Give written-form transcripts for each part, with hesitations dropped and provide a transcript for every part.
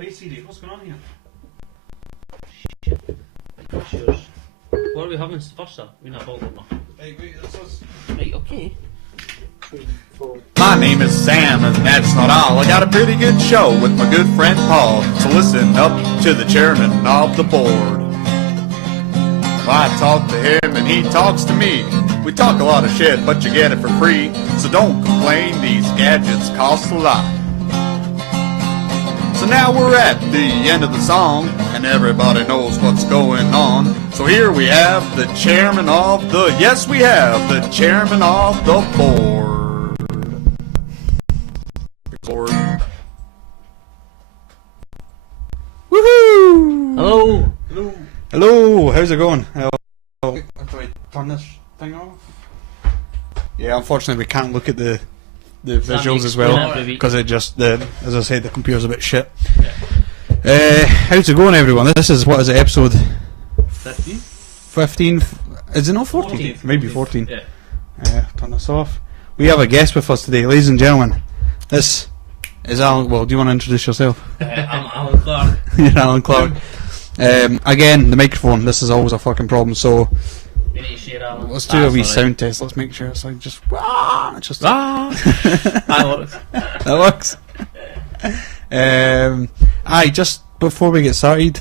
hey Siri, what's going on here? Shit. What's yours? What are we having first, sir? We're not bottle opener. Hey, wait, that's us. Right, okay. My name is Sam, and that's not all. I got a pretty good show with my good friend Paul. So listen up to the chairman of the board. I talk to him and he talks to me. We talk a lot of shit, but you get it for free. So don't complain, these gadgets cost a lot. So now we're at the end of the song, and everybody knows what's going on. So here we have the chairman of the... Yes, we have the chairman of the board. Woohoo! Hello! Hello. Hello, how's it going? Do I turn this thing off? Yeah, unfortunately we can't look at the visuals as well, because it just, as I said, the computer's a bit shit. How's it going, everyone? This is, what is it, episode 15? 15? Is it not 14? Maybe 14. Yeah. Turn this off. We have a guest with us today, ladies and gentlemen. This is Alan. Well, do you want to introduce yourself? I'm Alan Clark. You're Alan Clark. Again, the microphone, this is always a fucking problem, so We need to share Alan. let's do a wee sound test. Let's make sure it's like just... That works. That works. Aye, just before we get started,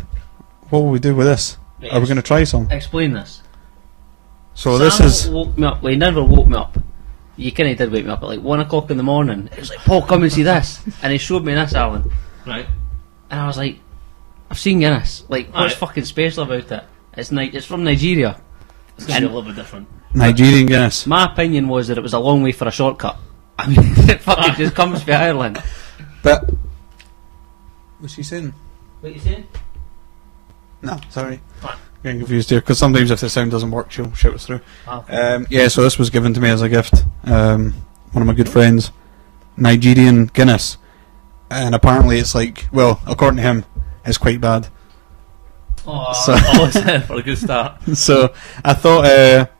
what will we do with this? Right, Are we going to try some? Explain this. So Sam this is... woke me up. Well, he never woke me up. You kinda did wake me up at like 1 o'clock in the morning. It was like, Paul, come and see this. And he showed me this, Alan. Right. And I was like, I've seen Guinness. Like, what's Aye. fucking special about it? It's from Nigeria. It's going to be a little bit different. Nigerian Guinness. My opinion was that it was a long way for a shortcut. I mean, it fucking just comes from Ireland. But... What's she saying? What you saying? No, sorry. What? Getting confused here, because sometimes if the sound doesn't work, she'll shout us through. Okay. Yeah, so this was given to me as a gift. One of my good friends, Nigerian Guinness, and apparently it's like, well, according to him, it's quite bad. Oh, So- always in for a good start. So I thought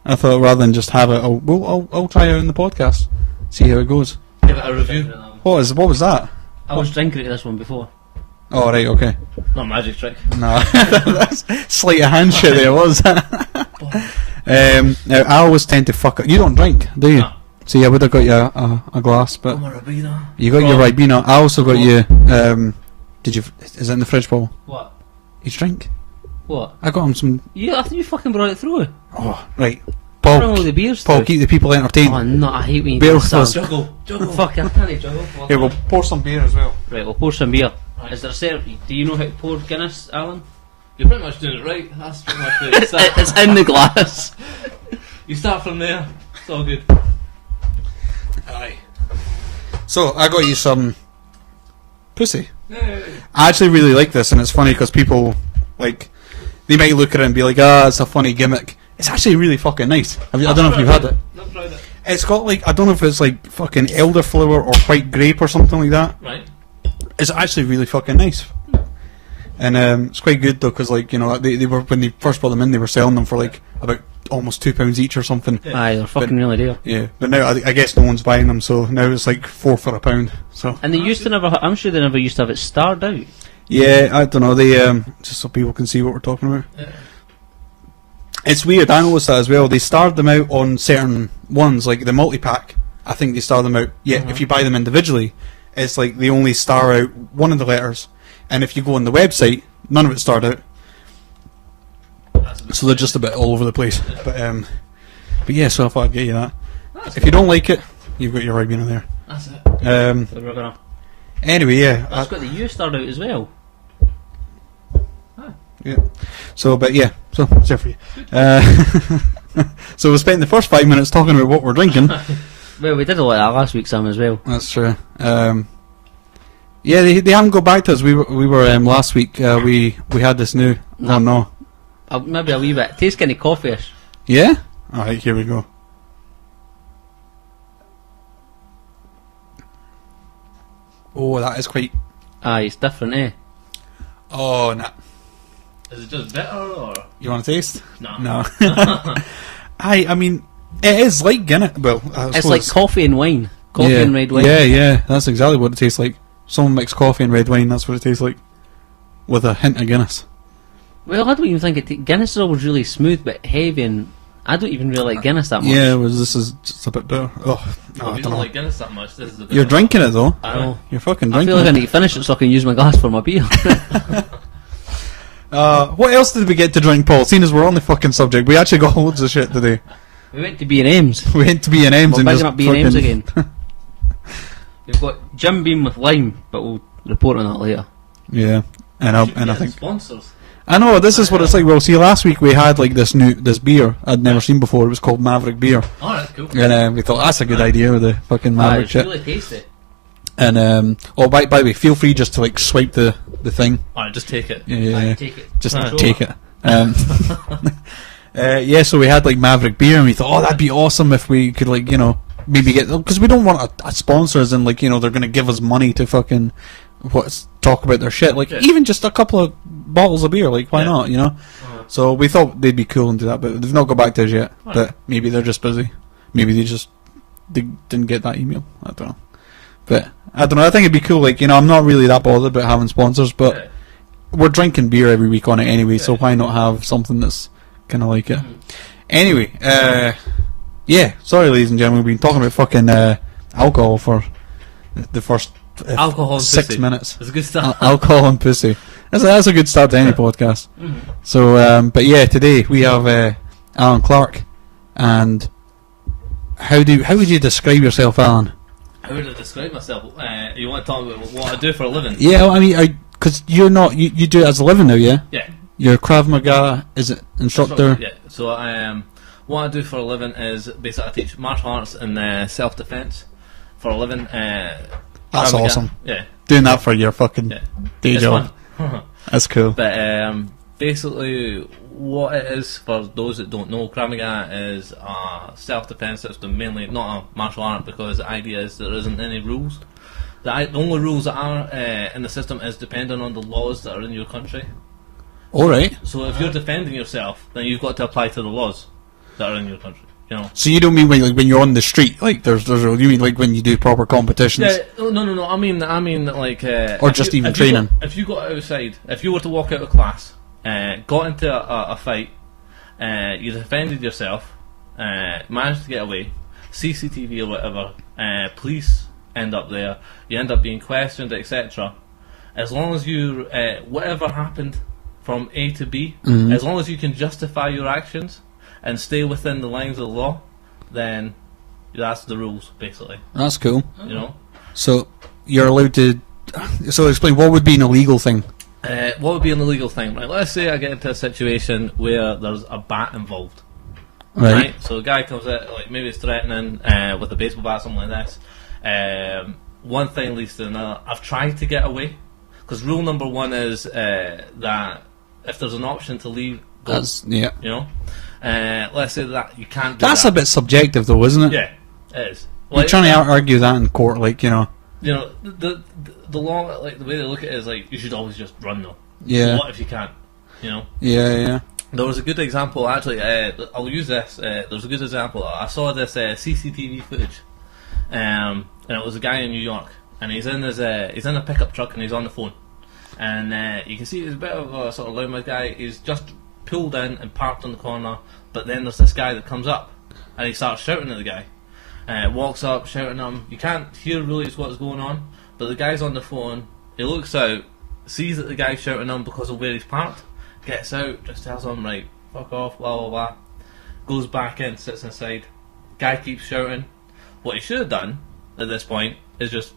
rather than just have it, I'll try it out in the podcast, see how it goes. Give it a review. What was that? I was drinking this one before. Oh right, okay. Not a magic trick. No, that's sleight of hand shit. There was. Now I always tend to fuck up. You don't drink, do you? No. See, I would have got you a glass, but I'm a Rabina. you got your Ribena. I also got you. Did you? Is it in the fridge, Paul? What? You drink? What? I got him some. I think you fucking brought it through. Oh, right. Bring Paul, all the beers Paul, through. keep the people entertained. Oh no, I hate when you Beer do with us. this. Juggle. Fuck, I can't juggle. Here, we'll pour some beer as well. Right, we'll pour some beer. Right. Is there a set? Do you know how to pour Guinness, Alan? You're pretty much doing it right. That's pretty much where you start. It's in the glass. You start from there. It's all good. Aye. So I got you some pussy. Yay. I actually really like this, and it's funny because people like they might look at it and be like, "Ah, it's a funny gimmick." It's actually really fucking nice. I don't know if you've had it. Not tried it. It's got like, I don't know if it's like fucking elderflower or white grape or something like that. Right. It's actually really fucking nice. And it's quite good though, because like, you know, they were, when they first brought them in, they were selling them for like about almost £2 each or something. Aye, they're fucking really dear. Yeah, but now I guess no one's buying them, so now it's like £4 for £1. So And they used to never. I'm sure they never used to have it starred out. yeah, I don't know. They just so people can see what we're talking about. Yeah. It's weird. I noticed that as well. They starred them out on certain ones, like the multi-pack. I think they star them out. Yeah, if you buy them individually, it's like they only star out one of the letters, and if you go on the website, none of it starred out. So they're just a bit all over the place. But yeah, so I thought I'd get you that. If you don't like it, you've got your Ribena there. That's it. So we're gonna. Anyway, yeah. That's got the U starred out as well. Yeah. So, but yeah, so it's there for you. So we spent the first 5 minutes talking about what we're drinking. Well, we did a lot of that last week, Sam, as well. That's true. Yeah, they haven't got back to us. We were last week. We had this new. No. Oh no. Maybe a wee bit. Tastes kind of coffee-ish. Yeah. All right, here we go. Oh, that is quite. Aye, it's different, eh? Oh, nah. Is it just bitter or? You want to taste? No. No. I mean, it is like Guinness. Well, I It's suppose like coffee and wine. Coffee yeah, and red wine. Yeah, yeah. That's exactly what it tastes like. Someone mixed coffee and red wine. That's what it tastes like. with a hint of Guinness. Well, I don't even think Guinness is always really smooth but heavy, and I don't even really like Guinness that much. Yeah, this is just a bit better. Oh, If I you don't don't know. like Guinness that much, this is the You're best. drinking it though. I know. You're fucking I drinking feel like I it. need to finish it so I can use my glass for my beer. What else did we get to drink, Paul? Seeing as we're on the fucking subject, we actually got loads of shit today. We went to B&M's. We went to B&M's We're and bigging just up B&M's fucking- again. We've got Jim Beam with lime, but we'll report on that later. Yeah, and Should be I getting think sponsors. I know this is what it's like. Well, see, last week we had like this beer I'd never seen before. It was called Maverick Beer, Alright, cool. and we thought that's a good idea with the fucking Maverick It's shit. really tasty. And by the way, feel free just to like swipe the thing. Alright, just take it. Yeah, Take it. just Right. take it. Yeah, so we had like Maverick Beer, and we thought, oh, that'd be awesome if we could like maybe get, because we don't want a sponsor as in like they're gonna give us money to fucking talk about their shit. Like Yeah. even just a couple of bottles of beer, like why Yeah. not? So we thought they'd be cool and do that, but they've not got back to us yet. Right. But maybe they're just busy. Maybe they didn't get that email. I don't know. But I don't know. I think it'd be cool. Like I'm not really that bothered about having sponsors, but Yeah. we're drinking beer every week on it anyway. So Yeah. why not have something that's kind of like it? Anyway, yeah. Sorry, ladies and gentlemen, we've been talking about fucking alcohol for the first Alcohol and 6 pussy. minutes. It's a good start. Alcohol and pussy. That's a good start to any podcast. So, but yeah, today we have Alan Clark, and how would you describe yourself, Alan? How would I describe myself? You want to talk about what I do for a living? Yeah, well, I mean, because you're not you do it as a living now, yeah? Yeah. You're Krav Maga, is it instructor? Yeah. So what I do for a living is basically I teach martial arts and self-defense for a living. That's Krav Maga. awesome. Yeah. Doing that for your fucking Yeah. day It's job. fun. That's cool. But basically, what it is for those that don't know, Krav Maga is a self-defense system, mainly not a martial art, because the idea is there isn't any rules. The only rules that are in the system is dependent on the laws that are in your country. All right. So if you're defending yourself, then you've got to apply to the laws that are in your country. So you don't mean when you're on the street, like there's you mean like when you do proper competitions? Yeah, no. I mean like. Or if just you- even if you training. if you got outside, if you were to walk out of class, got into a fight, you defended yourself, managed to get away, CCTV or whatever, police end up there, you end up being questioned, etc. As long as you, whatever happened from A to B, Mm-hmm. as long as you can justify your actions and stay within the lines of the law, then that's the rules, basically. That's cool. So you're allowed to. So explain what would be an illegal thing. what would be an illegal thing? Right, let's say I get into a situation where there's a bat involved. Right. So a guy comes out, like maybe he's threatening with a baseball bat, something like this. One thing leads to another. I've tried to get away, because rule number one is that if there's an option to leave, go. That's yeah. Let's say that you can't do That's that. a bit subjective, though, isn't it? Yeah, it is. You're trying to argue that in court, like the law, like the way they look at it is like you should always just run though. Yeah. What if you can't? Yeah. There was a good example actually. I'll use this. There was a good example. I saw this CCTV footage, and it was a guy in New York, and he's in a pickup truck and he's on the phone, and you can see he's a bit of a sort of loud guy. He's just pulled in and parked on the corner, but then there's this guy that comes up, and he starts shouting at the guy. Walks up, shouting at him. You can't hear really what's going on, but the guy's on the phone. He looks out, sees that the guy's shouting at him because of where he's parked, gets out, just tells him, right, fuck off, blah, blah, blah. Goes back in, sits inside. Guy keeps shouting. What he should have done at this point is just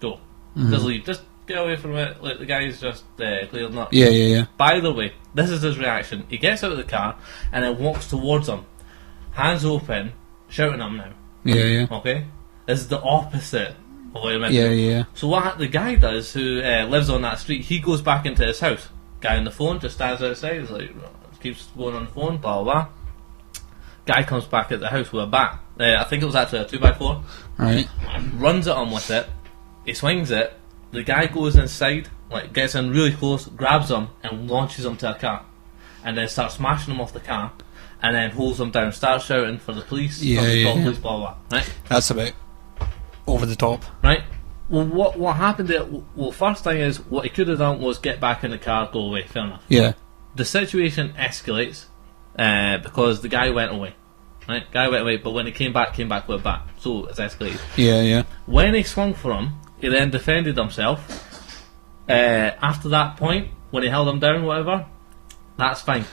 go. Just leave. Just get away from it. Like, the guy's just clearing up. Yeah. By the way, this is his reaction. He gets out of the car and then walks towards him. Hands open, shouting at him now. Yeah. Okay? This is the opposite of what you meant. Yeah. So what the guy does, who lives on that street, he goes back into his house. Guy on the phone just stands outside. He's like, keeps going on the phone, blah blah blah. Guy comes back at the house with a bat. I think it was actually a 2x4. Right. Runs at him with it. He swings it. The guy goes inside, like gets in really close, grabs him, and launches him to a car, and then starts smashing him off the car, and then holds him down, starts shouting for the police. Yeah. Police, blah blah blah. Right. That's a bit over the top. Right. Well, what happened there? Well, first thing is, what he could have done was get back in the car, go away. Fair enough. Yeah. The situation escalates because the guy went away. Right, guy went away, but when he came back with a bat. So it's escalated. Yeah, yeah. When he swung for him, he then defended himself. After that point, when he held him down, whatever, that's fine.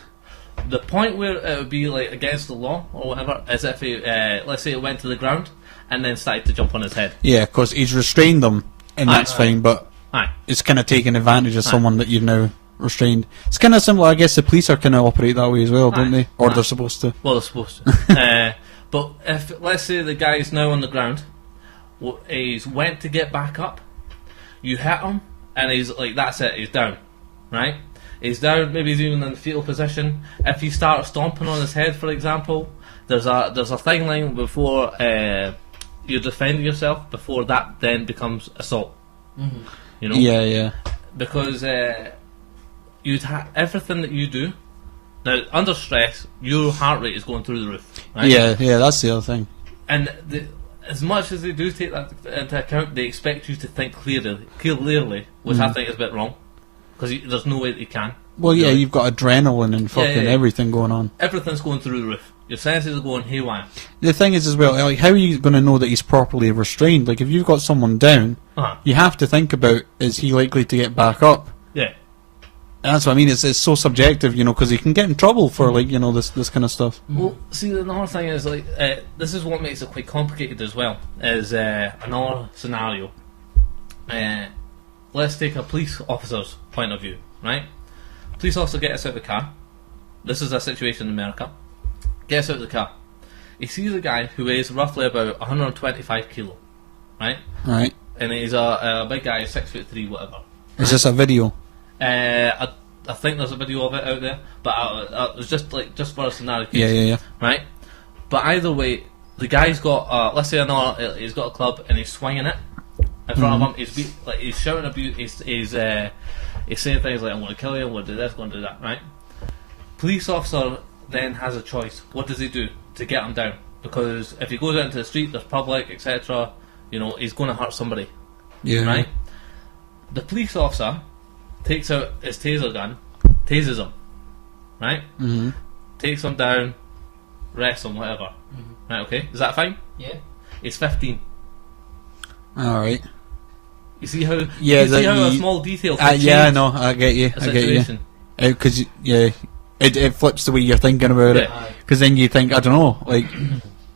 The point where it would be like against the law or whatever is if he, let's say, it went to the ground and then started to jump on his head. Yeah, because he's restrained them, and that's fine, but Aye. it's kind of taking advantage of someone that you've now restrained. It's kind of similar, I guess the police are kind of operate that way as well, don't they? Or they're supposed to. Well, they're supposed to. But if, let's say the guy's now on the ground, he's went to get back up, you hit him, and he's like, that's it, he's down, right? He's down, maybe he's even in the fetal position. If you start stomping on his head, for example, there's a fine line before you defend yourself, before that then becomes assault. Mm-hmm. You know? Yeah, yeah. Because everything that you do, now under stress, your heart rate is going through the roof. Right? Yeah, yeah, that's the other thing. And as much as they do take that into account, they expect you to think clearly, which I think is a bit wrong, because there's no way that you can. Well, yeah, really. you've got adrenaline and fucking everything going on. Everything's going through the roof. Your senses are going haywire. The thing is as well, like, how are you going to know that he's properly restrained? Like, if you've got someone down, you have to think about, is he likely to get back up? Yeah. And that's what I mean, it's so subjective, you know, because he can get in trouble for, like, you know, this kind of stuff. Well, see, another thing is, like, this is what makes it quite complicated as well, is another scenario. Let's take a police officer's point of view, right? Police officer gets out of the car. This is a situation in America. Gets out of the car. He sees a guy who weighs roughly about 125 kilo, right? Right. And he's a big guy, 6'3", whatever. Is this a video? I think there's a video of it out there, but it was just for a scenario case. Yeah. Right? But either way, the guy's got, let's say he's got a club and he's swinging it in front of him. He's shouting abuse. He's saying things like, "I'm going to kill you. I'm going to do this. I'm going to do that." Right? Police officer then has a choice. What does he do to get him down? Because if he goes out into the street, there's public, etc. You know, he's going to hurt somebody. Yeah. Right? The police officer takes out his taser gun, tases him, right? Mm-hmm. Takes him down, rests him, whatever. Mm-hmm. Right, okay? Is that fine? Yeah. He's 15. Alright. You see how? Yeah, you see how a small detail can change yeah, I know, I get you. a situation. Because, it flips the way you're thinking about it. Because then you think, I don't know, like,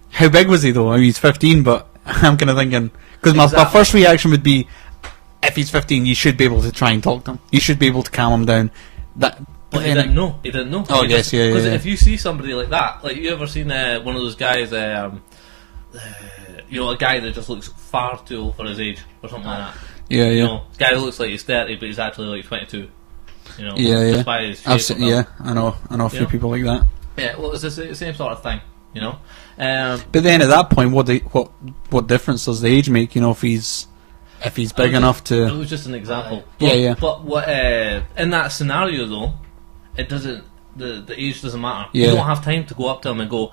how big was he though? I mean, he's 15, but I'm kind of thinking, because my first reaction would be, if he's 15, you should be able to try and talk to him. You should be able to calm him down. But he didn't know. He didn't know. Oh, yes, yeah. Because if you see somebody like that, like, you ever seen one of those guys, you know, a guy that just looks far too old for his age, or something like that. Yeah. You know, guy that looks like he's 30, but he's actually like 22. You know, Yeah. just by his shape. I know a few people like that. Yeah, well, it's the same sort of thing, you know. But then at that point, what difference does the age make? You know, if he's big enough to. It was just an example. Yeah. But what in that scenario though, it doesn't. The age doesn't matter. Yeah. You don't have time to go up to him and go,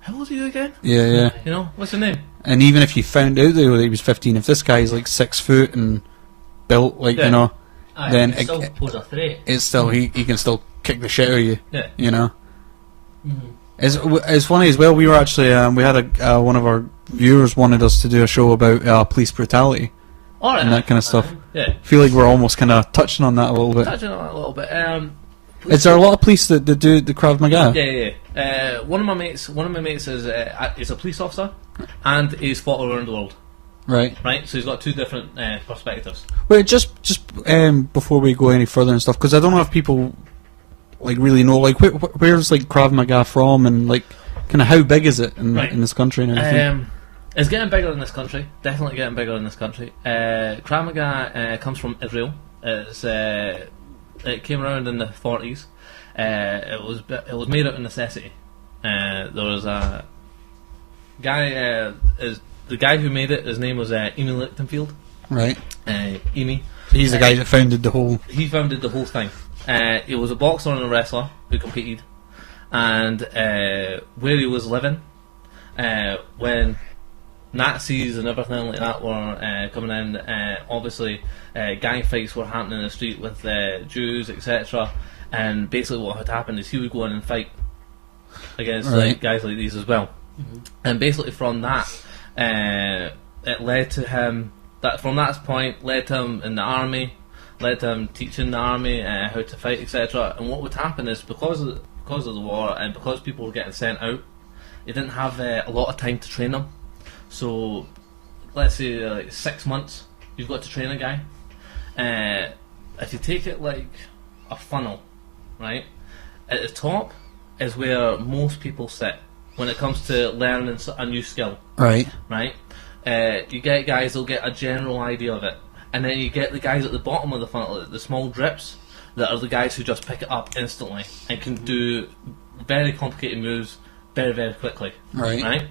"How old are you again?" Yeah. You know, what's your name? And even if you found out that he was 15, if this guy's like 6 foot and built like you know, then it still pose a threat. it's still he can still kick the shit out of you. Yeah. You know. Mm-hmm. It's funny as well. We were actually we had one of our viewers wanted us to do a show about police brutality and that kind of stuff. Yeah. I feel like we're almost kind of touching on that a little bit. Touching on that a little bit. Is there a lot of police that do the Krav Maga? Yeah. One of my mates is a police officer, and he's fought around the world. Right. Right. So he's got two different perspectives. Wait, just before we go any further and stuff, because I don't know if people like really know, like where's like Krav Maga from, and like kind of how big is it in this country and everything? It's getting bigger in this country. Definitely getting bigger in this country. Krav Maga comes from Israel. It came around in the 40s. It was made out of necessity. There was a guy. The guy who made it, his name was Emi Lichtenfield. Right. Emi. He's the guy that founded the whole. He founded the whole thing. He was a boxer and a wrestler who competed, and where he was living, when Nazis and everything like that were coming in. Obviously, gang fights were happening in the street with Jews, etc. And basically, what had happened is he would go in and fight against like guys like these as well. And basically, from that, it led to him. That from that point led to him in the army, led to him teaching the army how to fight, etc. And what would happen is because of the war and because people were getting sent out, he didn't have a lot of time to train them. So, let's say like 6 months, you've got to train a guy. If you take it like a funnel, right? At the top is where most people sit when it comes to learning a new skill. Right. Right? You get guys that'll get a general idea of it, and then you get the guys at the bottom of the funnel, the small drips, that are the guys who just pick it up instantly and can do very complicated moves very, very quickly. Right?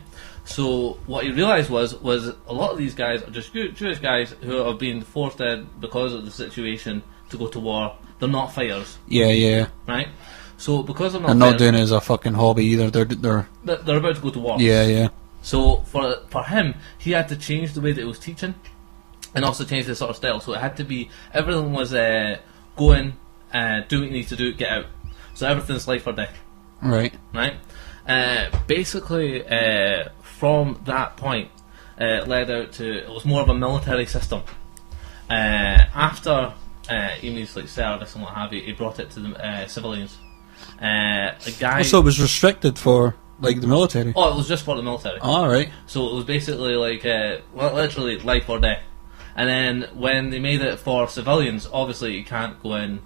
So what he realised was a lot of these guys are just Jewish guys who are being forced in because of the situation to go to war. They're not fighters. Yeah. Right? So because they're not And not fighters, doing it as a fucking hobby either. They're they're about to go to war. Yeah. So for him, he had to change the way that he was teaching, and also change the sort of style. So it had to be everything was go in, do what you need to do, get out. So everything's life or death. Right. Basically, from that point, led out to it was more of a military system. After Amy's like service and what have you, he brought it to the civilians. A guy. So it was restricted for like the military. Oh, it was just for the military. All right. So it was basically like literally life or death. And then when they made it for civilians, obviously you can't go in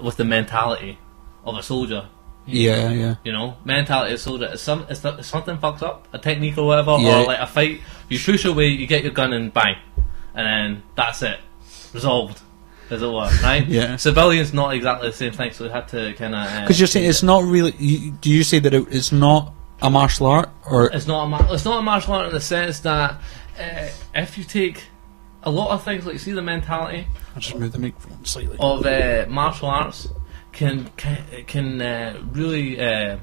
with the mentality of a soldier. Yeah. You know, mentality of a soldier. If something fucks up, a technique or whatever, Yeah. or like a fight, you push away, you get your gun and bang, and then that's it, resolved, as it were, right? Yeah. Civilians not exactly the same thing, so we had to kind of. Because you're saying it's not really. Do you say that it's not a martial art, or It's not a martial art in the sense that if you take a lot of things, like see the mentality I'll just move the microphone slightly. of martial arts can really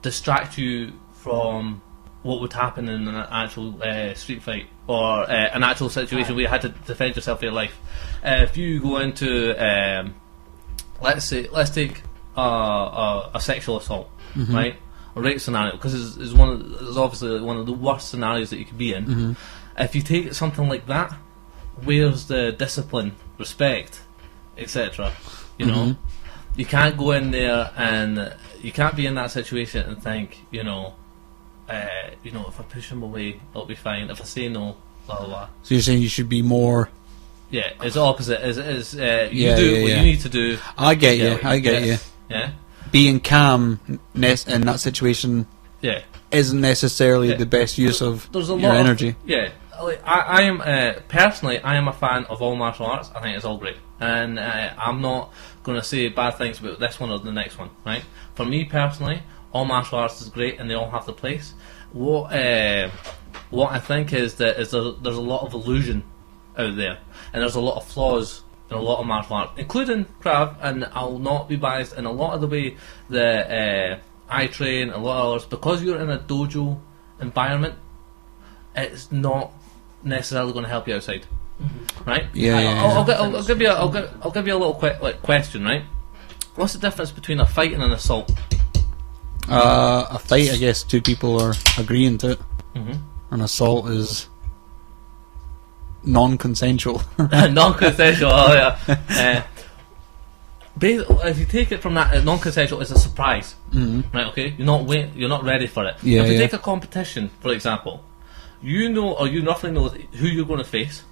distract you from what would happen in an actual street fight or an actual situation where you had to defend yourself for your life. If you go into let's take a sexual assault, right? A rape scenario, because it's obviously like one of the worst scenarios that you could be in. If you take something like that, where's the discipline, respect, etc.? You know, you can't go in there and you can't be in that situation and think, if I push him away, it'll be fine. If I say no, blah blah blah. So you're saying you should be more. Yeah, it's the opposite. You Yeah, do yeah, what yeah. you need to do. I get Yeah, you. I get you. Yeah, Being calm in that situation yeah. isn't necessarily Yeah. the best use of There's a your lot energy. Like, I am personally, I am a fan of all martial arts. I think it's all great, and I'm not going to say bad things about this one or the next one. Right? For me personally, all martial arts is great, and they all have their place. What I think is that there's a lot of illusion out there, and there's a lot of flaws in a lot of martial arts, including Krav. And I'll not be biased in a lot of the way that I train, a lot of others, because you're in a dojo environment. It's not necessarily going to help you outside, right? Yeah. I'll give you a little question, right? What's the difference between a fight and an assault? A fight, I guess, two people are agreeing to it. An assault is non-consensual. Non-consensual. Oh yeah. If you take it from that, non-consensual is a surprise, right? Okay, you're not ready for it. Yeah, if you yeah. take a competition, for example, you roughly know who you're going to face.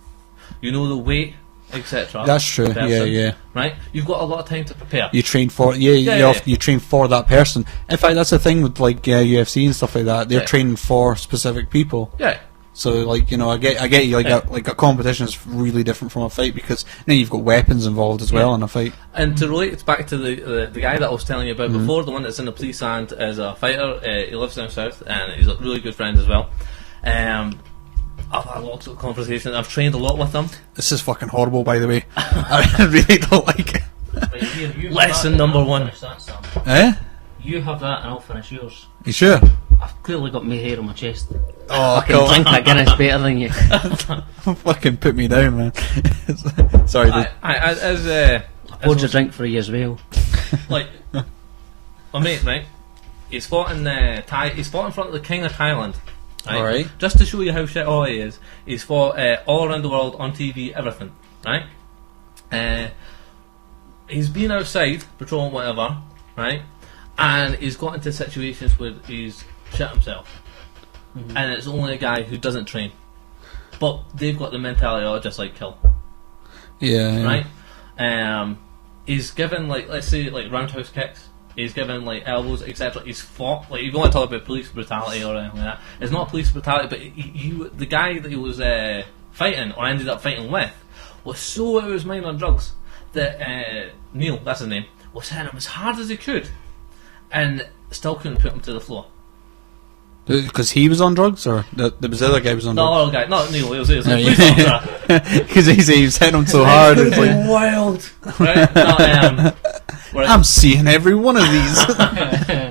You know the weight, etc. That's true. Yeah. Right, you've got a lot of time to prepare. You train for you train for that person. In fact, that's the thing with like UFC and stuff like that. They're Yeah. training for specific people. Yeah. So like I get you. Like a competition is really different from a fight because then you've got weapons involved as well in a fight. And to relate it back to the guy that I was telling you about before, the one that's in the police and is a fighter, he lives down south and he's a really good friend as well. I've had lots of conversations. I've trained a lot with him. This is fucking horrible, by the way. I really don't like it. Lesson number one. Eh? You have that and I'll finish yours. You sure? I've clearly got my hair on my chest. Oh, I can drink a Guinness better than you. Fucking put me down, man. Sorry, dude. I poured your drink for you as well. like my mate, right? He's fought in he's fought in front of the King of Thailand. Right? Alright. Just to show you how shit all he is. He's fought all around the world on TV, everything. Right? He's been outside patrolling whatever, right? And he's got into situations where he's shit himself. And it's only a guy who doesn't train. But they've got the mentality, oh, just like kill. Yeah. Right? He's given, like, let's say, like, roundhouse kicks. He's given, like, elbows, etc. He's fought, like, you don't want to talk about police brutality or anything like that. It's not police brutality, but the guy that he was fighting, or ended up fighting with, was so out of his mind on drugs that Neil, that's his name, was hitting him as hard as he could and still couldn't put him to the floor. Because he was on drugs, or there was the other guy was on The drugs? other guy, not Neil, it was a police officer. Because he was hitting him so hard. It's like, Wild! Right? No, I'm seeing every one of these.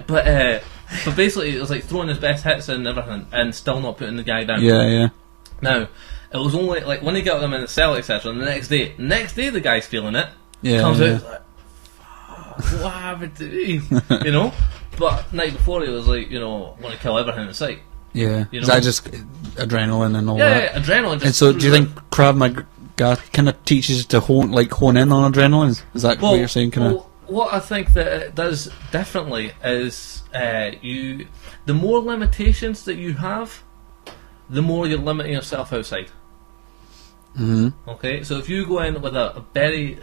but basically it was like throwing his best hits and everything and still not putting the guy down. Yeah. Now, it was only like when he got them in the cell, etc. And the next day the guy's feeling it. Yeah. Comes out like, fuck, what happened to me? You know. But night before he was like, you know, want to kill everything in sight. Yeah. You Is know? that just adrenaline and all that? Yeah, adrenaline. Just And so, do you think Krav Maga kind of teaches you to hone in on adrenaline? Is that what you're saying? What I think that it does differently is the more limitations that you have, the more you're limiting yourself outside. Mm-hmm. Okay, so if you go in with a very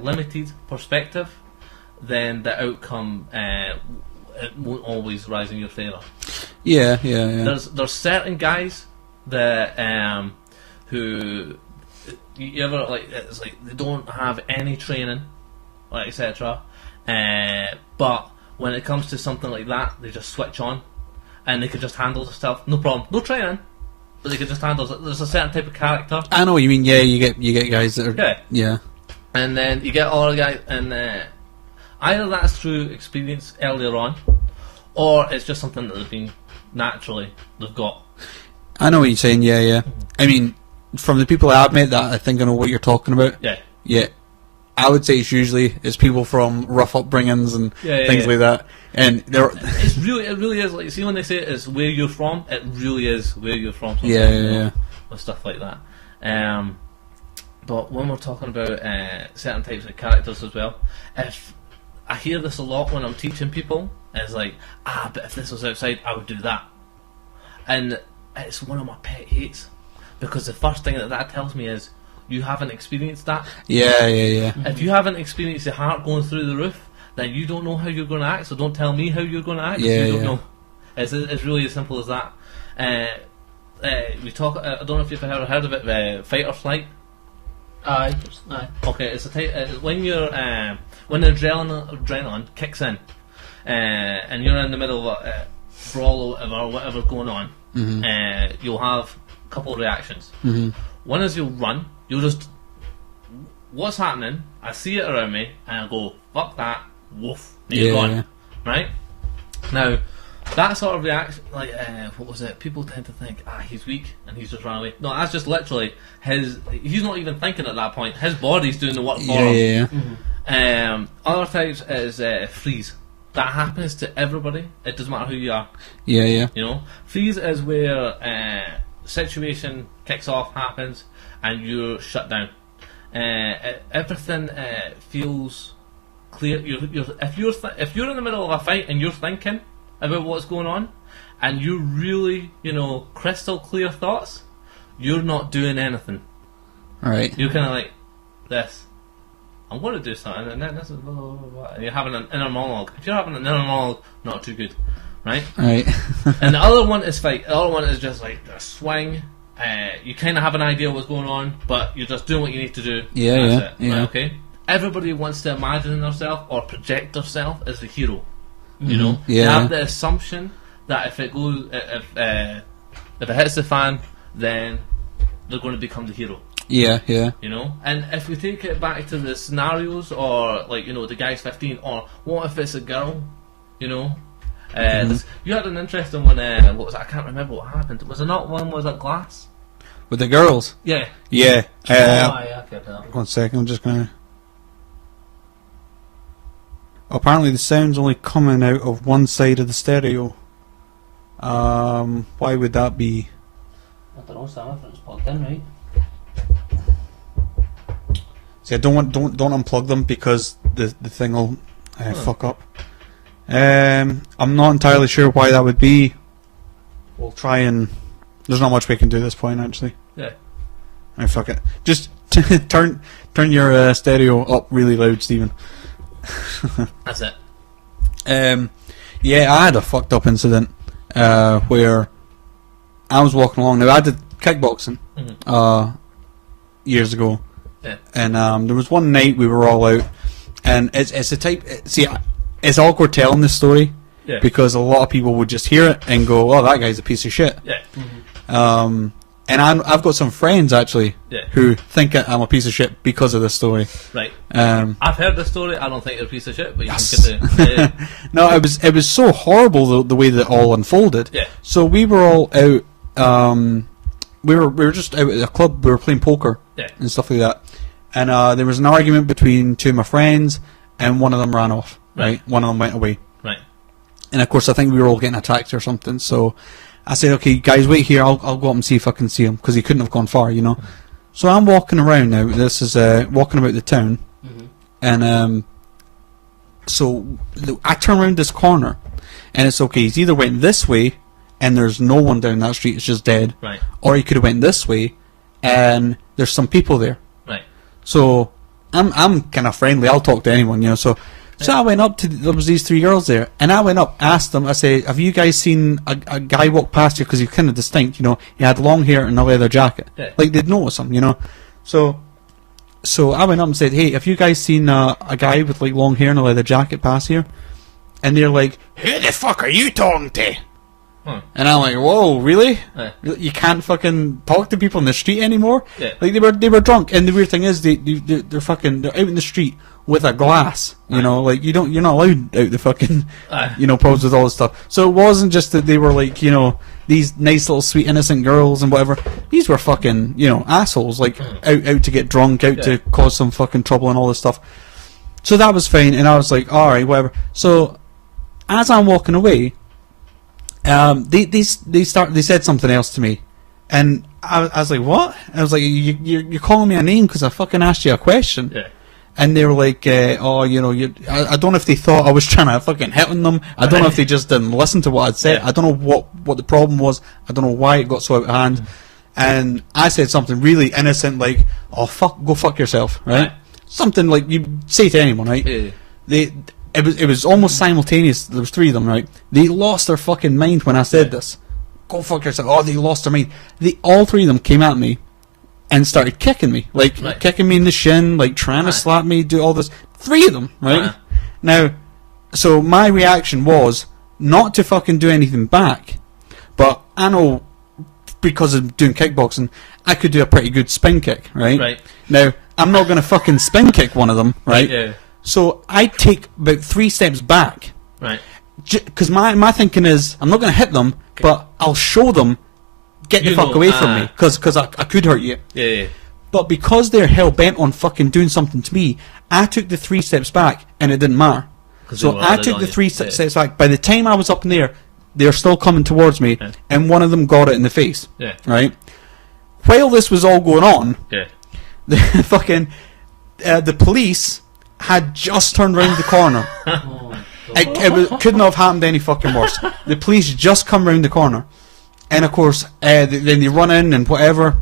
limited perspective, then the outcome it won't always rise in your favour. Yeah. There's certain guys that who you ever like, it's like they don't have any training, like etc. But when it comes to something like that, they just switch on, and they can just handle the stuff, no problem, no training, but they can just handle it. There's a certain type of character. I know what you mean. Yeah, you get guys that are. Yeah. And then you get all the guys, and either that's through experience earlier on, or it's just something that they've got. I know what you're saying. Yeah. I mean, from the people I've met, that I think I know what you're talking about. Yeah. I would say it's people from rough upbringings and things like that, and they're. It really is like, see, when they say it is where you're from, it really is where you're from. Yeah. With stuff like that. But when we're talking about certain types of characters as well, if I hear this a lot when I'm teaching people, it's like, but if this was outside, I would do that, and it's one of my pet hates, because the first thing that tells me is, you haven't experienced that. Yeah. If you haven't experienced your heart going through the roof, then you don't know how you're going to act. So don't tell me how you're going to act. Yeah, you don't know. It's really as simple as that. We talk. I don't know if you've ever heard of it. Fight or flight. Aye. Okay, it's a type when you're when the adrenaline kicks in, and you're in the middle of a brawl or whatever's going on. Mm-hmm. You'll have a couple of reactions. Mm-hmm. One is you'll run. You'll just, what's happening? I see it around me, and I go, fuck that, woof, you're gone, right? Now, that sort of reaction, like, what was it? People tend to think, he's weak, and he's just run away. No, that's just literally he's not even thinking at that point. His body's doing the work for him. Yeah. Other types is freeze. That happens to everybody. It doesn't matter who you are. Yeah. You know, freeze is where situation kicks off, happens, and you're shut down. Everything feels clear. If you're in the middle of a fight and you're thinking about what's going on, and you really, crystal clear thoughts, you're not doing anything. Right. You're kind of like this. I'm going to do something, and then this is blah, blah, blah, blah. And you're having an inner monologue. If you're having an inner monologue, not too good, right? Right. And the other one is fight. The other one is just like a swing. You kind of have an idea what's going on, but you're just doing what you need to do. Yeah. Right, okay. Everybody wants to imagine themselves or project themselves as the hero. You know, Yeah. They have the assumption that if it goes, if it hits the fan, then they're going to become the hero. Yeah. You know, and if we take it back to the scenarios, or like, the guy's 15, or what if it's a girl, You had an interesting one. What was it? I can't remember what happened. Was there not one? Was it glass? With the girls? Yeah. Yeah. Yeah, okay, tell. 1 second, I'm just gonna... Apparently the sound's only coming out of one side of the stereo. Why would that be? I don't know, Sam, if it's plugged in, right? See, I don't unplug them because the thing will fuck up. I'm not entirely sure why that would be. We'll try and... There's not much we can do at this point, actually. Yeah. Right, fuck it. Just turn your stereo up really loud, Stephen. That's it. Yeah, I had a fucked up incident where I was walking along. Now, I did kickboxing years ago. Yeah. And there was one night we were all out, and it's the type... See, it's awkward telling this story because a lot of people would just hear it and go, oh, that guy's a piece of shit. Yeah. And I've got some friends, actually, who think I'm a piece of shit because of this story. Right. I've heard the story. I don't think you're a piece of shit, but you can get the... No, it was so horrible the way that it all unfolded. Yeah. So we were all out. We were just out at a club. We were playing poker and stuff like that. And there was an argument between two of my friends, and one of them ran off. Right. One of them went away. Right. And of course, I think we were all getting attacked or something. So I said, "Okay, guys, wait here. I'll go up and see if I can see him because he couldn't have gone far, you know." So I'm walking around now. This is walking about the town, and so I turn around this corner, and it's okay. He's either went this way, and there's no one down that street; it's just dead. Right. Or he could have went this way, and there's some people there. Right. So I'm kind of friendly. I'll talk to anyone, you know. So I went up to there was these three girls there, and I went up, asked them. I say, "Have you guys seen a guy walk past you? Because he's kind of distinct, you know. He had long hair and a leather jacket. Yeah. Like they'd notice him, you know." So I went up and said, "Hey, have you guys seen a guy with like long hair and a leather jacket pass here?" And they're like, "Who the fuck are you talking to?" And I'm like, "Whoa, really? You can't fucking talk to people in the street anymore?" Yeah. Like they were drunk, and the weird thing is they're out in the street with a glass, you know, like you're not allowed out the fucking, you know, pubs with all this stuff. So it wasn't just that they were like, you know, these nice little sweet innocent girls and whatever. These were fucking, you know, assholes, like out to get drunk, out to cause some fucking trouble and all this stuff. So that was fine, and I was like, all right, whatever. So as I'm walking away, they said something else to me, and I was like, what? I was like, you're calling me a name because I fucking asked you a question. Yeah. And they were like, oh, you know, I don't know if they thought I was trying to fucking hit on them. I don't know if they just didn't listen to what I'd said. I don't know what the problem was. I don't know why it got so out of hand. And I said something really innocent like, oh, go fuck yourself, right? Something like you say to anyone, right? Yeah. It was almost simultaneous. There was three of them, right? They lost their fucking mind when I said this. Go fuck yourself. Oh, they lost their mind. All three of them came at me and started kicking me, like kicking me in the shin, like trying to slap me, do all this. Three of them, right? Now, so my reaction was not to fucking do anything back, but I know because of doing kickboxing, I could do a pretty good spin kick, right? Right. Now, I'm not going to fucking spin kick one of them, right? Yeah. So I take about 3 steps back, Right. Because my thinking is I'm not going to hit them, but I'll show them. Get the fuck away from me, because I could hurt you. Yeah. But because they're hell bent on fucking doing something to me, I took the 3 steps back, and it didn't matter. So I took the 3 steps back. By the time I was up in there, they're still coming towards me, and one of them got it in the face. Yeah. Right. While this was all going on, the fucking the police had just turned round the corner. It couldn't have happened any fucking worse. The police just come round the corner. And of course, then they run in and whatever.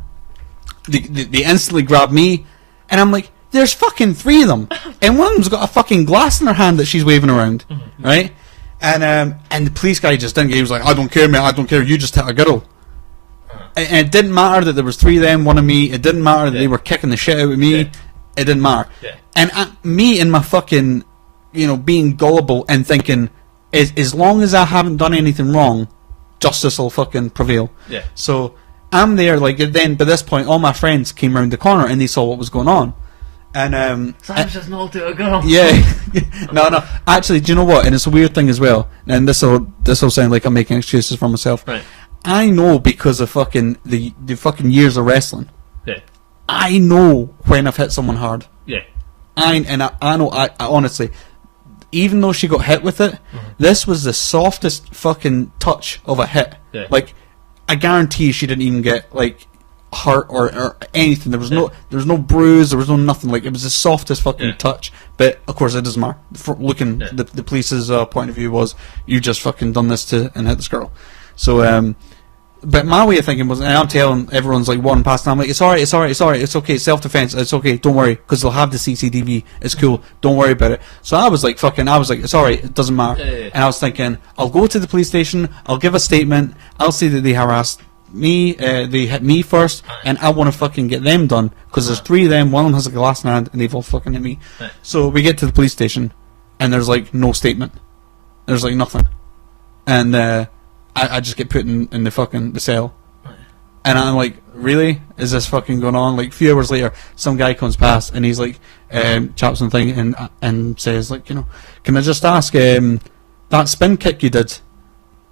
They instantly grab me, and I'm like, "There's fucking 3 of them, and one of them's got a fucking glass in her hand that she's waving around, right?" And the police guy just didn't get. He was like, "I don't care, mate. I don't care. You just hit a girl." And it didn't matter that there was 3 of them, one of me. It didn't matter that they were kicking the shit out of me. It didn't matter. And me and my fucking, you know, being gullible and thinking, as long as I haven't done anything wrong, justice will fucking prevail. Yeah. So I'm there, like, then by this point all my friends came round the corner and they saw what was going on, And Sam's just knocked out a girl. yeah, no. Actually, do you know what? And it's a weird thing as well. And this will sound like I'm making excuses for myself. Right. I know because of fucking the fucking years of wrestling. Yeah. I know when I've hit someone hard. Yeah. I know. I honestly, even though she got hit with it, this was the softest fucking touch of a hit. Yeah. Like, I guarantee she didn't even get like hurt or anything. There was no bruise. There was no nothing. Like, it was the softest fucking touch. But of course, it doesn't matter. For looking, the police's point of view was, you just fucking done this and hit this girl. So but my way of thinking was, and I'm telling everyone's like walking past, and I'm like, it's alright, it's okay, self-defense, it's okay, don't worry, because they'll have the CCTV, it's cool, don't worry about it. So I was like, it's alright, it doesn't matter. And I was thinking, I'll go to the police station, I'll give a statement, I'll say that they harassed me, they hit me first, and I want to fucking get them done, because there's 3 of them, one of them has a glass in hand, and they've all fucking hit me. So we get to the police station, and there's like no statement. There's like nothing. And I just get put in the cell. And I'm like, really? Is this fucking going on? Like, a few hours later, some guy comes past, and he's like, chaps and thing, and says, like, you know, can I just ask, that spin kick you did?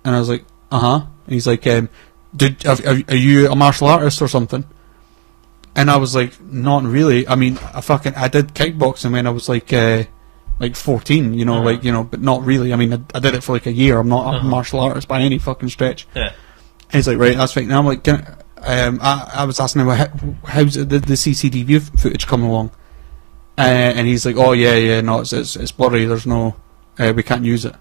And I was like, uh-huh. And he's like, are you a martial artist or something? And I was like, not really. I mean, I did kickboxing when I was like 14, you know, like, you know, but not really. I mean, I did it for like a year. I'm not a martial artist by any fucking stretch. Yeah. And he's like, right, that's fine. And I'm like, I was asking him, how's the CCTV footage coming along? And he's like, oh yeah, no, it's blurry. There's no, we can't use it.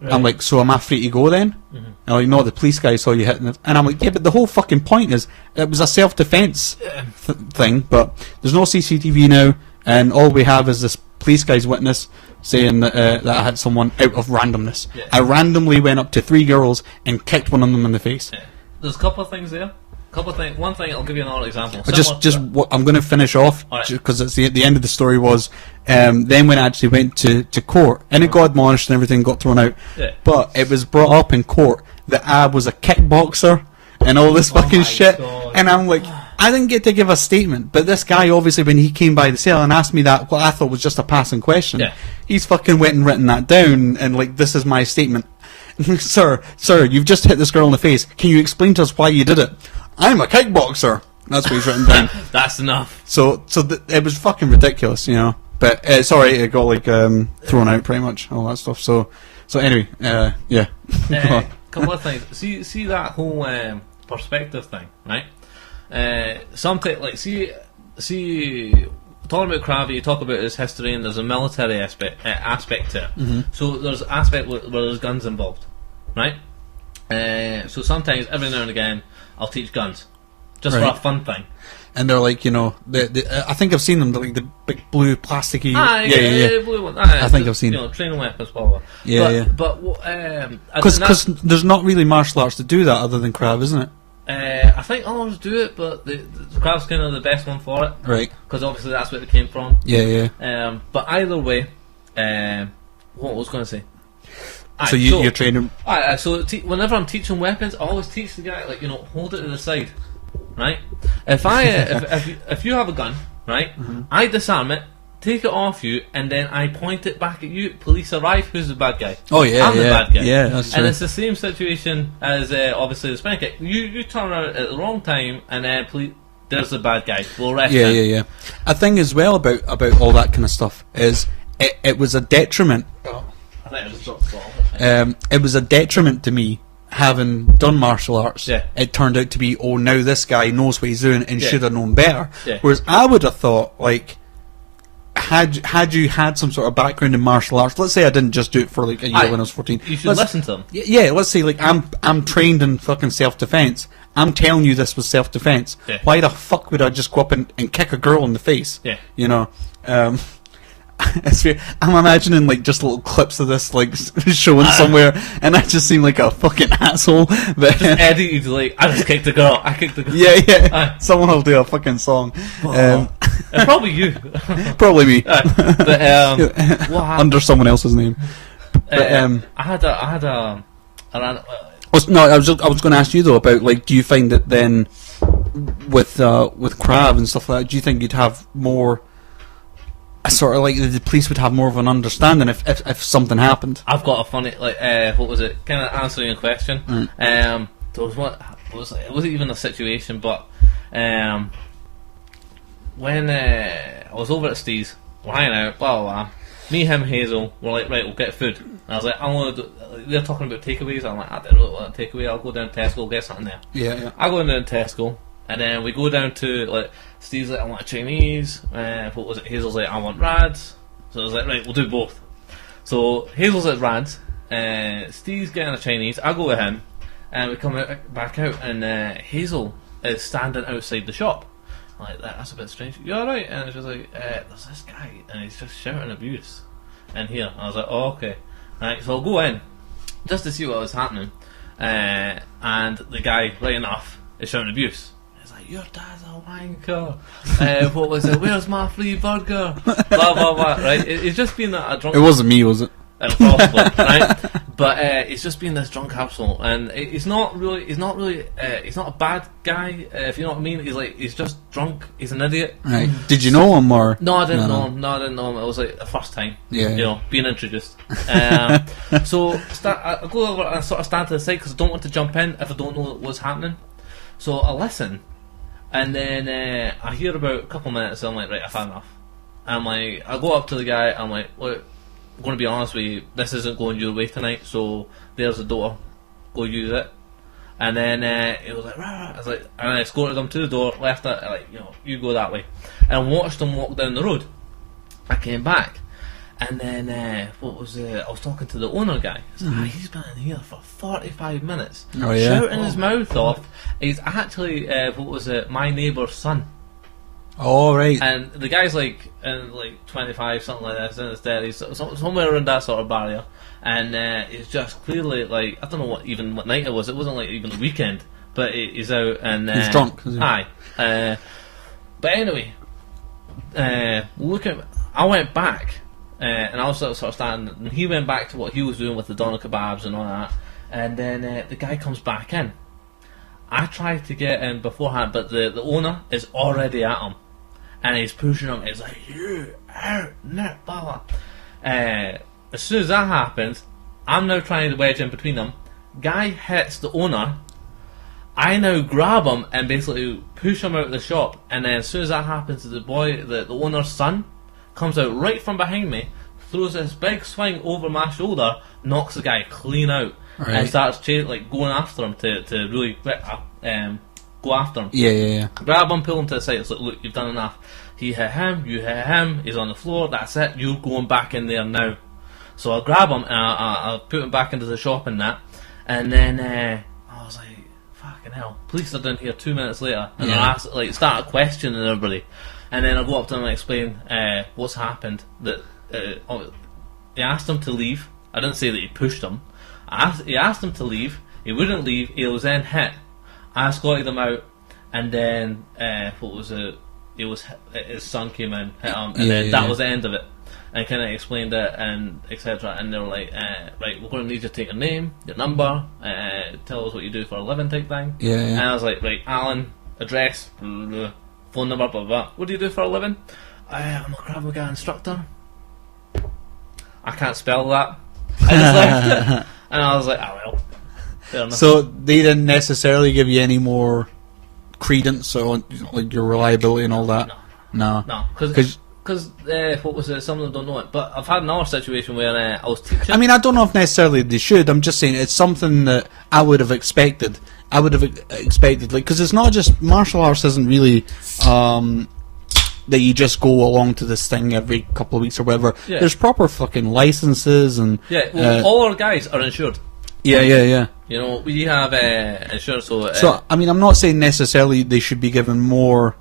Right. I'm like, so am I free to go then? And like, no, the police guy saw you hitting it. And I'm like, yeah, but the whole fucking point is, it was a self-defense thing, but there's no CCTV now, and all we have is this police guy's witness saying that I had someone out of randomness. Yeah. I randomly went up to 3 girls and kicked one of them in the face. Yeah. There's a couple of things there. One thing, I'll give you another example. I'm going to finish off because it's the end of the story was then when I actually went to court, and it got admonished and everything got thrown out. Yeah. But it was brought up in court that I was a kickboxer and all this fucking shit. God. And I'm like, I didn't get to give a statement, but this guy obviously, when he came by the cell and asked me that, what I thought was just a passing question, he's fucking went and written that down, and like, this is my statement. Sir, you've just hit this girl in the face. Can you explain to us why you did it? I'm a kickboxer. That's what he's written down. That's enough. So it was fucking ridiculous, you know. But it's alright, it got like thrown out pretty much, all that stuff. So anyway, yeah. Couple of things. See that whole perspective thing, right? Something like see talking about Krav, you talk about his history, and there's a military aspect to it. So there's aspect where there's guns involved, right? So sometimes, every now and again, I'll teach guns just for a fun thing. And they're like, you know, I think I've seen them, like the big blue plasticky. Yeah, blue one. I think I've seen. You know, training weapons, blah blah. But because there's not really martial arts to do that other than Krav, isn't it? I think others do it, but the Krav's kind of the best one for it, right? Because obviously that's where it came from. Yeah. But either way, what was I going to say? So you're training. So whenever I'm teaching weapons, I always teach the guy, like, you know, hold it to the side, right? If you have a gun, right, I disarm it, take it off you, and then I point it back at you. Police arrive. Who's the bad guy? Oh yeah, I'm the bad guy. Yeah, that's true. And it's the same situation as obviously the spin kick. You turn around at the wrong time, and then there's the bad guy. We'll arrest him. Yeah. I think as well about all that kind of stuff is it was a detriment. I think it was it was a detriment to me having done martial arts. Yeah. It turned out to be, oh, now this guy knows what he's doing and should have known better. Yeah. Whereas I would have thought, like, had you had some sort of background in martial arts, let's say I didn't just do it for like a year when I was 14. You should listen to them. Yeah, let's say like I'm trained in fucking self-defense. I'm telling you this was self-defense. Yeah. Why the fuck would I just go up and kick a girl in the face? Yeah. You know? It's weird. I'm imagining like just little clips of this like showing somewhere, and I just seem like a fucking asshole. But just edited like, I just kicked the girl. I kicked the girl. Yeah. Someone will do a fucking song. Probably you. Probably me. But under someone else's name. But I was going to ask you though about, like, do you find that then with Krav and stuff like that, do you think you'd have more sort of like the police would have more of an understanding if something happened. I've got a funny, like, what was it? Kind of answering your question. There was it wasn't even a situation, but when I was over at Steve's, we're hanging out, blah blah blah. Me, him, Hazel, we're like, right, we'll get food. And I was like, I'm gonna do, they're talking about takeaways. I'm like, I don't really want a takeaway. I'll go down to Tesco, get something there. Yeah. I go down to Tesco, and then we go down to, like, Steve's like, I want a Chinese. What was it? Hazel's like, I want Rads. So I was like, right, we'll do both. So Hazel's at Rads, Steve's getting a Chinese. I go with him, and we come back out, and Hazel is standing outside the shop. I'm like, that's a bit strange. You alright? And it's just like, there's this guy, and he's just shouting abuse in here. And I was like, oh, okay. Right, so I'll go in, just to see what was happening. And the guy, right enough, is shouting abuse. He's like, your dad's a wanker. What was it? Where's my free burger? Blah, blah, blah. Right? It's just been a drunk... It wasn't me, was it? Possibly, right? But it's just been this drunk asshole, and he's not a bad guy, if you know what I mean. He's just drunk. He's an idiot. Right. Did you know him or? No, I didn't know him. No, I didn't know him. It was like the first time. Yeah. You know, being introduced. So I go over and I sort of stand to the side because I don't want to jump in if I don't know what's happening. So I listen, and then I hear about a couple minutes, and I'm like, right, I've had enough. I'm like, I go up to the guy. I'm like, look, I'm going to be honest with you, this isn't going your way tonight, so there's the door, go use it. And then he was like, rah. I was like, and I escorted him to the door, left it, like, you know, you go that way. And I watched him walk down the road. I came back, and then I was talking to the owner guy. I was like, he's been in here for 45 minutes, shouting his mouth off. He's actually, my neighbour's son. Oh, right. And the guy's like in like 25, something like that, in his 30s, somewhere around that sort of barrier. And he's just clearly like, I don't know what night it was. It wasn't like even the weekend, but he's out and he's drunk. Is he? Aye. But anyway, I went back, and I was sort of standing, and he went back to what he was doing with the doner kebabs and all that. And then the guy comes back in. I tried to get in beforehand, but the owner is already at him. And he's pushing him. He's like, you out, no, blah, blah. As soon as that happens, I'm now trying to wedge in between them. Guy hits the owner. I now grab him and basically push him out of the shop. And then as soon as that happens, the owner's son, comes out right from behind me, throws this big swing over my shoulder, knocks the guy clean out, and starts going after him to really go after him. Yeah. Grab him, pull him to the side. It's like, look, you've done enough. He hit him, you hit him, he's on the floor, that's it, you're going back in there now. So I grab him and I put him back into the shop and that. And then I was like, fucking hell, police are down here 2 minutes later. And I started questioning everybody. And then I go up to him and explain what's happened. That he asked him to leave. I didn't say that he pushed him. He asked him to leave, he wouldn't leave, he was then hit. I escorted him out, and then his son came in, hit him, and then that was the end of it. And kind of explained it and etc. And they were like, right, we're going to need you to take your name, your number, tell us what you do for a living type thing. Yeah. And I was like, right, Alan, address, phone number, blah blah blah. What do you do for a living? I'm a Krav Maga instructor. I can't spell that. I just left it, and I was like, oh well. Fair enough. So they didn't necessarily give you any more credence on like your reliability and all that. No, because some of them don't know it. But I've had another situation where I was teaching. I mean, I don't know if necessarily they should. I'm just saying it's something that I would have expected. Like, because it's not just martial arts isn't really that you just go along to this thing every couple of weeks or whatever. Yeah. There's proper fucking licenses and all our guys are insured. Yeah. You know, we have insurance. So I mean, I'm not saying necessarily they should be given more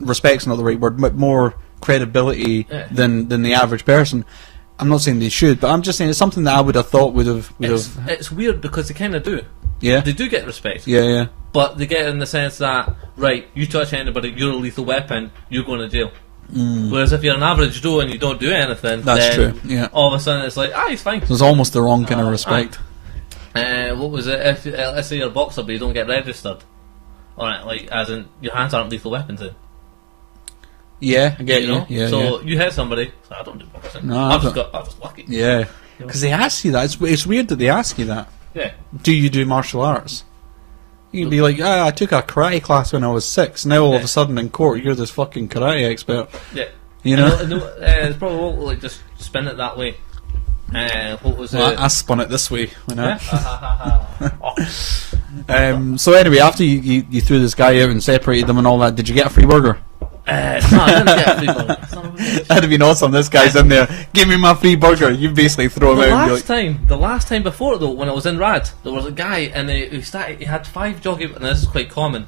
respect's not the right word, but more credibility than the average person. I'm not saying they should, but I'm just saying it's something that I would have thought would have. It's weird because they kind of do. Yeah. They do get respect. Yeah. But they get it in the sense that, right, you touch anybody, you're a lethal weapon, you're going to jail. Whereas if you're an average Joe and you don't do anything, that's then true. Yeah. all of a sudden it's like, he's fine. So it's almost the wrong kind of respect. What was it? If let's say you're a boxer but you don't get registered, alright, like as in your hands aren't lethal weapons then. Yeah, I get You you. know? Yeah, So you hit somebody. So I don't do boxing. No, I'm I just lucky. yeah. Because they ask you that. It's weird that they ask you that. Yeah. Do you do martial arts? You can be like, I took a karate class when I was 6. Now all of a sudden in court, you're this fucking karate expert. Yeah. You know? It's probably won't, like just spin it that way. What was Well, it? I spun it this way. You know? Oh. So anyway, after you threw this guy out and separated them and all that, did you get a free burger? No, I didn't get a free burger. Son of a bitch. That'd have been awesome. This guy's in there. Give me my free burger. You basically throw him out and be like, The last time before it though, when I was in Rad, there was a guy and he had 5 joggies, and this is quite common.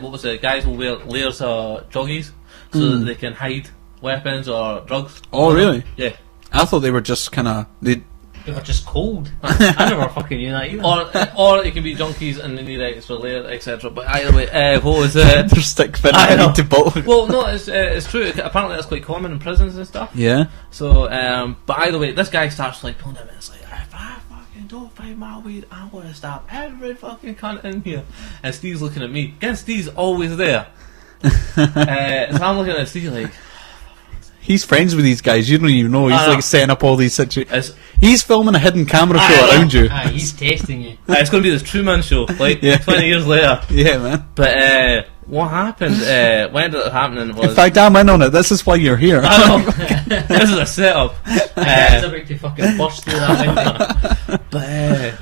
What was it? Guys will wear layers of joggies so that they can hide weapons or drugs. oh really? Yeah. I thought they were just kind of They were just cold. I never fucking knew that either. Or it can be junkies and they need extra layer, etc. But either way, what was it? their stick fin. I I know. need to bolt. Well, no, it's true. Apparently, that's quite common in prisons and stuff. Yeah. So, but either way, this guy starts like pulling him in. It's like, if I fucking don't find my weed, I'm gonna stab every fucking cunt in here. And Steve's looking at me. Again, Steve's always there. So I'm looking at Steve like, He's friends with these guys. You don't even know. He's I know. like setting up all these situations. it's He's filming a hidden camera I show know. around you. He's testing you. it's going to be this Truman Show, like Yeah. 20 years later. Yeah, man. But what happened? What ended up happening was. In fact, I'm in on it. This is why you're here. I know. This is a setup. It's about to fucking burst through that window. But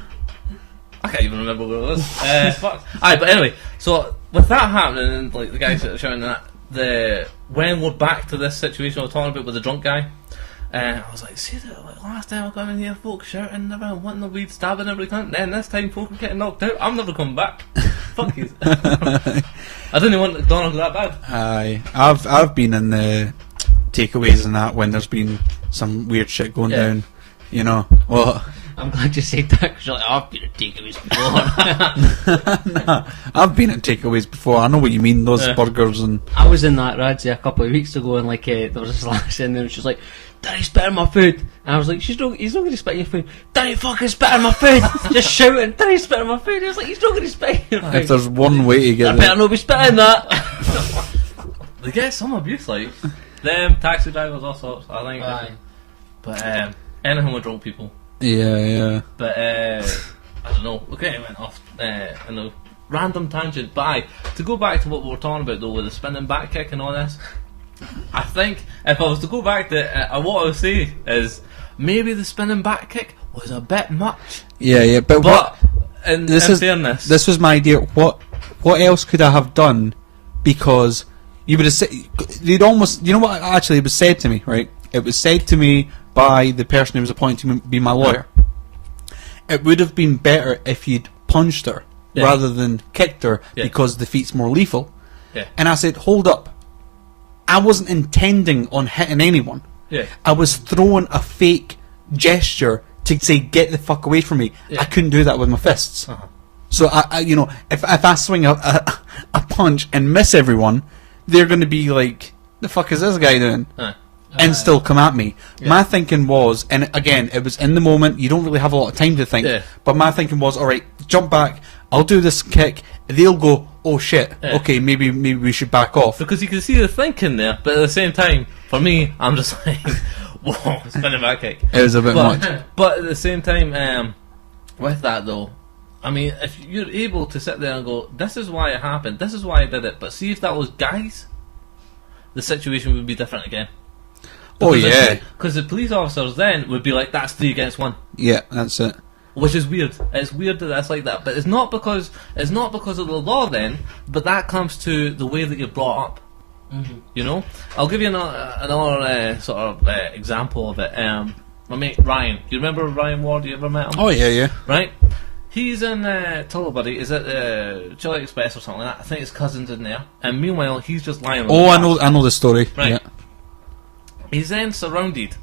I can't even remember where it was. Fuck. Aye, but anyway, so with that happening, and like the guy shouting that, when we're back to this situation I was talking about with the drunk guy, I was like, see that like, last time I got in here, folks shouting around, wanting the weed, stabbing everybody, then this time folk are getting knocked out. I'm never coming back. Fuck you. I didn't want McDonald's that bad. Aye, I've been in the takeaways and that when there's been some weird shit going Yeah. down. You know what? I'm glad you said that because you're like, I've been at takeaways before. Nah, I've been at takeaways before. I know what you mean. Those Yeah. burgers and I was in that Radzi a couple of weeks ago and like there was this lass in there and she was like, Daddy spit in my food. And I was like, he's not going to spit in your food. Daddy fucking spit in my food. Just shouting, Daddy spit in my food. I was like, he's not going to spit in your if food. there's one way to I get better it, not be spitting that. They get some abuse, like them taxi drivers, all sorts. I think. Aye. But anything with drunk people. yeah. But I don't know. Okay, I went off in a random tangent. But aye, to go back to what we were talking about though, with the spinning back kick and all this, I think if I was to go back to what I would say is maybe the spinning back kick was a bit much. Yeah. But what? But in This is fairness, this was my idea. What else could I have done? Because you would have said they'd almost. You know what? Actually, it was said to me. Right? It was said to me by the person who was appointed to be my lawyer. It would have been better if you'd punched her Yeah. rather than kicked her Yeah. because the feet's more lethal. Yeah. And I said, hold up. I wasn't intending on hitting anyone. yeah, I was throwing a fake gesture to say, get the fuck away from me. Yeah. I couldn't do that with my fists. Uh-huh. So, I you know, if I swing a punch and miss everyone, they're going to be like, the fuck is this guy doing? aye. And still come at me. My thinking was, and again, it was in the moment, you don't really have a lot of time to think, Yeah. but my thinking was, alright, jump back, I'll do this kick, they'll go, oh shit, Yeah. okay, maybe we should back off. Because you can see the thinking there, but at the same time, for me, I'm just like, whoa, spinning back kick. It was a bit much. But at the same time, with that though, I mean, if you're able to sit there and go, this is why it happened, this is why I did it, but see if that was guys, the situation would be different again. Oh yeah, Because the police officers then would be like, that's 3 against 1. yeah, that's it. Which is weird. It's weird that that's like that. But it's not because of the law then, but that comes to the way that you're brought up. Mm-hmm. You know? I'll give you another sort of example of it. My mate Ryan. Do you remember Ryan Ward? You ever met him? Oh yeah. Right? He's in Tullibody. He's at Chili Express or something like that. I think his cousin's in there. And meanwhile, he's just lying on the Oh, grass. I know the story. Right. Yeah. He's then surrounded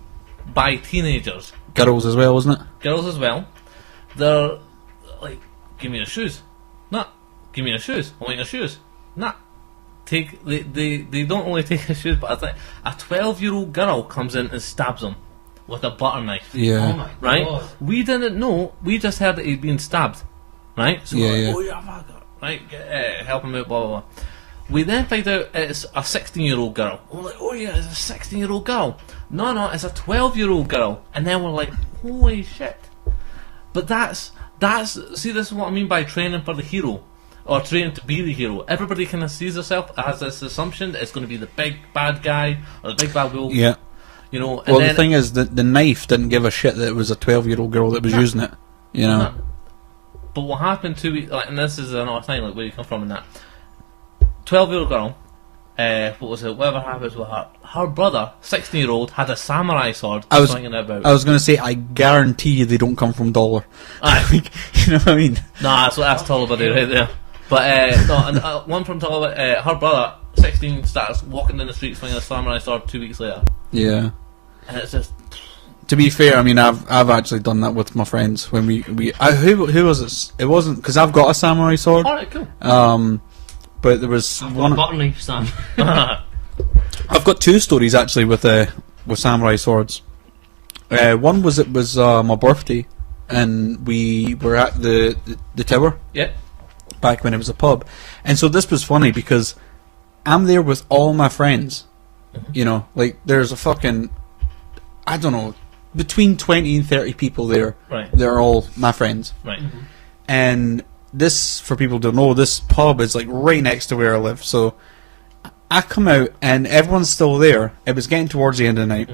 by teenagers. Girls as well, wasn't it? Girls as well. They're like, give me your shoes. Nah. Give me your shoes. I want your shoes. Nah. They don't only take his shoes, but I think a 12-year-old girl comes in and stabs him with a butter knife. Yeah. Oh my Right? God. We didn't know. We just heard that he'd been stabbed. Right? So Yeah, we're like, yeah. oh yeah, fuck. Right? Help him out, blah, blah, blah. We then find out it's a 16-year-old girl. We're like, oh yeah, it's a 16-year-old girl. No, it's a 12-year-old girl. And then we're like, holy shit. But that's see, this is what I mean by training for the hero, or training to be the hero. Everybody kind of sees herself, has this assumption that it's going to be the big bad guy or the big bad wolf. Yeah. You know. And Well, then the thing is that the knife didn't give a shit that it was a 12-year-old girl that was using it. You know. But what happened to it? Like, and this is another thing. Like, where you come from in that 12-year-old girl. What was it? Whatever happens with her. Her brother, 16-year-old, had a samurai sword swinging about. I was going to say, I guarantee you they don't come from Dollar. Aye. You know what I mean? Nah, that's Tullibody right there. But no, and one from Tullibody, her brother, 16, starts walking down the street swinging a samurai sword 2 weeks later. Yeah. And it's just. To be fair, I mean, I've actually done that with my friends when who was it? It wasn't because I've got a samurai sword. Alright, cool. But there was I've got one. a butter knife, Sam. I've got two stories actually with samurai swords. One was my birthday, and we were at the tower. Yep. Back when it was a pub, and so this was funny because I'm there with all my friends. You know, like there's a fucking, I don't know, between 20 and 30 people there. Right. They're all my friends. Right. And this, for people to know, this pub is like right next to where I live. So I come out and everyone's still there. It was getting towards the end of the night.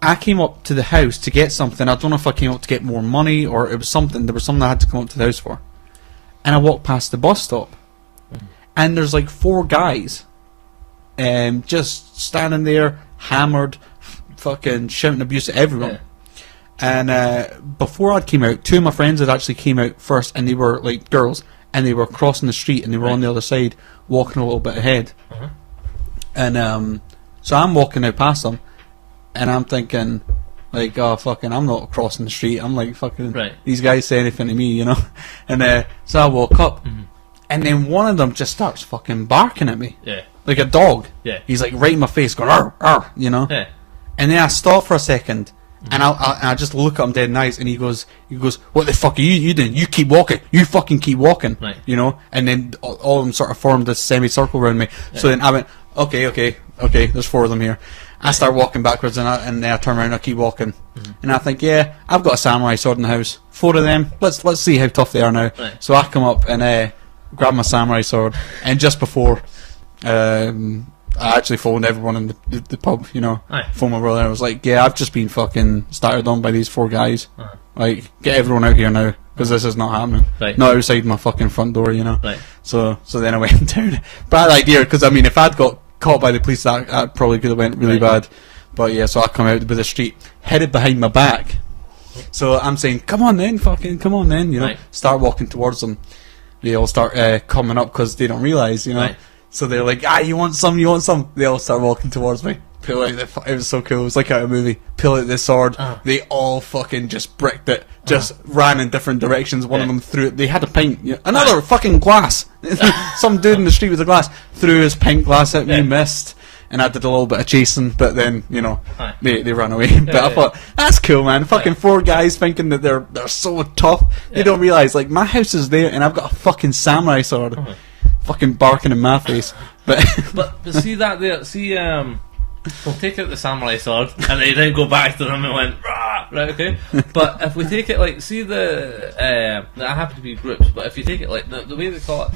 I came up to the house to get something. I don't know if I came up to get more money or it was something. There was something I had to come up to the house for. And I walked past the bus stop. And there's like 4 guys just standing there, hammered, fucking shouting abuse at everyone. Yeah. And before I came out, 2 of my friends had actually came out first, and they were like girls, and they were crossing the street, and they were on the other side, walking a little bit ahead. And so I'm walking out past them, and I'm thinking, like, oh fucking, I'm not crossing the street. I'm like, fucking, these guys say anything to me, you know? And so I walk up, and then one of them just starts fucking barking at me, like a dog. He's like right in my face, going arr, arr, you know? And then I stop for a second, and I just look at him dead in the eyes, and he goes, what the fuck are you doing? You keep walking. You fucking keep walking. You know? And then all of them sort of formed this semicircle around me. So then I went, okay, there's 4 of them here. I start walking backwards, and then I turn around and I keep walking. And I think, yeah, I've got a samurai sword in the house. 4 of them. Let's see how tough they are now. So I come up and grab my samurai sword, and just before I actually phoned everyone in the pub, you know, phoned my brother, and I was like, yeah, I've just been fucking started on by these 4 guys. Like, get everyone out here now, because this is not happening. Not outside my fucking front door, you know. So then I went down. Bad idea, because I mean, if I'd got caught by the police, that probably could have went really bad. But yeah, so I come out with the street, headed behind my back. So I'm saying, come on then, you know. Start walking towards them. They all start coming up, because they don't realise, you know. So they're like, you want some? They all start walking towards me. Pull out it was so cool. It was like out of a movie. Pull out the sword. They all fucking just bricked it. Just ran in different directions. One of them threw it. They had a pint. Another fucking glass. Some dude in the street with a glass threw his pint glass at me, missed. And I did a little bit of chasing, but then, you know, they ran away. But I thought, that's cool, man. Fucking 4 guys thinking that they're so tough. They don't realise, like, my house is there and I've got a fucking samurai sword. Fucking barking in my face. But see that there, we'll take out the samurai sword and they then go back to them and went, rah, right, okay. But if we take it like, see I happen to be groups, but if you take it like the way they call it,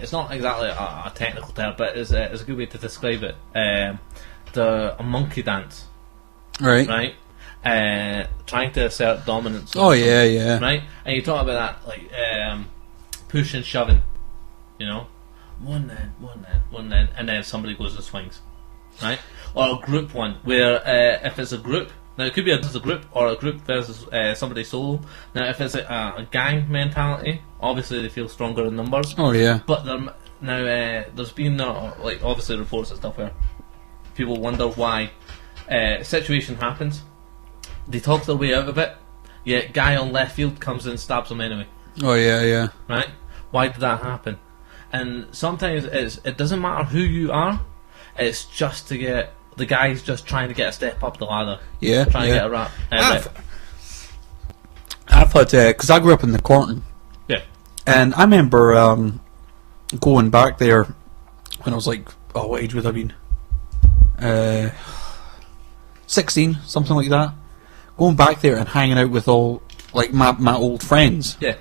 it's not exactly a technical term, but it's a good way to describe it. A monkey dance, right? Trying to assert dominance. Oh yeah. Right, and you talk about that like push and shoving, you know, one then, and then somebody goes and swings, right? Or a group one where if it's a group, now it could be just a group or a group versus somebody solo. Now if it's a gang mentality, obviously they feel stronger in numbers. Oh yeah. But there's been like obviously reports and stuff where people wonder why situation happens. They talk their way out of it, yet guy on left field comes in and stabs them anyway. Oh yeah. Right? Why did that happen? And sometimes it doesn't matter who you are. It's just to get the guy's just trying to get a step up the ladder. Yeah, trying to get a rap. I've had because I grew up in the Corton. Yeah. And I remember going back there when I was like, oh, what age would I have been? 16, something like that. Going back there and hanging out with all like my old friends. Yeah.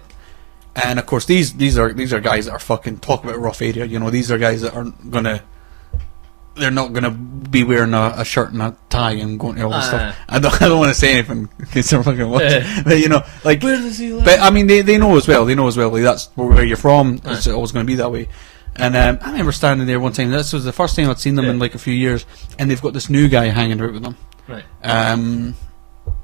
And of course, these are guys that are fucking talk about a rough area. You know, these are guys that aren't gonna. They're not gonna be wearing a shirt and a tie and going to all this stuff. I don't want to say anything in case they're fucking watching. But you know, like, where does he live? But I mean, they know as well. They know as well. Like, that's where you're from. It's always going to be that way. And I remember standing there one time. This was the first time I'd seen them in like a few years. And they've got this new guy hanging out with them. Right.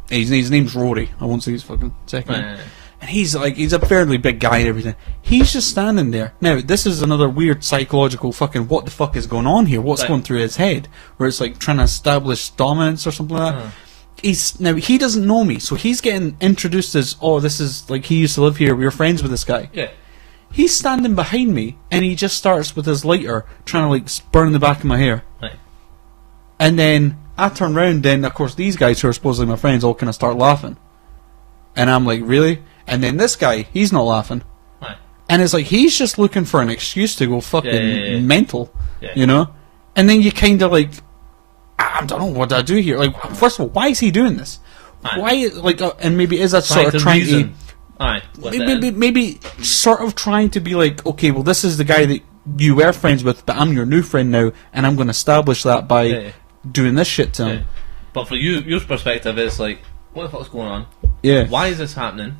His name's Rory. I won't say his fucking second name. Right. And he's a fairly big guy and everything. He's just standing there. Now, this is another weird psychological fucking what the fuck is going on here? What's going through his head? Where it's like trying to establish dominance or something like that. Now, he doesn't know me, so he's getting introduced as, oh, this is, like, he used to live here, we were friends with this guy. Yeah. He's standing behind me, and he just starts with his lighter, trying to, like, burn the back of my hair. Right. And then I turn around, then, of course, these guys who are supposedly my friends all kind of start laughing. And I'm like, really? And then this guy, he's not laughing. Right. And it's like, he's just looking for an excuse to go fucking mental, Yeah. you know? And then you kind of like, I don't know what I do here. Like, first of all, why is he doing this? Aye. Why, like, and maybe is that sort of trying to... Aye. Maybe sort of trying to be like, okay, well, this is the guy that you were friends with, but I'm your new friend now, and I'm going to establish that by doing this shit to him. Yeah. But for your perspective, it's like, what the fuck's going on? Yeah. Why is this happening?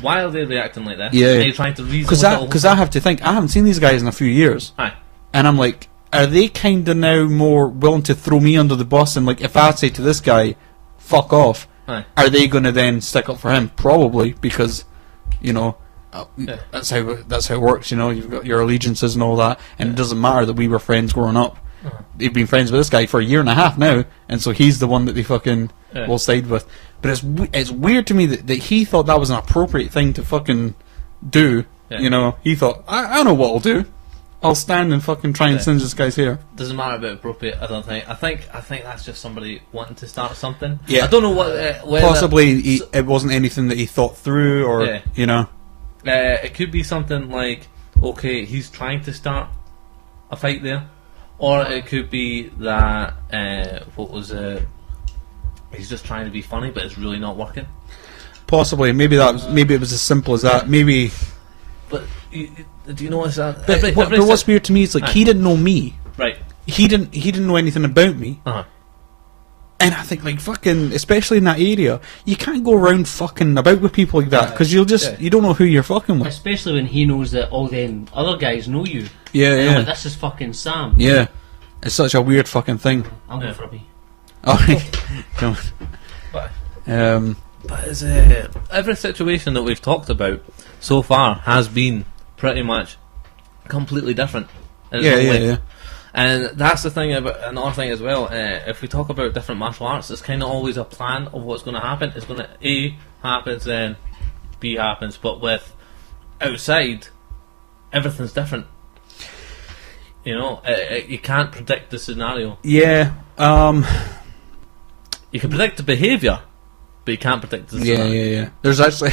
Why are they reacting like this? Yeah. Are you trying to reason Because I have to think, I haven't seen these guys in a few years. Aye. And I'm like, are they kind of now more willing to throw me under the bus? And like, if I say to this guy, fuck off, are they going to then stick up for him? Probably, because, you know, that's how it works. You know, you've got your allegiances and all that, and it doesn't matter that we were friends growing up. They've been friends with this guy for a year and a half now, and so he's the one that they fucking will side with. But it's weird to me that he thought that was an appropriate thing to fucking do. Yeah. You know, he thought, I know what I'll do. I'll stand and fucking try and singe this guy's hair. Doesn't matter about appropriate. I don't think. I think that's just somebody wanting to start something. Yeah. I don't know what. Possibly it wasn't anything that he thought through, or you know. It could be something like, okay, he's trying to start a fight there, or it could be that he's just trying to be funny, but it's really not working. Possibly, maybe it was as simple as that. Maybe. But do you notice that? But what's weird to me is like he didn't know me. Right. He didn't know anything about me. And I think like fucking, especially in that area, you can't go around fucking about with people like that because you don't know who you're fucking with. Especially when he knows that all them other guys know you. Yeah, and yeah. Like, this is fucking Sam. Yeah, it's such a weird fucking thing. I'm going for a wee. Alright, come on. But it's, every situation that we've talked about so far has been pretty much completely different. Yeah. And that's the thing about another thing as well. If we talk about different martial arts, it's kind of always a plan of what's going to happen. It's going to A happens, then B happens. But with outside, everything's different. You know, you can't predict the scenario. Yeah. You can predict the behaviour, but you can't predict the scenario. Yeah. There's actually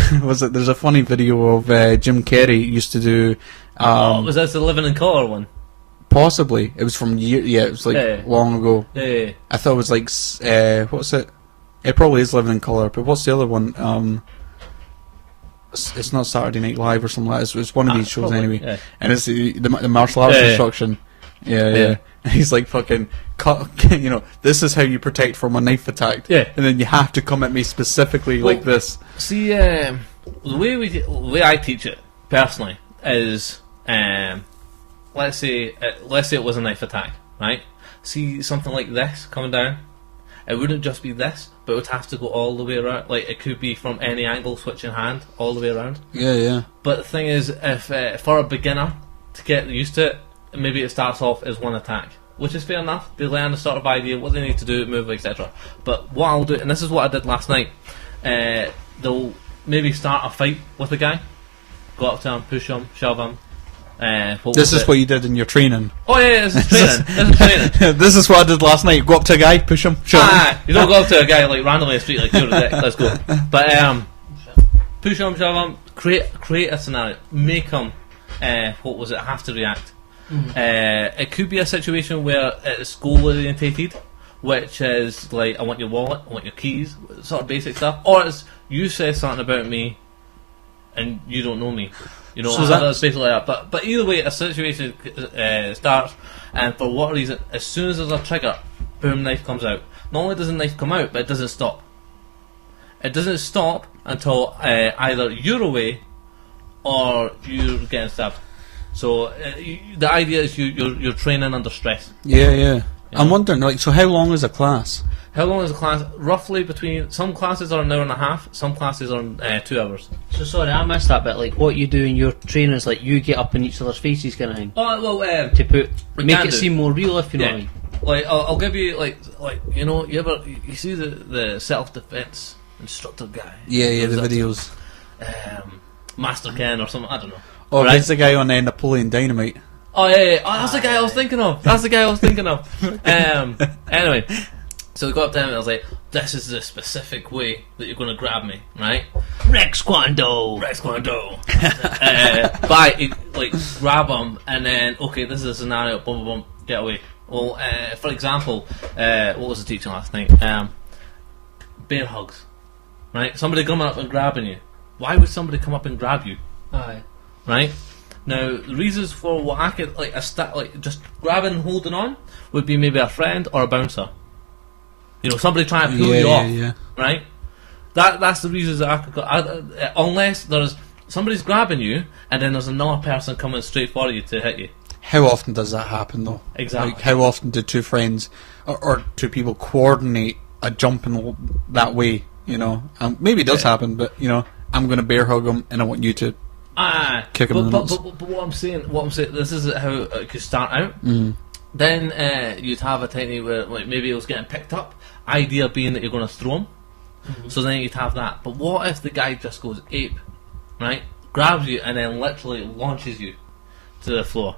there's a funny video of Jim Carrey used to do. Was that the Living in Colour one? Possibly, it was from it was like long ago. Yeah. I thought it was like what's it? It probably is Living in Colour, but what's the other one? It's not Saturday Night Live or something like that. It's one of these shows probably, anyway, yeah. and it's the martial arts instruction. Yeah. And he's like fucking, you know, this is how you protect from a knife attack. Yeah. And then you have to come at me specifically like this. See, the way I teach it personally is, let's say it was a knife attack, right? See something like this coming down. It wouldn't just be this, but it would have to go all the way around. Like, it could be from any angle, switching hand, all the way around. Yeah. But the thing is, if for a beginner to get used to it, maybe it starts off as one attack, which is fair enough. They learn the sort of idea, what they need to do, move, etc. But what I'll do, and this is what I did last night, they'll maybe start a fight with a guy, go up to him, push him, shove him. This is what you did in your training. Oh yeah, this is training. This is training. This is what I did last night. Go up to a guy, push him, shove him. You don't go up to a guy like randomly in the street like you're a dick. Let's go. But push him, shove him. Create a scenario. Make him have to react. It could be a situation where it's goal orientated, which is like, I want your wallet, I want your keys, sort of basic stuff, or it's you say something about me and you don't know me. You know, So that's basically that. But either way, a situation starts, and for what reason, as soon as there's a trigger, boom, knife comes out. Not only does the knife come out, but it doesn't stop. It doesn't stop until either you're away or you're getting stabbed. So the idea is you're training under stress. Yeah. I'm wondering, like, so how long is a class? How long is a class? Roughly between, some classes are an hour and a half, some classes are 2 hours. So sorry, I missed that bit. Like, what you do in your training is like you get up in each other's faces, kind of thing, Oh well, to make can it do. seem more real, if you know what I mean. Like I'll give you like you know, you see the self-defense instructor guy. Yeah, the Who's that? videos. Master Ken or something, I don't know. Oh, Right. that's the guy on Napoleon Dynamite. Oh yeah. Oh, that's the guy I was thinking of. Anyway, so they got up to him and I was like, this is the specific way that you're going to grab me, right? Rex Kwando. Like grab him and then, okay, this is a scenario, boom, boom, boom, get away. Well, for example, what was the teaching last night? Bear hugs, right? Somebody coming up and grabbing you. Why would somebody come up and grab you, Aye. right? Now, the reasons for what I could, like, like just grabbing and holding on would be maybe a friend or a bouncer. You know, somebody trying to pull you off, Yeah. right? That's the reasons that I could go, unless there's somebody's grabbing you and then there's another person coming straight for you to hit you. How often does that happen, though? Exactly. Like, how often do two friends or two people coordinate a jump in that way? You know, maybe it does happen, but you know, I'm going to bear hug him, and I want you to kick him in the nuts. But what I'm saying, this is how it could start out. Then you'd have a tiny where, like, maybe it was getting picked up. Idea being that you're going to throw him. So then you'd have that. But what if the guy just goes ape, right? Grabs you and then literally launches you to the floor,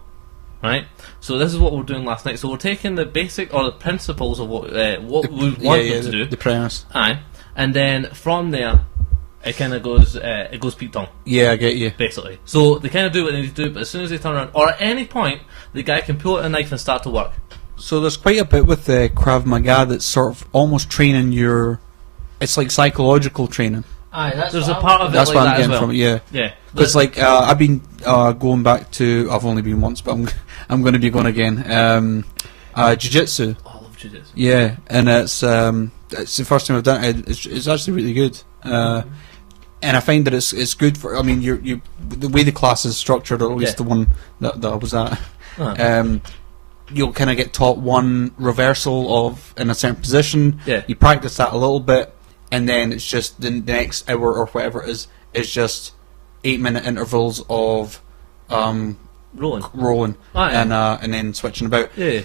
right? So this is what we're doing last night. So we're taking the basic or the principles of what we want them to do. The premise. Aye, and then from there, it kind of goes. It goes Pete Tong. Yeah, I get you. Basically. So they kind of do what they need to do, but as soon as they turn around, or at any point, the guy can pull out a knife and start to work. So there's quite a bit with the Krav Maga that's sort of almost training your. It's like psychological training. Aye, that's There's a what part of it That's like what that I'm as getting well. from it. Yeah. Yeah. Because like I've been going back to. I've only been once, but I'm going to be going again. Jiu-jitsu. Oh, I love jiu-jitsu. Yeah, and it's the first time I've done it. It's actually really good. And I find that it's good for. I mean, you the way the class is structured, or at least Yeah. the one that I was at. Uh-huh. You'll kind of get taught one reversal of in a certain position. Yeah. You practice that a little bit, and then it's just the next hour or whatever it is just 8-minute intervals of rolling Aye. and then switching about. Yeah.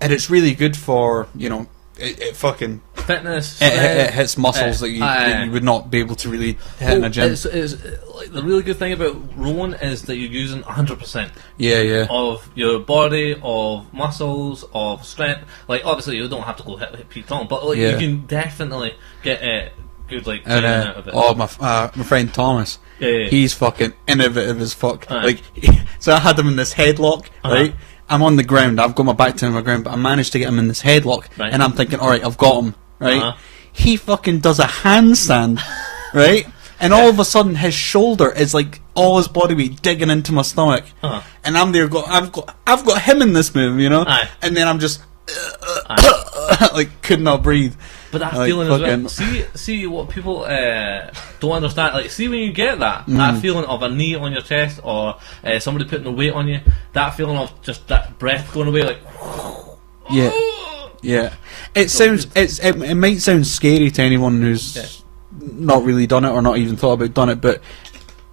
And it's really good for, you know, it fucking Fitness. it hits muscles that you would not be able to really hit in a gym. It's, like, the really good thing about rolling is that you're using 100% Yeah. of your body, of muscles, of strength. Like, obviously you don't have to go hit Pete Tong, but like, Yeah. you can definitely get good like And training out of it. my friend Thomas, Yeah. he's fucking innovative as fuck. Aye. Like, so I had him in this headlock, Uh-huh. right? I'm on the ground. I've got my back to the ground, but I managed to get him in this headlock, Right. and I'm thinking, all right, I've got him, right? Uh-huh. He fucking does a handstand, right? And all of a sudden, his shoulder is like all his body weight digging into my stomach, Uh-huh. and I'm there. I've got him in this move, you know. Aye. And then I'm just Aye. like could not breathe. But that Like, feeling as fucking- well. See what people don't understand. Like, see when you get that feeling of a knee on your chest, or somebody putting a weight on you. That feeling of just that breath going away, like. Yeah, yeah. It sounds. It might sound scary to anyone who's not really done it or not even thought about done it, but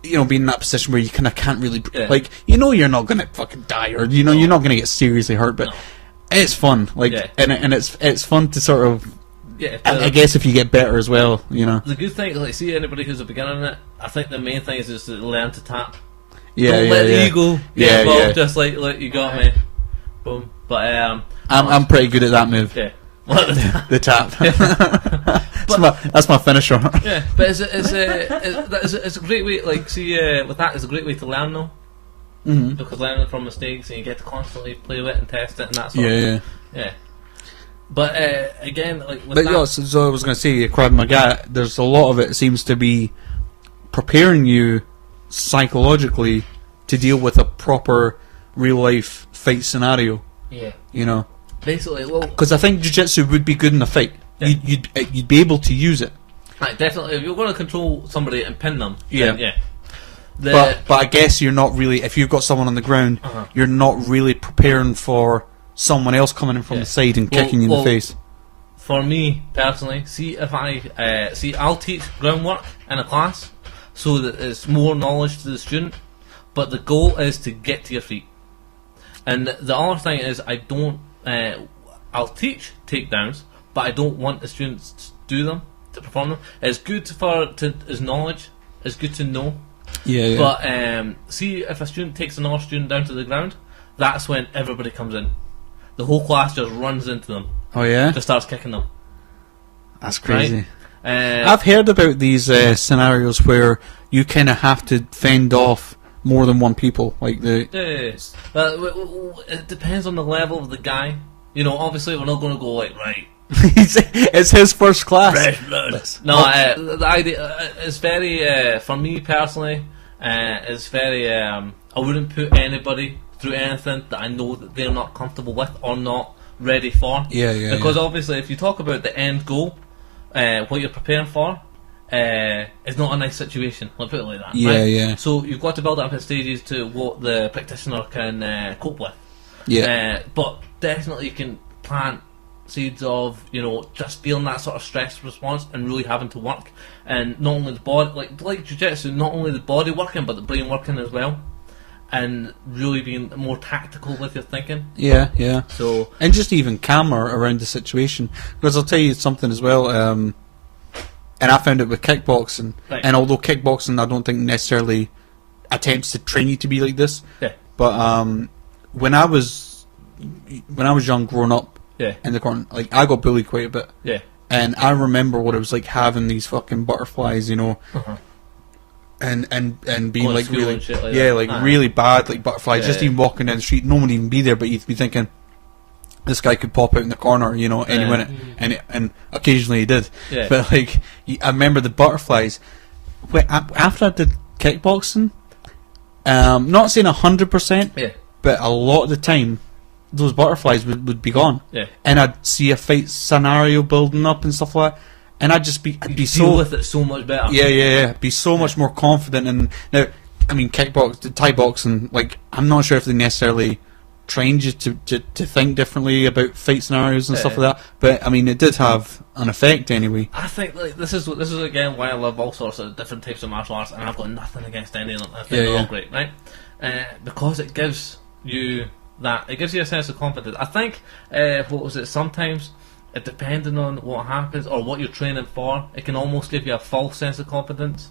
you know, being in that position where you kind of can't really like, you know, you're not gonna fucking die, or you know, you're not gonna get seriously hurt, but it's fun. Like, and it's fun to sort of. Yeah, I guess if you get better as well, you know. The good thing, like, see anybody who's a beginner in it, I think the main thing is just to learn to tap. Yeah, Don't let the ego get involved. yeah. Just like you got me, boom. But I'm pretty good at that move. yeah, The tap. That's my finisher. yeah. But it's a great way. Like, see, with that, it's a great way to learn though. because learning from mistakes, and you get to constantly play with it and test it and that sort of Yeah, thing. Yeah. But again, like with But that, yeah, so I was going to say, Krav Maga, there's a lot of it seems to be preparing you psychologically to deal with a proper real life fight scenario. yeah, You know, basically, well, because I think jiu-jitsu would be good in a fight. Yeah. You'd be able to use it. like, definitely, if you're going to control somebody and pin them, then, yeah. But I guess you're not really, if you've got someone on the ground, you're not really preparing for someone else coming in from the side and kicking you in the face. For me personally, I'll teach groundwork in a class so that it's more knowledge to the student, but the goal is to get to your feet. And the other thing is, I'll teach takedowns, but I don't want the students to do them, to perform them. It's good as knowledge, it's good to know. Yeah. But see, if a student takes another student down to the ground, that's when everybody comes in. The whole class just runs into them. Oh yeah? Just starts kicking them. That's crazy. Right? I've heard about these scenarios where you kind of have to fend off more than one people. Like the Yes. It depends on the level of the guy. You know, obviously we're not going to go like, right, it's his first class. fresh blood. No, the idea is very, for me personally, is very, I wouldn't put anybody through anything that I know that they're not comfortable with or not ready for. Yeah. Because obviously if you talk about the end goal, what you're preparing for, it's not a nice situation, let's put it like that. Yeah, right? yeah. So you've got to build up in stages to what the practitioner can cope with. Yeah. But definitely you can plant seeds of, you know, just feeling that sort of stress response and really having to work, and not only the body, like jiu-jitsu, not only the body working but the brain working as well, and really being more tactical with your thinking. Yeah. So And just even calmer around the situation. Because I'll tell you something as well, and I found it with kickboxing, Right. and although kickboxing I don't think necessarily attempts to train you to be like this, yeah, but when I was young growing up yeah, in the corner, like I got bullied quite a bit, yeah, and I remember what it was like having these fucking butterflies, you know, and being Going to like school really, and shit like yeah, that. like Aye. really bad, like butterflies. Yeah, Just yeah. even walking down the street, no one would even be there, but you'd be thinking, this guy could pop out in the corner, you know, any Yeah. minute, and occasionally he did. Yeah. But like, I remember the butterflies. After I did kickboxing, not saying 100%, yeah, but a lot of the time, those butterflies would be gone, yeah. and I'd see a fight scenario building up and stuff like that, and I'd be Deal so with it so much better. yeah. Be so much more confident. And now, I mean, Thai boxing, like, I'm not sure if they necessarily trained you to think differently about fight scenarios and stuff Yeah. like that. But I mean, it did have an effect anyway. I think like this is again why I love all sorts of different types of martial arts, and I've got nothing against any of them. I think Yeah, they're yeah. all great, right? Because it gives you a sense of confidence. I think sometimes depending on what happens or what you're training for, it can almost give you a false sense of confidence.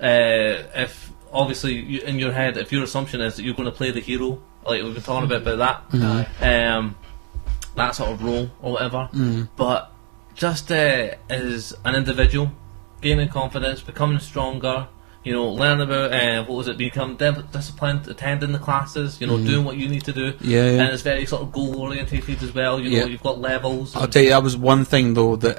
If obviously in your head, if your assumption is that you're going to play the hero, like we've been talking about that, that sort of role or whatever. But just as an individual, gaining confidence, becoming stronger, you know, learn about become disciplined, attending the classes, you know, doing what you need to do. Yeah. And it's very sort of goal orientated as well. You know, Yeah. you've got levels. I'll tell you, that was one thing though that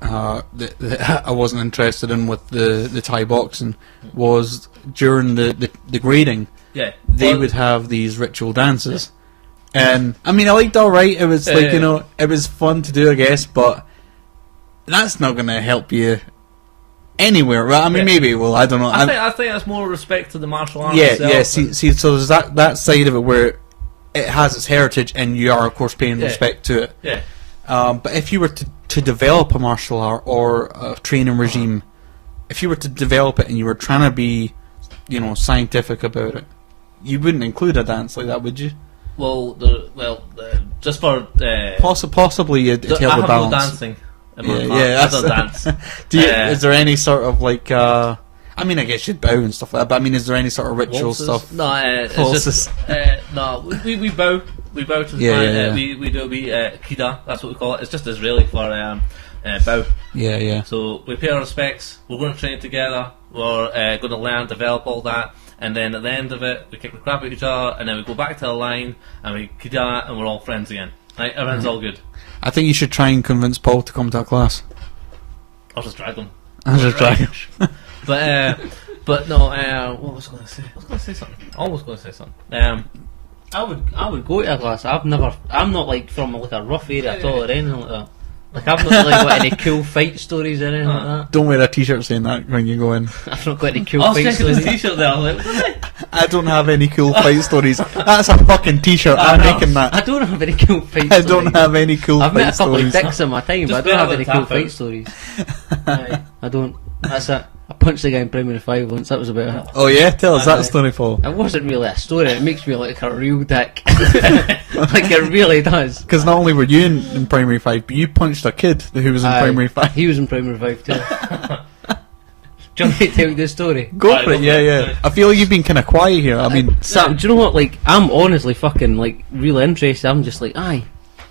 that I wasn't interested in with the Thai boxing was during the grading. Yeah, They would have these ritual dances, and I mean, I liked all right. It was like, you know, it was fun to do, I guess, but that's not going to help you anywhere, right? I mean, Yeah. maybe it will. I don't know. I think that's more respect to the martial art. Yeah, itself. yeah. See, so there's that side of it where it has its heritage, and you are, of course, paying Yeah. respect to it. Yeah. But if you were to develop a martial art or a training regime, if you were to develop it and you were trying to be, you know, scientific about it, you wouldn't include a dance like that, would you? Just for Possibly it'd I help have the balance. no dancing. In my Yeah, class. yeah, I don't that's- dance. Do you, Uh, is there any sort of like? I mean, I guess you'd bow and stuff like that. But I mean, is there any sort of ritual Waltzes? stuff? No, it's Waltzes. just no. We bow We bow to the Yeah, client. yeah, yeah. We do a wee kida. That's what we call it. It's just Israeli for bow. Yeah. So we pay our respects. We're going to train together. We're going to learn, develop all that, and then at the end of it, we kick the crap at each other, and then we go back to the line and we kida, and we're all friends again. Right? Everyone's all good. I think you should try and convince Paul to come to a class. I'll just drag them. I'll just try. But no. What was I going to say? I was going to say something. Almost going to say something. I would go to a class. I'm not like from like a rough area at all or anything like that. Like I've not really got any cool fight stories or anything like that. Don't wear a t-shirt saying that when you go in. I've not got any cool I was fight checking stories. his t-shirt there. I was like, what is it? I don't have any cool fight stories. That's a fucking t-shirt. I'm making that. I don't have any cool fight I stories. don't have any cool I've fight met a couple stories. of dicks in my time, but I Just don't have better any than cool tap fight out. stories. Aye, I don't. That's it. I punched the guy in Primary 5 once, that was about it. Oh yeah, tell us that story, Paul. It wasn't really a story, it makes me look like a real dick. Like it really does. Because not only were you in primary 5, but you punched a kid who was in Aye, primary 5. He was in Primary 5 too. Do you want me to tell you this story? Go Aye, for it, go yeah, for it. yeah. I feel like you've been kind of quiet here. I mean, Sam, do you know what, like, I'm honestly fucking, like, really interested. I'm just like, aye.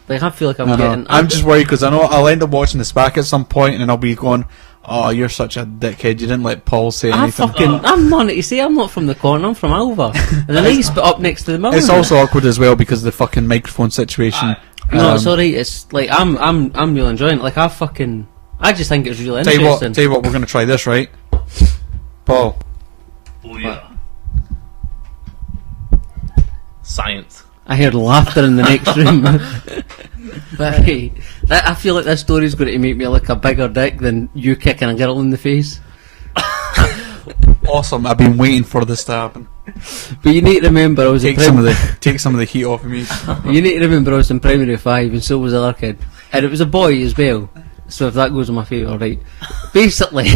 Like, I feel like I'm I know. getting... I'm just worried because I know I'll end up watching this back at some point and I'll be going, oh, you're such a dickhead. You didn't let Paul say anything. I'm not, you see, I'm not from the corner, I'm from Alva. And then I used to be up next to the mountain. It's also awkward as well because of the fucking microphone situation. No, it's alright, it's like, I'm really enjoying it. Like, I just think it's really Tell interesting. you what, we're going to try this, right? Paul. Oh yeah. Science. I heard laughter in the next room. But hey, I feel like this story's going to make me look a bigger dick than you kicking a girl in the face. Awesome, I've been waiting for this to happen. But you need to remember I was Take some of the heat off of me. You need to remember I was in Primary 5 and so was the other kid. And it was a boy as well. So if that goes in my favour, right. Basically,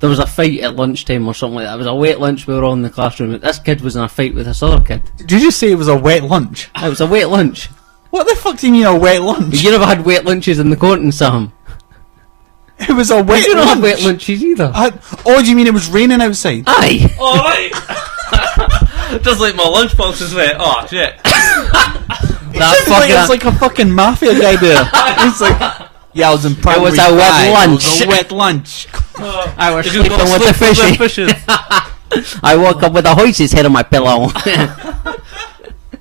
there was a fight at lunchtime or something like that. It was a wet lunch, we were all in the classroom. This kid was in a fight with this other kid. Did you just say it was a wet lunch? It was a wet lunch. What the fuck do you mean a wet lunch? You never had wet lunches in the Cornton, Sam. It was a wet You don't lunch. have wet lunches either. Oh, do you mean it was raining outside? Aye. Alright! Just like my lunchbox is wet. Oh shit. That It's like a fucking mafia guy there. It's like, yeah, I was in primary was a wet 5. lunch. It was a wet lunch. I was Did you sleeping go with the sleep fishy. fishes? I woke up with a hoise's head on my pillow.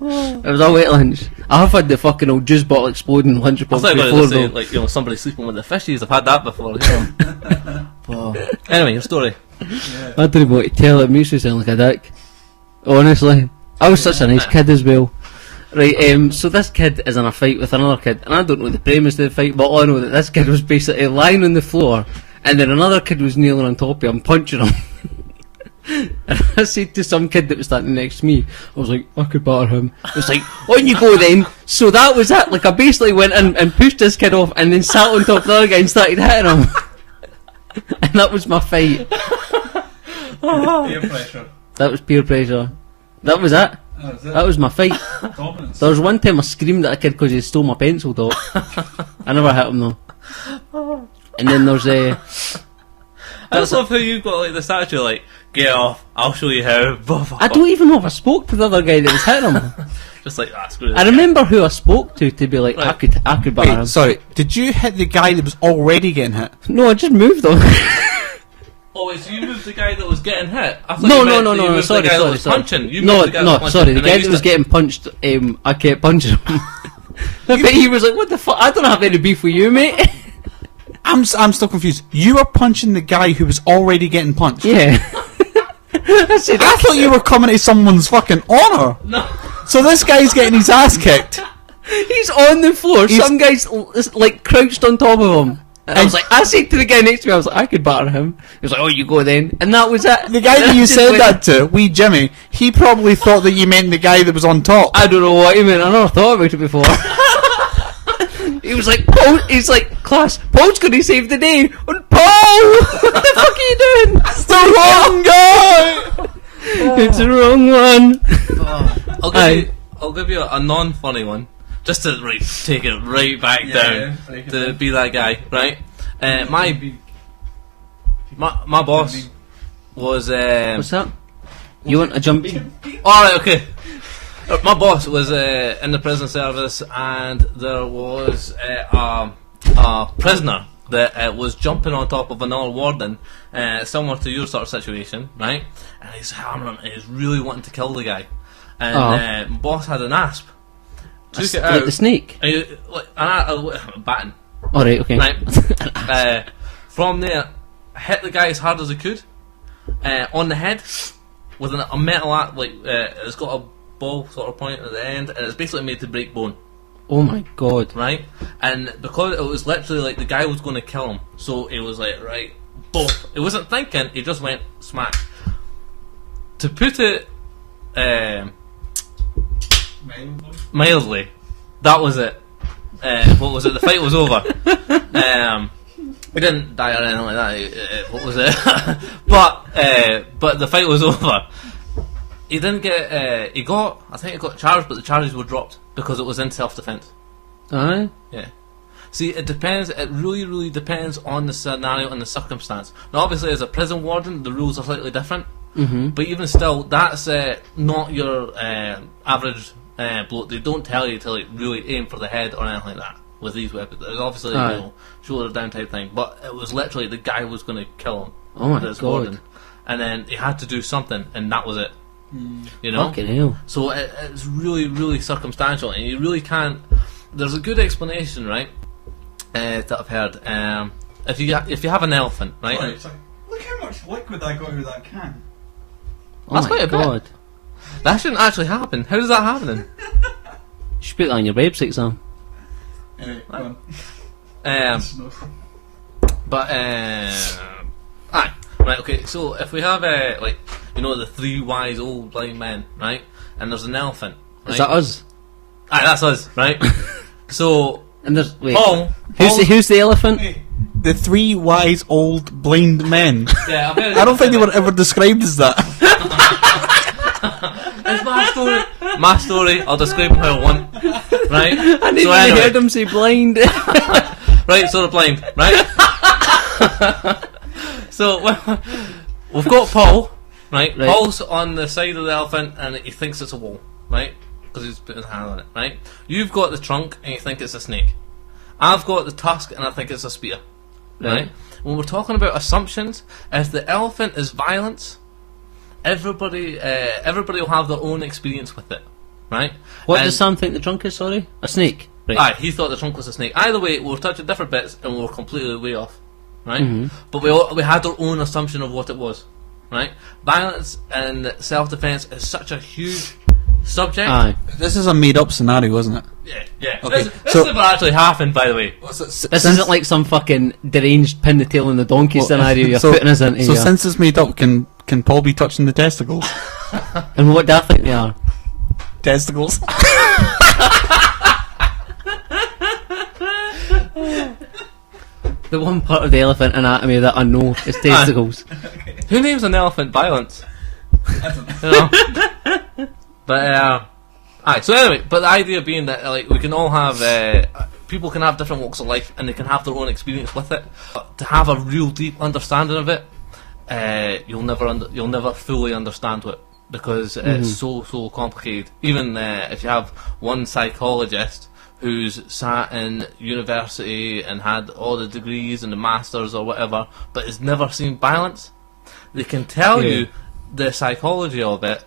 It was a wet lunch. I have had the fucking old juice bottle exploding I lunchbox thought you were before going to say, though. like, you know, somebody sleeping with the fishies. I've had that before. You know. Anyway, your story. I don't even want to tell it. Makes me sound like a dick. Honestly, I was such a nice kid as well. Right, so this kid is in a fight with another kid, and I don't know the premise of the fight, but all I know that this kid was basically lying on the floor, and then another kid was kneeling on top of him, punching him. And I said to some kid that was standing next to me, I was like, I could batter him. I was like, on you go then. So that was it. Like, I basically went in and pushed this kid off, and then sat on top of the other guy and started hitting him. And that was my fight. Peer pressure. That was peer pressure. That was it. That was my fight. Confidence. There was one time I screamed at a kid because he stole my pencil top. I never hit him though. And then there's I just love how you've got like the statue, like, get off, I'll show you how. I don't even know if I spoke to the other guy that was hitting him. Just like, screw this. I remember who I spoke to be like, I could batter him. Wait, sorry, did you hit the guy that was already getting hit? No, I just moved him. Oh, wait, so you moved the guy that was getting hit? I thought No, you no, meant no, that you no, moved sorry, the guy that sorry, was sorry. punching. You No, moved the guy no, that was sorry, the punching, and guy I that was used to- getting punched, I kept punching him. But he was like, what the fuck, I don't have any beef with you, mate. I'm still confused. You were punching the guy who was already getting punched? Yeah. I said, I thought you were coming to someone's fucking honour. No. So this guy's getting his ass kicked. he's on the floor, some guy's like crouched on top of him. And I was like, I said to the guy next to me, I was like, I could batter him. He was like, oh, you go then. And that was it. The guy that you said that to, wee Jimmy, he probably thought that you meant the guy that was on top. I don't know what he meant, I never thought about it before. He was like, Paul, he's like, class, Paul's gonna save the day. And Paul! What the fuck are you doing? It's the wrong guy! It's the wrong one. I'll give you a non-funny one, just to take it right back down to be that guy, right? My boss was. What's that? You want a jump? All right, okay. My boss was in the prison service, and there was a prisoner that was jumping on top of another warden, similar to your sort of situation, right? And he's hammering, and he's really wanting to kill the guy. And my boss had an asp. Took it out. Like the snake? Batting. Alright, okay. Right. From there, hit the guy as hard as he could on the head with a metal it's got a ball sort of point at the end, and it's basically made to break bone. Oh my god. Right? And because it was literally like the guy was going to kill him, so he was like, right, boom. He wasn't thinking, he just went smack. To put it mildly, that was it. What was it? The fight was over. He didn't die or anything like that. What was it? But the fight was over. He didn't get. I think he got charged, but the charges were dropped because it was in self-defense. Aye. Yeah. See, it depends. It really, really depends on the scenario and the circumstance. Now, obviously, as a prison warden, the rules are slightly different. Mm-hmm. But even still, that's not your average bloke. They don't tell you to really aim for the head or anything like that with these weapons. There's obviously shoulder down type thing, but it was literally the guy was going to kill him. Oh my god! Warden. And then he had to do something, and that was it. You know. Fucking hell. So it's really, really circumstantial, and you really can't. There's a good explanation, right? That I've heard. If you have an elephant, right? It's like, look how much liquid I got out of that can. Oh That's my quite a god! bit. That shouldn't actually happen. How does that happen? You should put that on your website, Sam. Anyway, go Um, but aye, right, okay. So if we have the 3 wise old blind men, right, and there's an elephant, right? Is that us? Aye, that's us, right? So And there's Paul, who's the elephant? The 3 wise old blind men. yeah, I don't think they were ever described as that. It's my story. My story. I'll describe them how I want. Right. I never anyway, heard him say blind. right. So they're blind. Right. So we've got Paul. Right. Paul's on the side of the elephant, and he thinks it's a wall. Right. Because he's put his hand on it. Right. You've got the trunk, and you think it's a snake. I've got the tusk, and I think it's a spear. Right. When we're talking about assumptions, if the elephant is violence, everybody will have their own experience with it, right? What does Sam think the trunk is? Sorry, a snake. Right. Aye, he thought the trunk was a snake. Either way, we were touching different bits, and we were completely way off, right? Mm-hmm. But we had our own assumption of what it was, right? Violence and self-defense is such a huge subject. Aye. This is a made-up scenario, isn't it? Yeah. Okay, This so- never actually happened, by the way. This isn't like some fucking deranged pin the tail on the donkey scenario you're putting us into. So here. since it's made up, can Paul be touching the testicles? And what do I think they are? Testicles. The one part of the elephant anatomy that I know is testicles. Who names an elephant violence? You know? But aye. So anyway, but the idea being that we can all have people can have different walks of life, and they can have their own experience with it. But to have a real deep understanding of it, you'll never fully understand it because it's so complicated. Even if you have one psychologist who's sat in university and had all the degrees and the masters or whatever, but has never seen violence, they can tell you the psychology of it,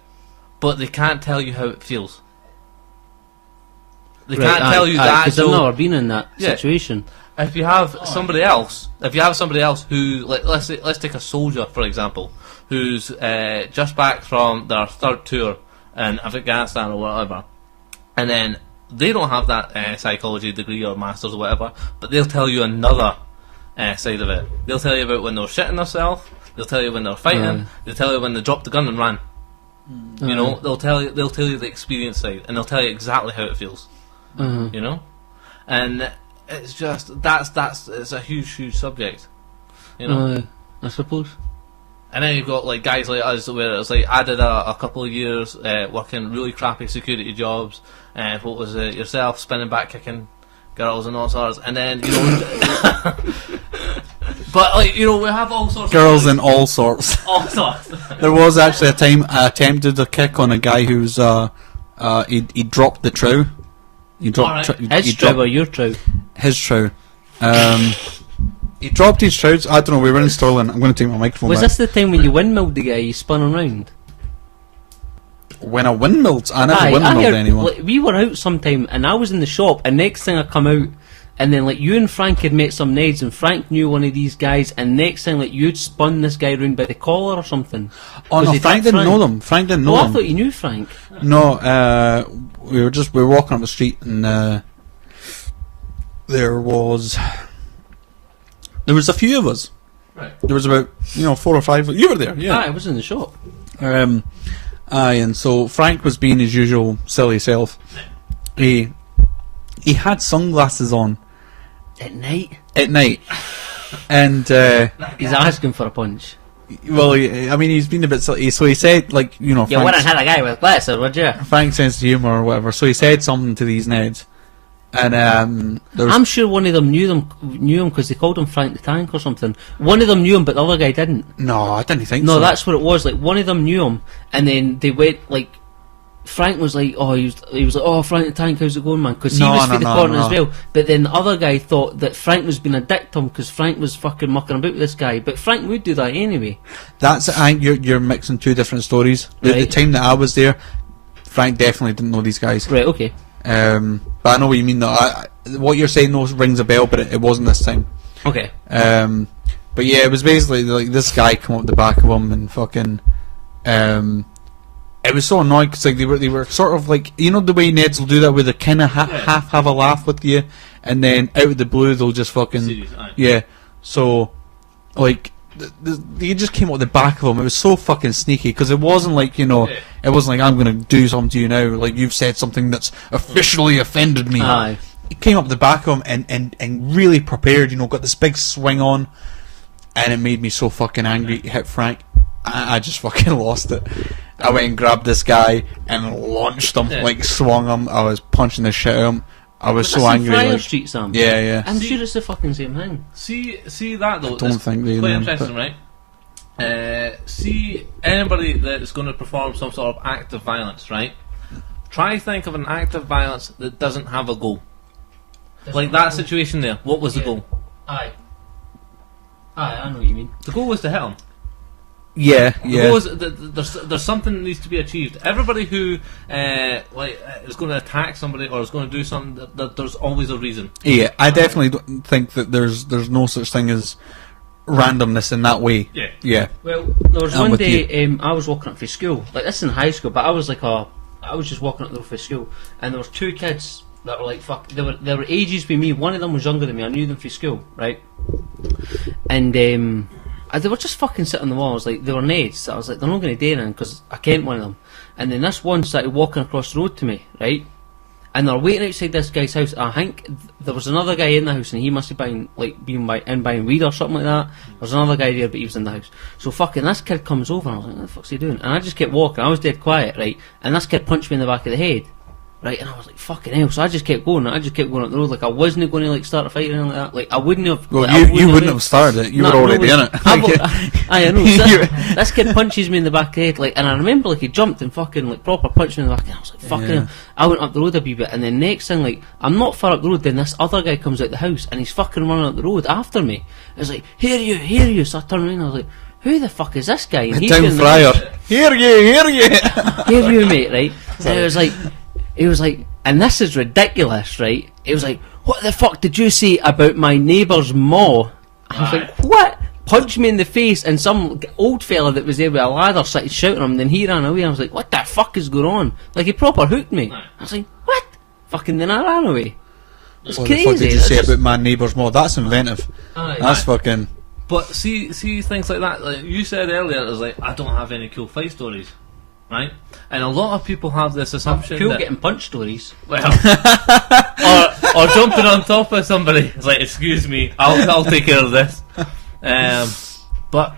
but they can't tell you how it feels. They can't tell you that because they've never been in that situation. If you have somebody else, who, let's take a soldier for example, who's just back from their 3rd tour in Afghanistan or whatever, and then they don't have that psychology degree or masters or whatever, but they'll tell you another side of it. They'll tell you about when they're shitting themselves. They'll tell you when they're fighting. They'll tell you when they dropped the gun and ran. You know, they'll tell you the experience side, and they'll tell you exactly how it feels. You know, and it's just it's a huge subject. You know, I suppose. And then you've got guys like us where it's I did a couple of years working really crappy security jobs. What was it? Yourself spinning back kicking girls and all sorts, and then but we have all sorts Girls of in all sorts. all sorts. There was actually a time I attempted a kick on a guy who's he dropped the trow. He dropped His trow or your trow? his trow. He dropped his trows. I don't know. We were installing. I'm going to take my microphone. Was back. this the time when you windmilled the guy? You spun him round. When I windmilled? I never windmilled anyone. Like, we were out sometime, and I was in the shop, and next thing I come out, and then like you and Frank had met some Neds, and Frank knew one of these guys, and next thing like you'd spun this guy round by the collar or something. Oh no, Frank didn't know them. Frank didn't know I them. thought you knew Frank. No, we were walking up the street, and there was a few of us. Right. There was about 4 or 5. You were there, yeah. I was in the shop. Aye, and so Frank was being his usual silly self. He had sunglasses on At night. and He's asking for a punch. well, he's been a bit silly. So he said, like, You wouldn't Frank's, have had a guy with glasses, would you? Frank's sense of humour or whatever. So he said something to these Neds, and there was I'm sure one of them knew him because they called him Frank the Tank or something. One of them knew him, but the other guy didn't. no, I didn't think No, so. that's what it was. Like one of them knew him, and then they went like. Frank was like, he was like, oh, Frank the Tank, how's it going, man? Because he was for the corner as well. But then the other guy thought that Frank was being a dick to him because Frank was fucking mucking about with this guy. But Frank would do that anyway. I think you're mixing two different stories. The Right. time that I was there, Frank definitely didn't know these guys. Right, okay. But I know what you mean. Though what you're saying though rings a bell, but it wasn't this time. Okay. But yeah, it was basically like this guy come up the back of him and fucking. It was so annoying because like they were sort of like the way Neds will do that where they kind of half have a laugh with you, and then out of the blue they'll just fucking Serious, aye. yeah. So like they just came up the back of him. It was so fucking sneaky because it wasn't like it wasn't like I'm gonna do something to you now. Like you've said something that's officially offended me. Aye. He came up the back of him and really prepared. Got this big swing on, and it made me so fucking angry. He hit Frank. I just fucking lost it. I went and grabbed this guy and launched him, like swung him. I was punching the shit out of him. I was so angry. Friar Like, Street, Sam. yeah. I'm sure it's the fucking same thing. See that though. I don't think they quite know, interesting, right? See anybody that's going to perform some sort of act of violence, right? Try think of an act of violence that doesn't have a goal. Like that situation there. What was the goal? Aye, I know what you mean. The goal was to hit him. yeah. The goal is there's something that needs to be achieved. Everybody who is going to attack somebody or is going to do something, there's always a reason. Yeah, I definitely don't think that there's no such thing as randomness in that way. Yeah. Well, there was I'm one with day I was walking up for school, like this in high school, but I was just walking up there for school, and there was two kids that were like they were ages with me. One of them was younger than me. I knew them from school, right? And they were just fucking sitting on the wall. I was like, they were Neds. So I was like, they're not going to do anything because I kent one of them. And then this one started walking across the road to me, right? And they're waiting outside this guy's house. I think there was another guy in the house, and he must have been buying weed or something like that. There was another guy there, but he was in the house. So fucking this kid comes over, and I was like, what the fuck's he doing? And I just kept walking. I was dead quiet, right? And this kid punched me in the back of the head. Right, and I was like, fucking hell, so I just kept going up the road, like I wasn't going to like start a fight or anything like that, like I wouldn't have... Well, like, you wouldn't have started it, you were already in it. I know, so this kid punches me in the back of the head, like, and I remember like he jumped and fucking like proper punched me in the back, and I was like, fucking hell. I went up the road a wee bit, and then next thing, like, I'm not far up the road, then this other guy comes out the house, and he's fucking running up the road after me. I was like, hear you, so I turned around and I was like, who the fuck is this guy? And he's Town Friar. Hear you. Hear you, mate, right? And it was like, and this is ridiculous, right? It was like, what the fuck did you say about my neighbour's maw? I was like, what? Punched me in the face, and some old fella that was there with a ladder started shouting at him, and then he ran away. I was like, what the fuck is going on? Like, he proper hooked me. I was like, what? Fucking then I ran away. It's What crazy. the fuck did you say about my neighbour's more? That's inventive. Aye. That's fucking... But see things like that. Like you said earlier, it was like I don't have any cool fight stories, right? And a lot of people have this assumption Cool that getting punch stories. well, or jumping on top of somebody. It's like, excuse me, I'll take care of this. But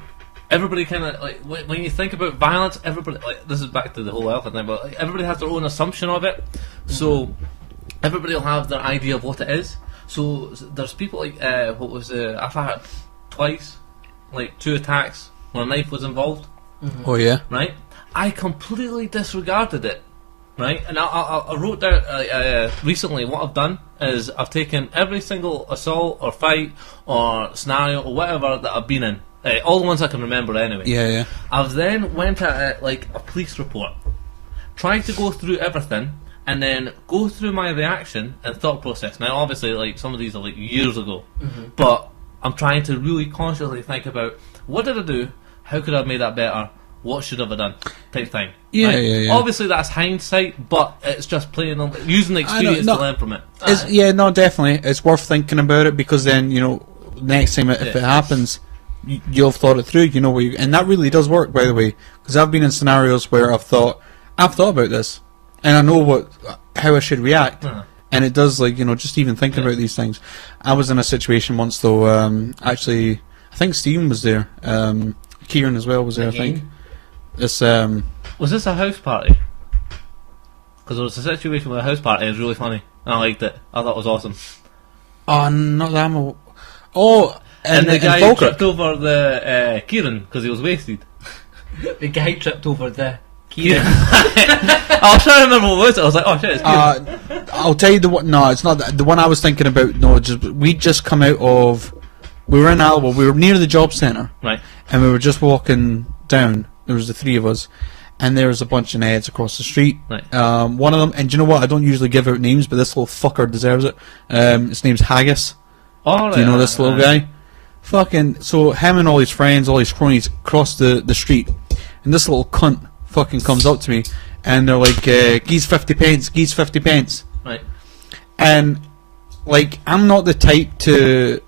everybody kind of like when you think about violence, everybody like this is back to the whole elephant thing. But like, everybody has their own assumption of it, so everybody will have their idea of what it is. So there's people like I've had twice, like 2 attacks when a knife was involved. Oh yeah? Right? I completely disregarded it right? And I wrote down recently what I've done is I've taken every single assault or fight or scenario or whatever that I've been in, all the ones I can remember anyway. Yeah. I've then went at it like a police report, tried to go through everything and then go through my reaction and thought process. Now, obviously, like some of these are like years ago, but I'm trying to really consciously think about what did I do, how could I have made that better, what should I have done, type thing. Yeah, right? yeah. Obviously, that's hindsight, but it's just playing on using the experience to learn from it. No, definitely. It's worth thinking about it because then, you know, next time if it happens, you'll have thought it through. You know where you, and that really does work, by the way, because I've been in scenarios where I've thought about this, and I know how I should react, and it does, like, you know, just even thinking about these things. I was in a situation once though. Actually, I think Stephen was there. Kieran as well was there. I think. This was this a house party? Because there was a situation with a house party. It was really funny. I liked it. I thought it was awesome. Oh, not that I'm and the guy tripped over the Kieran because he was wasted. The guy tripped over the Kieran. I was trying to remember what it was. I was like, oh shit, it's Kieran. I'll tell you the one. No, it's not the one I was thinking about. No, we just come out of. We were in Alba. We were near the job centre, right? And we were just walking down. There was the three of us, and there was a bunch of Neds across the street. Right. One of them, and do you know what? I don't usually give out names, but this little fucker deserves it. His name's Haggis. Oh, right, do you know this little guy? Fucking. So him and all his friends, all his cronies, cross the street, and this little cunt fucking comes up to me, and they're like, "Geez 50 pence, geez 50 pence." Right. And like, I'm not the type to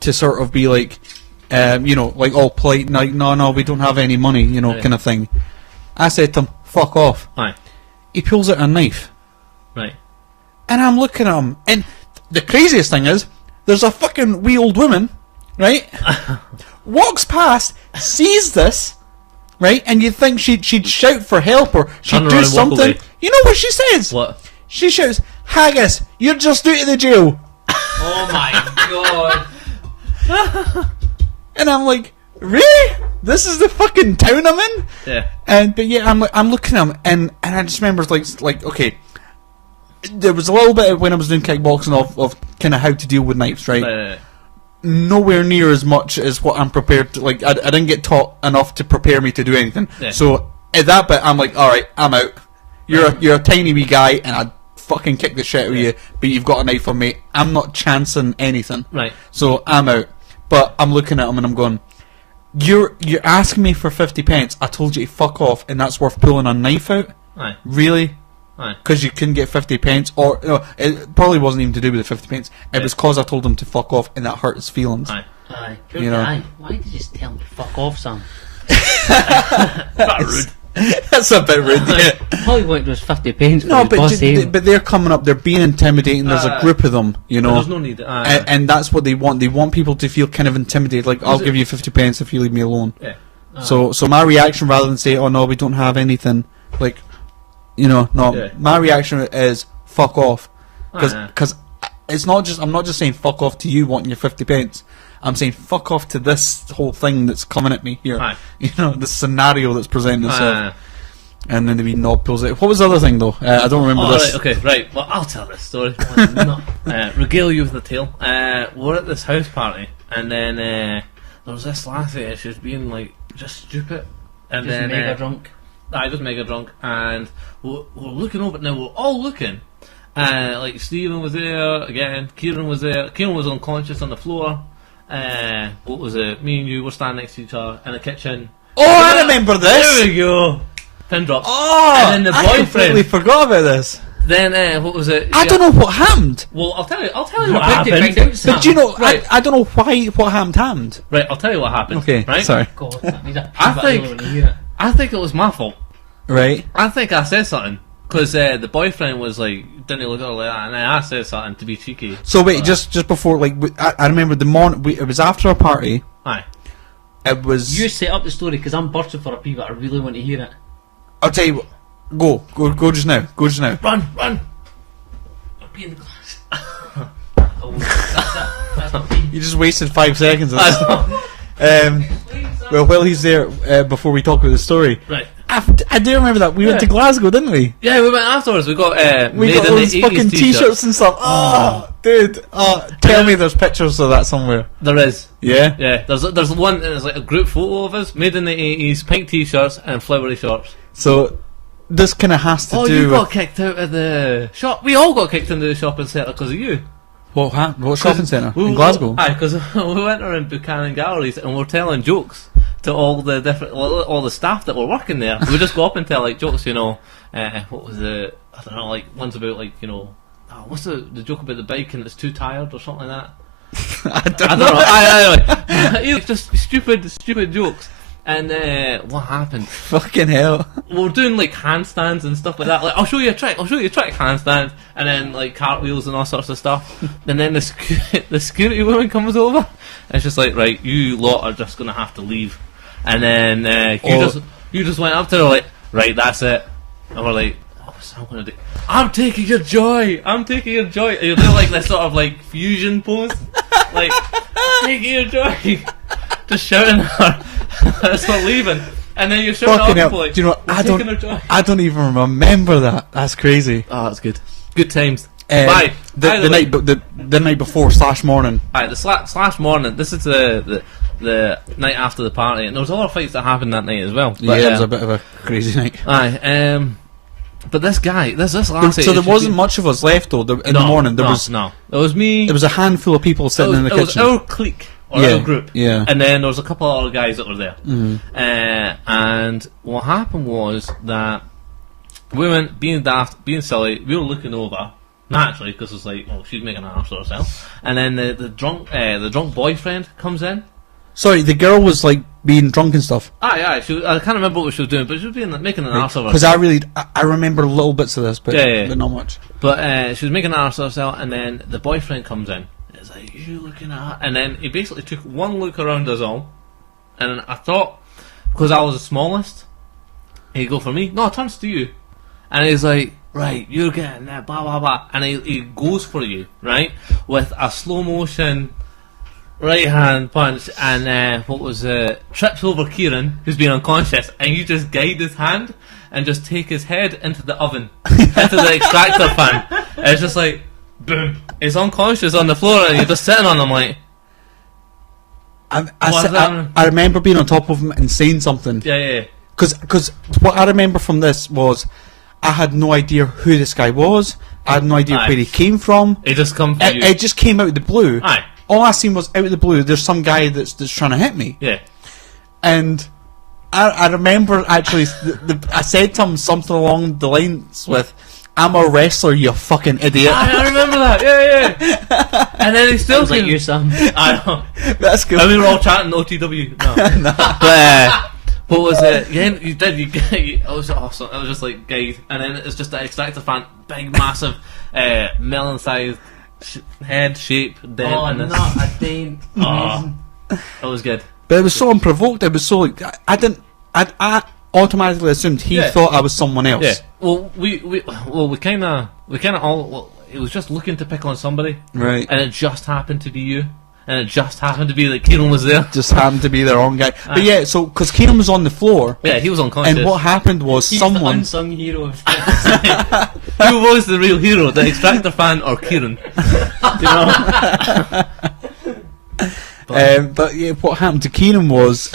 sort of be like, you know, like all polite, like, no, we don't have any money, you know, kind of thing. I said to him, "Fuck off." Aye. He pulls out a knife. Right. And I'm looking at him, and the craziest thing is, there's a fucking wee old woman, right? Walks past, sees this, right? And you'd think she'd shout for help or she'd do something. You know what she says? What? She shouts, "Haggis, you're just out of the jail." Oh my god. And I'm like, really? This is the fucking town I'm in? Yeah. But yeah, I'm looking at him, and I just remember like okay, there was a little bit when I was doing kickboxing of kind of how to deal with knives, right? Nowhere near as much as what I'm prepared to. Like, I didn't get taught enough to prepare me to do anything. Yeah. So at that bit, I'm like, all right, I'm out. You're a tiny wee guy, and I fucking kick the shit out of you, but you've got a knife on me. I'm not chancing anything. Right. So I'm out. But I'm looking at him and I'm going, You're asking me for 50 pence. I told you to fuck off, and that's worth pulling a knife out? Aye. Really? Aye. Because you couldn't get 50 pence, or no, it probably wasn't even to do with the 50 pence. It was because I told him to fuck off, and that hurt his feelings. Aye. Aye. You know. Aye. Why did you just tell him to fuck off, Sam? That's rude. That's a bit rude, yeah. All he wanted was 50 pence. No, but they're coming up, they're being intimidating, there's a group of them, you know. There's no need. And that's what they want. They want people to feel kind of intimidated, like, I'll give you 50 pence if you leave me alone. Yeah. So my reaction, rather than say, oh no, we don't have anything, like, you know, no, my reaction is, fuck off. Because it's not just, I'm not just saying fuck off to you wanting your 50 pence. I'm saying fuck off to this whole thing that's coming at me here. Aye. You know, the scenario that's presenting itself. And then the wee knob pulls it. What was the other thing though? I don't remember this. Right, okay, right. Well, I'll tell this story. Regale you with the tale. We're at this house party, and then there was this lassie. She was being like just stupid, and just then mega drunk. I was mega drunk, and we're looking over. Now we're all looking. Like Stephen was there again. Kieran was there. Kieran was unconscious on the floor. What was it? Me and you were standing next to each other in the kitchen. Oh, I remember this. There we go. Pin drop. Oh, and then the I boyfriend. completely forgot about this. Then what was it? I don't know what happened. Well, I'll tell you what happened. But do you know, right. I don't know why what happened. Right, I'll tell you what happened. Okay, right? sorry. God, I think it was my fault. Right. I think I said something because the boyfriend was like, didn't look at her like that, and then I said something to be cheeky. So wait, just before, like, I remember the morning. It was after a party. Aye. It was. You set up the story because I'm bursting for a pee, but I really want to hear it. I'll tell you what. Go just now. Go just now. Run. I'll pee in the glass. That's not pee. You just wasted 5 seconds of this. Well, while he's there, before we talk about the story, Right. I do remember that. We went to Glasgow, didn't we? Yeah, we went afterwards. We got We made got in those the fucking 80s t-shirts and stuff. Oh, dude. Oh, tell me there's pictures of that somewhere. There is. Yeah? Yeah, there's one, and it's like a group photo of us, made in the 80s, pink t-shirts and flowery shorts. So, this kind of has to Oh, do you with... got kicked out of the shop. We all got kicked into the shopping centre because of you. What shopping centre? In Glasgow? Aye, because we went around Buchanan Galleries and we're telling jokes to all the different, all the staff that were working there. We just go up and tell like jokes, you know. What was it? I don't know, like one's about like, you know, what's the joke about the bike and it's too tired or something like that. I don't know. Anyway, just stupid jokes. And what happened? Fucking hell. We were doing like handstands and stuff like that. Like, I'll show you a trick handstand, and then like cartwheels and all sorts of stuff. And then the security woman comes over, and it's just like, right, you lot are just gonna have to leave. And then you just went up to her like, right, that's it. And we're like, what's I'm gonna do? I'm taking your joy. And you're doing like this sort of like fusion pose, like taking your joy, just shouting at her. It's not leaving, and then you're showing Fucking off hell. like, Do you know what? I don't even remember that. That's crazy. Oh, that's good. Good times. The night before / morning. Aye, the slash morning. This is the night after the party, and there was a lot of fights that happened that night as well. But, yeah, it was a bit of a crazy night. Aye, but this guy, this last. So there wasn't much of us left though. In the morning, there was me. There was a handful of people sitting in the kitchen. It was our clique. Or our group, yeah, and then there was a couple of other guys that were there. Mm-hmm. And what happened was that we went being daft, being silly. We were looking over naturally because it's like, oh, she's making an ass of herself. And then the drunk boyfriend comes in. Sorry, the girl was like being drunk and stuff. Aye. I can't remember what she was doing, but she was making an ass of herself. Because I remember little bits of this, but not much. But she was making an ass of herself, and then the boyfriend comes in. It's like, you looking at her? And then he basically took one look around us all, and I thought, because I was the smallest, he'd go for me. No, it turns to you. And he's like, right, you're getting that, blah, blah, blah. And he goes for you, right, with a slow motion right hand punch, and trips over Kieran, who's been unconscious, and you just guide his hand and just take his head into the oven, into the extractor fan. And it's just like, boom, he's unconscious on the floor, and you're just sitting on him like. I remember being on top of him and saying something. Yeah. Because what I remember from this was, I had no idea who this guy was. I had no idea where he came from. He just come for you. It just came out of the blue. Aye. All I seen was out of the blue. There's some guy that's trying to hit me. Yeah. And I remember actually, I said to him something along the lines with, "I'm a wrestler, you fucking idiot." I remember that. Yeah. And then he still Sounds like you, Sam. I know. That's good. And we were all chatting OTW. No. But what was it? Yeah, you did. It was awesome. It was just like guide, and then it's just the extractor fan, big, massive, melon-sized head shape. Dent. Oh, and not a dent. That was good. But it was so unprovoked. It was so like, I automatically assumed he thought I was someone else. Yeah. Well, we kind of all. Well, it was just looking to pick on somebody, Right. and it just happened to be you, and it just happened to be that Kieran was there. Just happened to be the wrong guy. But yeah, so because Kieran was on the floor, Yeah, he was unconscious. and what happened was He's the someone. unsung hero. Who was the real hero, the extractor fan or Kieran? You know. But yeah, what happened to Keenan was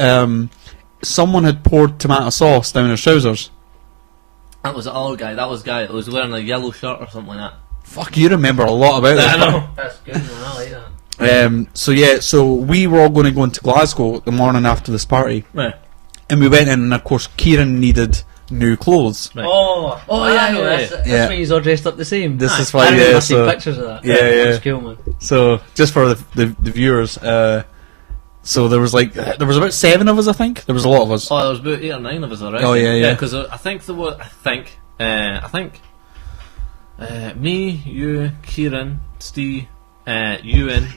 someone had poured tomato sauce down his trousers. That was the other guy. That was guy that was wearing a yellow shirt or something like that. Fuck, you remember a lot about I that. know. That's good, man. I like that. So we were all going to go into Glasgow the morning after this party, Right. and we went in, and of course Kieran needed new clothes. Right. Oh, yeah, no, yeah, that's yeah. when he's all dressed up the same. This is I why, remember yeah. seeing So, pictures of that. Yeah. That's cool, man. so just for the viewers, so there was about 7 of us, I think. There was a lot of us. Oh, there was about 8 or 9 of us already. Oh, yeah. Because I think there was. I think. Me, you, Kieran, Steve, Ewan,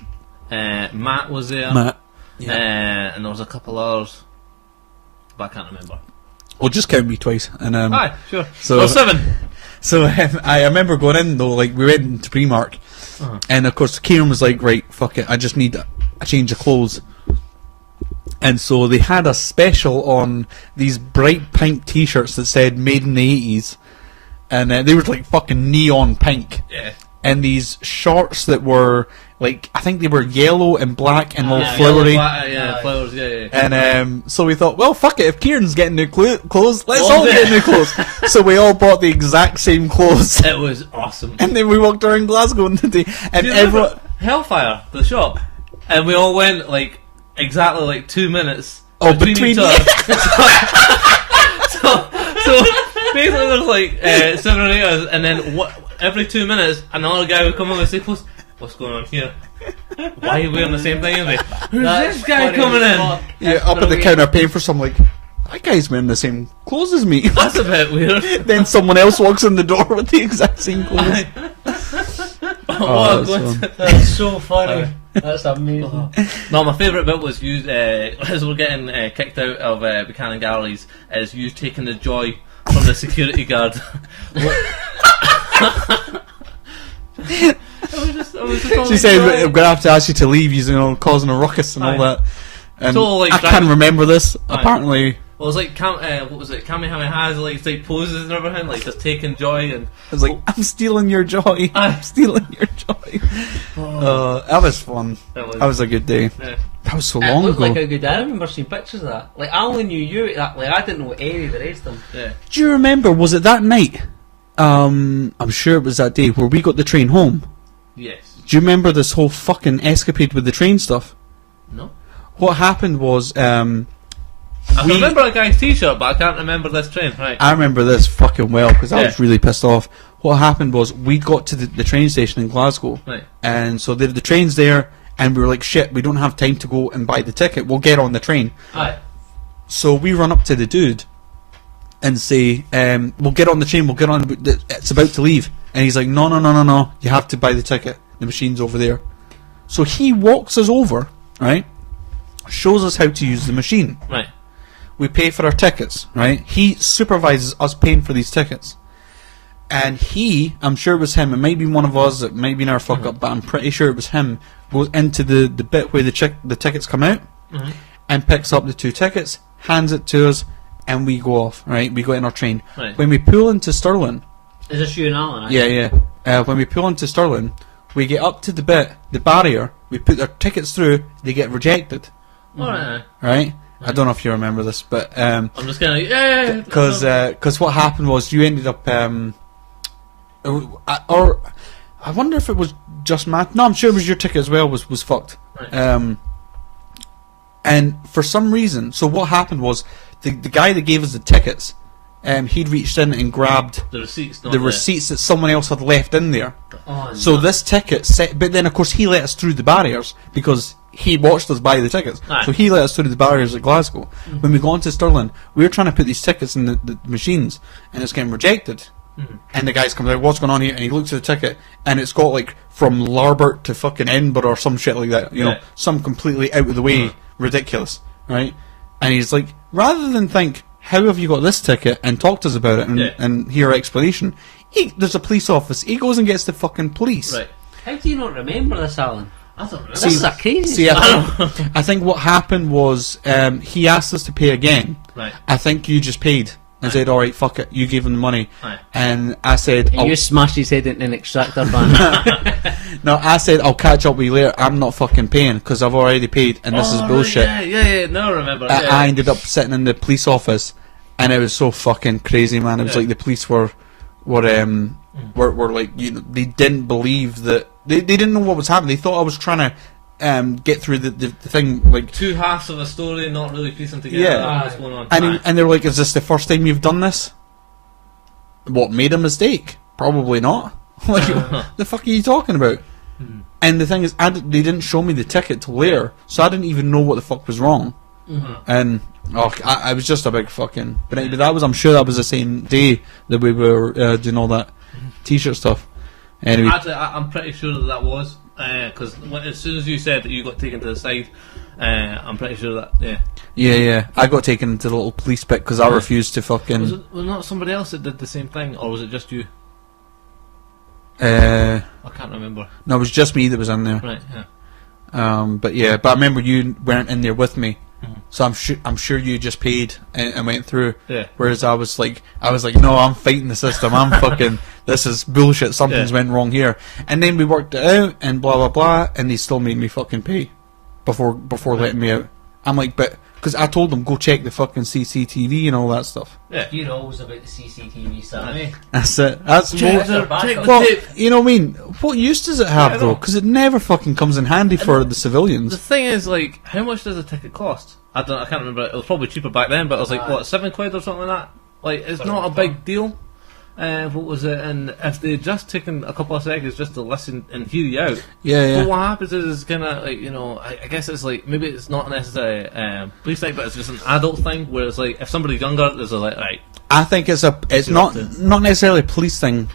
Matt was there. Matt. And there was a couple others, but I can't remember. Well, just count me twice, and Aye, sure. So 7. So I remember going in though, like we went into Primark, and of course Kieran was like, right, fuck it, I just need a change of clothes. And so they had a special on these bright pink T-shirts that said "Made in the 80s," and they were like fucking neon pink. Yeah. And these shorts that were like, I think they were yellow and black and all Yeah, flowery. Flowers, yeah. And so we thought, well, fuck it. If Kieran's getting new clothes, let's Well, all get new clothes. So we all bought the exact same clothes. It was awesome. And then we walked around Glasgow on the day, and Do you everyone. remember Hellfire, the shop, and we all went like exactly like 2 minutes Between each other. so basically there's like 7 or 8 of us, and then every 2 minutes another guy would come over and say, "What's going on here? Why are you wearing the same thing?" And like, who's this guy coming in? Yeah, up at the counter paying for some, like, that guy's wearing the same clothes as me. That's a bit weird. Then someone else walks in the door with the exact same clothes. That's so funny. That's amazing. No, my favourite bit was you, as we're getting kicked out of Buchanan Galleries, is you taking the joy from the security guard. She said, "I'm gonna have to ask you to leave. You know, causing a ruckus and all that." And So, like, I can't remember this. Apparently, Well, it was like what was it? Kamehameha's like poses and everything, like just taking joy and. I was like, "I'm stealing your joy. I'm stealing your joy." That was fun. That was a good day. Yeah. That was so It long looked ago. like a good. I remember seeing pictures of that. Like I only knew you. Like I didn't know any of the rest of them. Yeah. Do you remember? Was it that night? I'm sure it was that day where we got the train home. Yes. Do you remember this whole fucking escapade with the train stuff? No. What happened was, I remember a guy's T-shirt, but I can't remember this train. Right. I remember this fucking well because I Yeah. was really pissed off. What happened was we got to the train station in Glasgow, Right. and so the train's there, and we were like, shit, we don't have time to go and buy the ticket. We'll get on the train. Aye. So we run up to the dude and say, we'll get on the train, we'll get on, it's about to leave. And he's like, no, you have to buy the ticket. The machine's over there. So he walks us over, right? Shows us how to use the machine. Right. We pay for our tickets, right? He supervises us paying for these tickets. And he, I'm sure it was him, it might be one of us, it might be in our fuck up, but I'm pretty sure it was him, goes into the bit where the tickets come out, and picks up the 2 tickets, hands it to us, and we go off, right? We go in our train. Right. When we pull into Stirling, Is this you and Alan? yeah. When we pull into Stirling, we get up to the barrier, we put our tickets through, they get rejected, Alright. right? I don't know if you remember this, but I'm just kind of because what happened was you ended up or I wonder if it was just Matt. No, I'm sure it was your ticket as well. Was fucked. Right. And for some reason, so what happened was the guy that gave us the tickets, he'd reached in and grabbed the receipts. the receipts that someone else had left in there. Oh, So this ticket set, but then of course he let us through the barriers because he watched us buy the tickets. Aye. So he let us through the barriers at Glasgow. When we got into Stirling, we were trying to put these tickets in the machines, and it's getting rejected. And the guy's coming out, what's going on here? And he looks at the ticket, and it's got like from Larbert to fucking Edinburgh or some shit like that. You know, Right. some completely out of the way, ridiculous, right? And he's like, rather than think, how have you got this ticket, and talk to us about it and hear our explanation, there's a police office. He goes and gets the fucking police. Right. How do you not remember this, Alan? I don't remember. This is a crazy. See, I think what happened was he asked us to pay again. Right. I think you just paid and said, all right, fuck it. You gave him the money. Aye. And I said, And you smashed his head into an extractor van. no, I said, I'll catch up with you later. I'm not fucking paying because I've already paid and this is right, bullshit. Yeah. No, I remember. I ended up sitting in the police office and it was so fucking crazy, man. It was like the police were like, you know, they didn't believe that they didn't know what was happening. They thought I was trying to get through the thing, like Two halves of a story, not really piecing together. Yeah. What's going on? and they were like, is this the first time you've done this? What, made a mistake? Probably not. Like, the fuck are you talking about? And the thing is, they didn't show me the ticket till later, so I didn't even know what the fuck was wrong. And I was just a big fucking. But I'm sure that was the same day that we were doing all that T-shirt stuff. Anyway, Actually, I'm pretty sure that was because as soon as you said that you got taken to the side, I'm pretty sure that yeah, I got taken into the little police pit because I refused to fucking. was not somebody else that did the same thing, or was it just you? I can't remember. No, it was just me that was in there. Right. Yeah. But I remember you weren't in there with me, So I'm sure you just paid and went through. Yeah. Whereas I was like, no, I'm fighting the system. I'm fucking. This is bullshit. Something's went wrong here. And then we worked it out and blah blah blah, and they still made me fucking pay before letting me out. I'm like, but because I told them go check the fucking CCTV and all that stuff. Yeah. You know always about the CCTV stuff, eh? That's it. That's Check well, the well, tape. you know what I mean? What use does it have Yeah, I though? know. Because it never fucking comes in handy for the civilians. The thing is, like, how much does a ticket cost? I can't remember. It was probably cheaper back then, but it was like what, £7 or something like that. Like, it's not a big deal. What was it? And if they had just taken a couple of seconds just to listen and hear you out, Yeah. but what happens is kind of like, you know, I guess it's like maybe it's not necessarily police thing, but it's just an adult thing. Where it's like if somebody's younger, there's a like right. I think it's not necessarily a police thing,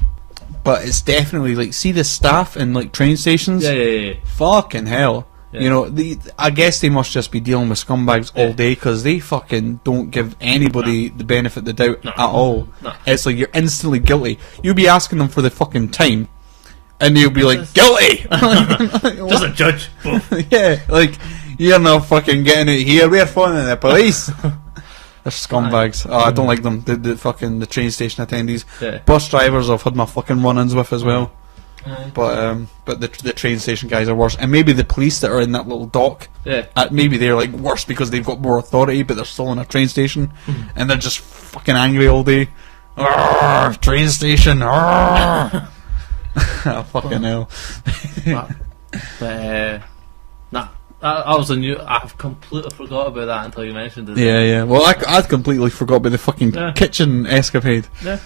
but it's definitely like see the staff in like train stations. Yeah. Fucking hell. Yeah. You know, I guess they must just be dealing with scumbags all day because they fucking don't give anybody the benefit of the doubt at all. No. It's like you're instantly guilty. You'll be asking them for the fucking time, and you'll be like, guilty! Doesn't judge. Yeah, like, you're not fucking getting it here, we're phoning the police. They're scumbags. Oh, I don't like them. The fucking the train station attendees. Yeah. Bus drivers I've had my fucking run-ins with as well. But the train station guys are worse, and maybe the police that are in that little dock, Yeah. maybe they're like worse because they've got more authority, but they're still in a train station, and they're just fucking angry all day. Arrgh, train station. Arrgh. Oh, fucking hell. But nah, I was a new. I've completely forgot about that until you mentioned it. Yeah. Well, I'd completely forgot about the fucking kitchen escapade. Yeah.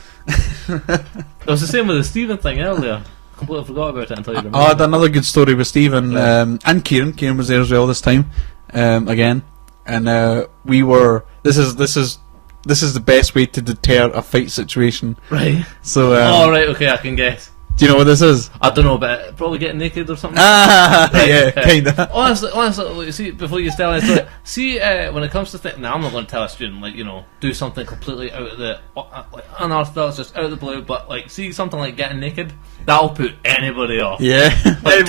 It was the same with the Stephen thing earlier. Completely forgot about it until you remembered. I had another good story with Stephen and Kieran. Kieran was there as well this time, again, and we were. This is the best way to deter a fight situation. Right. So. Oh right, okay, I can guess. Do you know what this is? I don't know, but probably getting naked or something. Yeah, kinda. Honestly, like, see, before you tell it, like, see, when it comes to things, now I'm not going to tell a student, like, you know, do something completely out of the, like, unorthodox, just out of the blue, but, like, see something like getting naked, that'll put anybody off. Yeah. Like,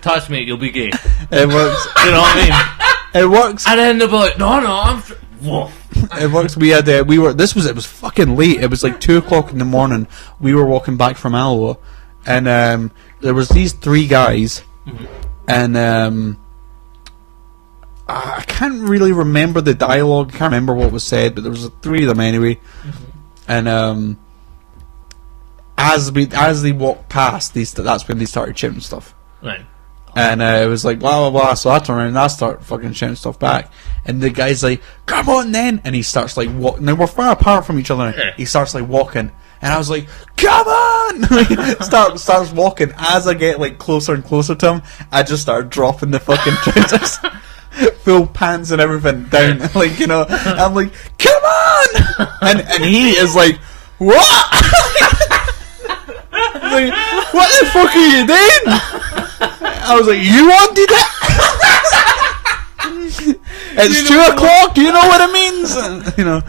touch me, you'll be gay. It works. You know what I mean? It works. And then they'll be like, no, whoa. It works. We had it was fucking late. It was like 2:00 in the morning. We were walking back from Alloa, and there was these three guys, and I can't really remember the dialogue. I can't remember what was said, but there was three of them anyway. And as they walked past, that's when they started shouting stuff. Right. And it was like blah blah blah. So I turn around and I start fucking shouting stuff back. And the guy's like, "Come on then!" And he starts like walking. Now we're far apart from each other. Yeah. He starts like walking, and I was like, "Come on!" starts walking. As I get like closer and closer to him, I just start dropping the fucking trousers, full pants and everything down. Like, you know, I'm like, "Come on!" And he is like, "What?" Like, what the fuck are you doing? I was like, you wanted it? It's 2:00, you know what it means? You know.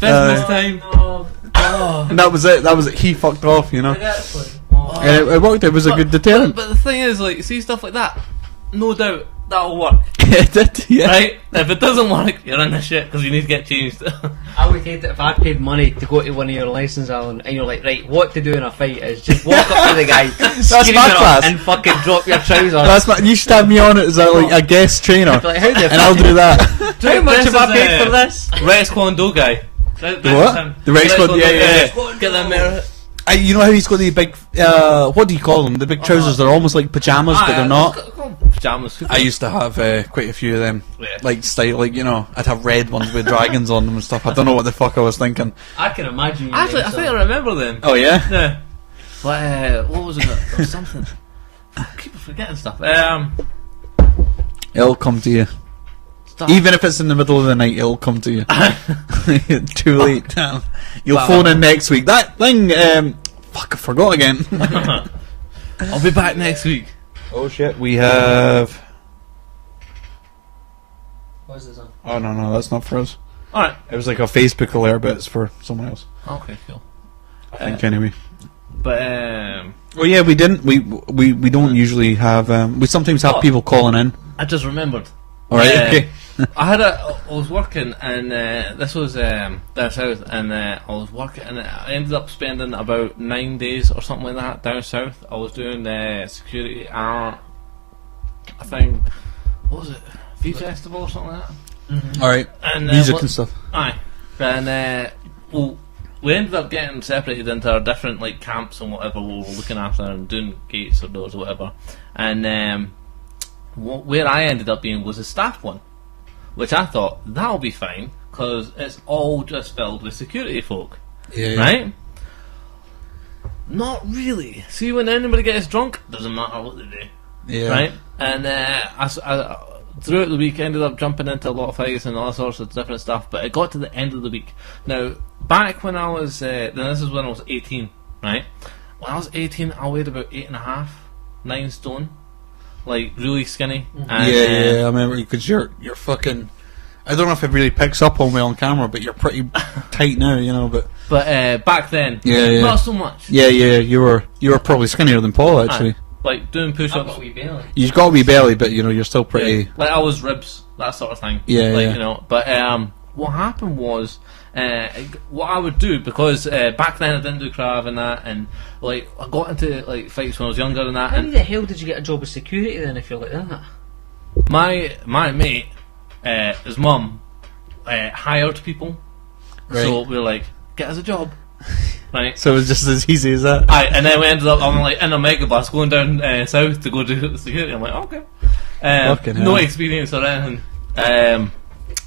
Business time. And that was it. He fucked off, you know. And it worked, it was a good deterrent. But the thing is, like, see stuff like that, no doubt, that'll work. It did, yeah. Right? If it doesn't work, you're in the shit because you need to get changed. I would hate it if I paid money to go to one of your lessons, Alan, and you're like, right, what to do in a fight is just walk up to the guy, scream my at him, class. and fucking drop your trousers. You should have me on it as a guest trainer. Like, how the And I'll do that. How much have I paid for this? Rex Kwon Do guy. What? The Rex Kwon Do, yeah. Get that mirror. You know how he's got the big, what do you call them? The big trousers, they're almost like pyjamas, but they're not. Pajamas. I used to have quite a few of them, Yeah. like style, like, you know, I'd have red ones with dragons on them and stuff. I don't know what the fuck I was thinking. I can imagine you. Actually, I think I remember them. Oh yeah, Yeah. But, what was it? There was something. I keep forgetting stuff. it'll come to you. Stuff. Even if it's in the middle of the night, it'll come to you. Too late. You'll Well, phone in next week. That thing, fuck, I forgot again. I'll be back next week. Oh shit, we have. What's this on? Oh no, that's not for us. Alright. It was like a Facebook alert, but it's for someone else. Okay, cool. I think anyway. But, Oh yeah, we didn't. We don't usually have. We sometimes have people calling in. I just remembered. Okay. I was working, and this was down south, and I was working, and I ended up spending about 9 days or something like that down south. I was doing security art, I think, what was it, Feed Festival or something like that. Alright. And Music and stuff. Aye, and well, we ended up getting separated into our different like camps and whatever we were looking after and doing gates or doors or whatever. And where I ended up being was a staff one, which I thought that'll be fine because it's all just filled with security folk, right? Not really. See, when anybody gets drunk, doesn't matter what they do, right? And I throughout the week, ended up jumping into a lot of fights and all sorts of different stuff. But it got to the end of the week. Now, back when I was, this is when I was 18, right? When I was 18, I weighed about 8.5, 9 stone, like really skinny. And, I remember because you're fucking. I don't know if it really picks up on me on camera, but you're pretty tight now, you know. But back then, not so much. Yeah, you were probably skinnier than Paul actually. Like doing push-ups. I've got a wee belly. You've got a wee belly, but you know you're still pretty. Yeah. Like I was ribs, that sort of thing. Yeah, like, you know. But what happened was, what I would do because back then I didn't do Krav and that, and like I got into like fights when I was younger and that. How And the hell did you get a job as security then if you're like that? my mate, his mum, hired people, so we were like, get us a job. Right. So it was just as easy as that. And then we ended up on like in a mega bus going down south to go do security. I'm like, okay, no experience or anything.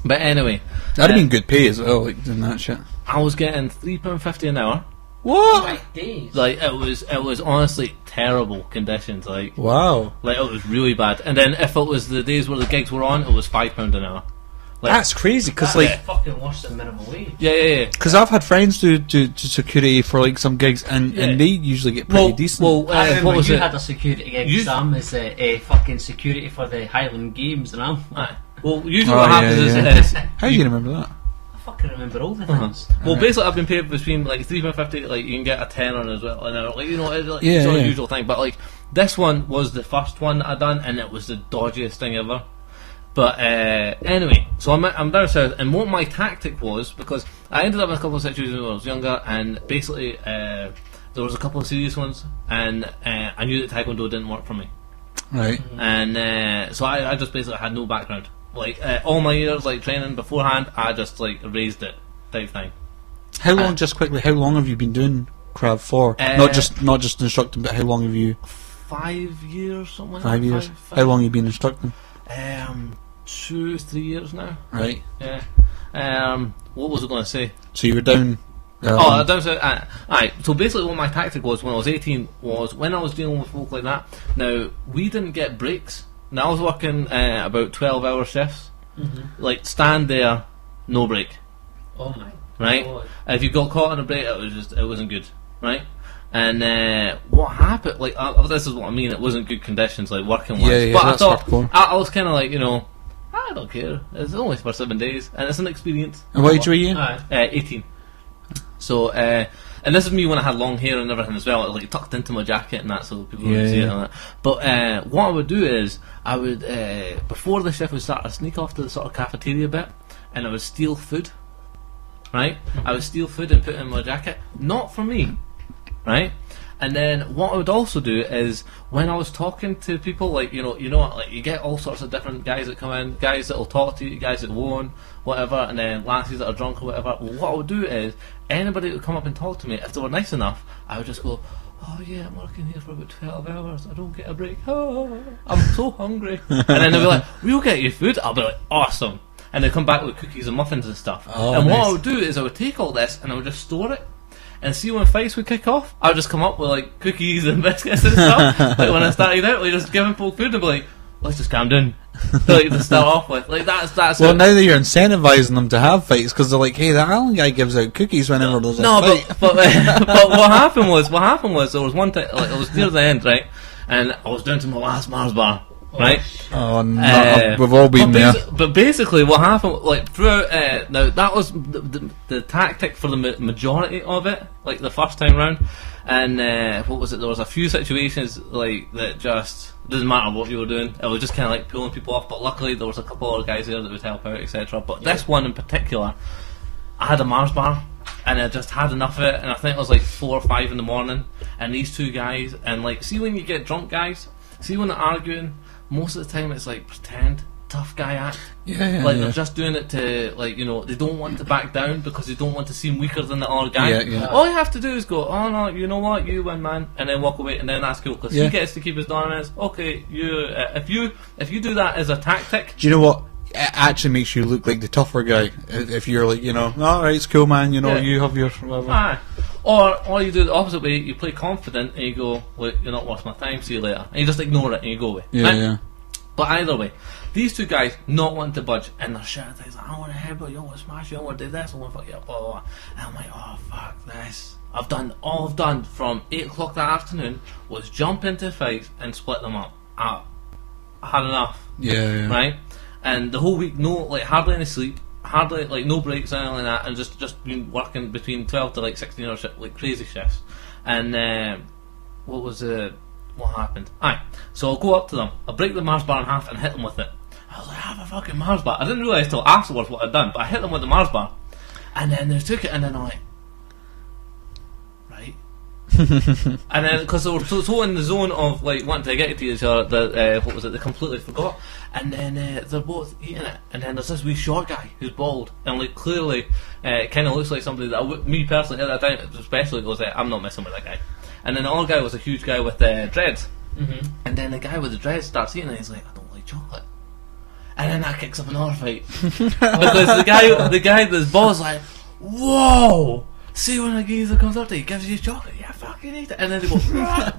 But anyway, that'd have been good pay as well, like doing that shit. I was getting £3.50 an hour. What? Like it was honestly terrible conditions. Like wow, like it was really bad. And then if it was the days where the gigs were on, it was £5 an hour. Like, that's crazy because that's like fucking worse than minimum wage. Yeah. Because I've had friends do security for like some gigs and they usually get pretty decent. Well, I remember what was you it? had a security gig. Sam is fucking security for the Highland Games, and I'm. Well, usually what happens is how do you remember that? I fucking remember all the things. Well, basically, I've been paid between like £3.50, like you can get a tenner as well, and like you know, it's like it's not a usual thing. But like this one was the first one that I done, and it was the dodgiest thing ever. But anyway, so I'm down south, and what my tactic was, because I ended up in a couple of situations when I was younger, and basically there was a couple of serious ones, and I knew that Taekwondo didn't work for me. Right. And so I just basically had no background. Like all my years like training beforehand, I just like raised it type thing. How long? Just quickly, how long have you been doing Krav for? Not just instructing, but how long have you? 5 years, something like 5 that. years. 5 How long have you been instructing? 2-3 years now. Right. Yeah. What was I going to say? So you were down. Down south. Alright. So basically, what my tactic was when I was 18 was when I was dealing with folk like that. Now we didn't get breaks. Now I was working about 12-hour shifts. Mm-hmm. Like stand there, no break. Oh my. Right. God. If you got caught on a break, it wasn't good. Right. And what happened? Like this is what I mean. It wasn't good conditions, like working wise. Yeah, but that's I thought hardcore. I was kind of like, you know, I don't care. It's only for 7 days, and it's an experience. And what age were you? 18. So, and this is me when I had long hair and everything as well, like tucked into my jacket and that, so people would see it and that. But what I would do is I would before the shift would start, I'd sneak off to the sort of cafeteria bit, and I would steal food. Right, I would steal food and put it in my jacket, not for me. Right, and then what I would also do is when I was talking to people, like you know what, like you get all sorts of different guys that come in, guys that will talk to you, guys that won't, whatever, and then lassies that are drunk or whatever. Well, what I would do is anybody that would come up and talk to me, if they were nice enough, I would just go, oh yeah, I'm working here for about 12 hours, I don't get a break, I'm so hungry. And then they'll be like, we'll get you food. I'll be like, awesome. And they come back with cookies and muffins and stuff. And what I would do is I would take all this and I would just store it. And see when fights would kick off, I would just come up with like cookies and biscuits and stuff. Like when I started out, like just giving folk food and be like, let's just calm down. Like to start off with, like that's. Well, now that you're incentivizing them to have fights because they're like, hey, that Alan guy gives out cookies whenever there's a fight. but what happened was there was one time, like it was near the end, right, and I was down to my last Mars bar, right? Oh, no, we've all been there. But basically, what happened, like throughout, now that was the tactic for the majority of it, like the first time round. And what was it? There was a few situations like that just didn't matter what you were doing. It was just kind of like pulling people off. But luckily, there was a couple of guys there that would help out, etc. But this one in particular, I had a Mars bar, and I just had enough of it. And I think it was like 4 or 5 in the morning. And these two guys, and like, see when you get drunk, guys, see when they're arguing. Most of the time, it's like pretend tough guy act. Like they're just doing it to, like, you know, they don't want to back down because they don't want to seem weaker than the other guy. All you have to do is go, oh no, you know what, you win, man, and then walk away, and then that's cool because he gets to keep his dominance. Okay, you if you do that as a tactic, Do you know what? It actually makes you look like the tougher guy. If you're like, you know, alright, it's cool, man, you know, you have your whatever. or you do the opposite way, you play confident and you go, look, you're not worth my time, see you later, and you just ignore it and you go away. But either way, these two guys not wanting to budge, and they're shouting things like, I want to headbutt you, I want to smash you, I want to do this, I want to fuck you up, blah, blah, blah. And I'm like, oh fuck this. All I've done from 8 o'clock that afternoon was jump into fights and split them up. I had enough. Right? And the whole week, hardly any sleep, hardly, like, no breaks, anything like that, and just been working between 12 to like 16 hours, like crazy shifts. And what happened? So I'll go up to them, I'll break the Mars bar in half and hit them with it. I was like, I have a fucking Mars bar. I didn't realise till afterwards what I'd done, but I hit them with the Mars bar. And then they took it, and then I'm like, right. And then, because they were so in the zone of like wanting to get to each other, that what was it? They completely forgot. And then they're both eating it. And then there's this wee short guy who's bald and like clearly kind of looks like somebody that me personally at that time especially goes, I'm not messing with that guy. And then the other guy was a huge guy with dreads. And then the guy with the dreads starts eating it. He's like, I don't like chocolate. And then that kicks up another fight because the guy that's bald is like, whoa. See when a geezer comes up to you, gives you chocolate, yeah, fucking eat it. And then they go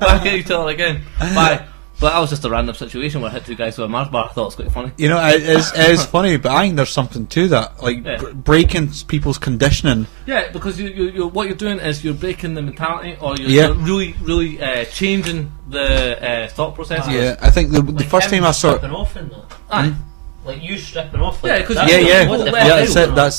back at each other again. Bye. But that was just a random situation where I hit two guys with a Mars bar. I thought it was quite funny. You know, it's funny, but I think there's something to that, like breaking people's conditioning. Yeah, because you what you're doing is you're breaking the mentality, or you're really changing the thought process. Yeah, I think the first time I saw it. Like you stripping off. That's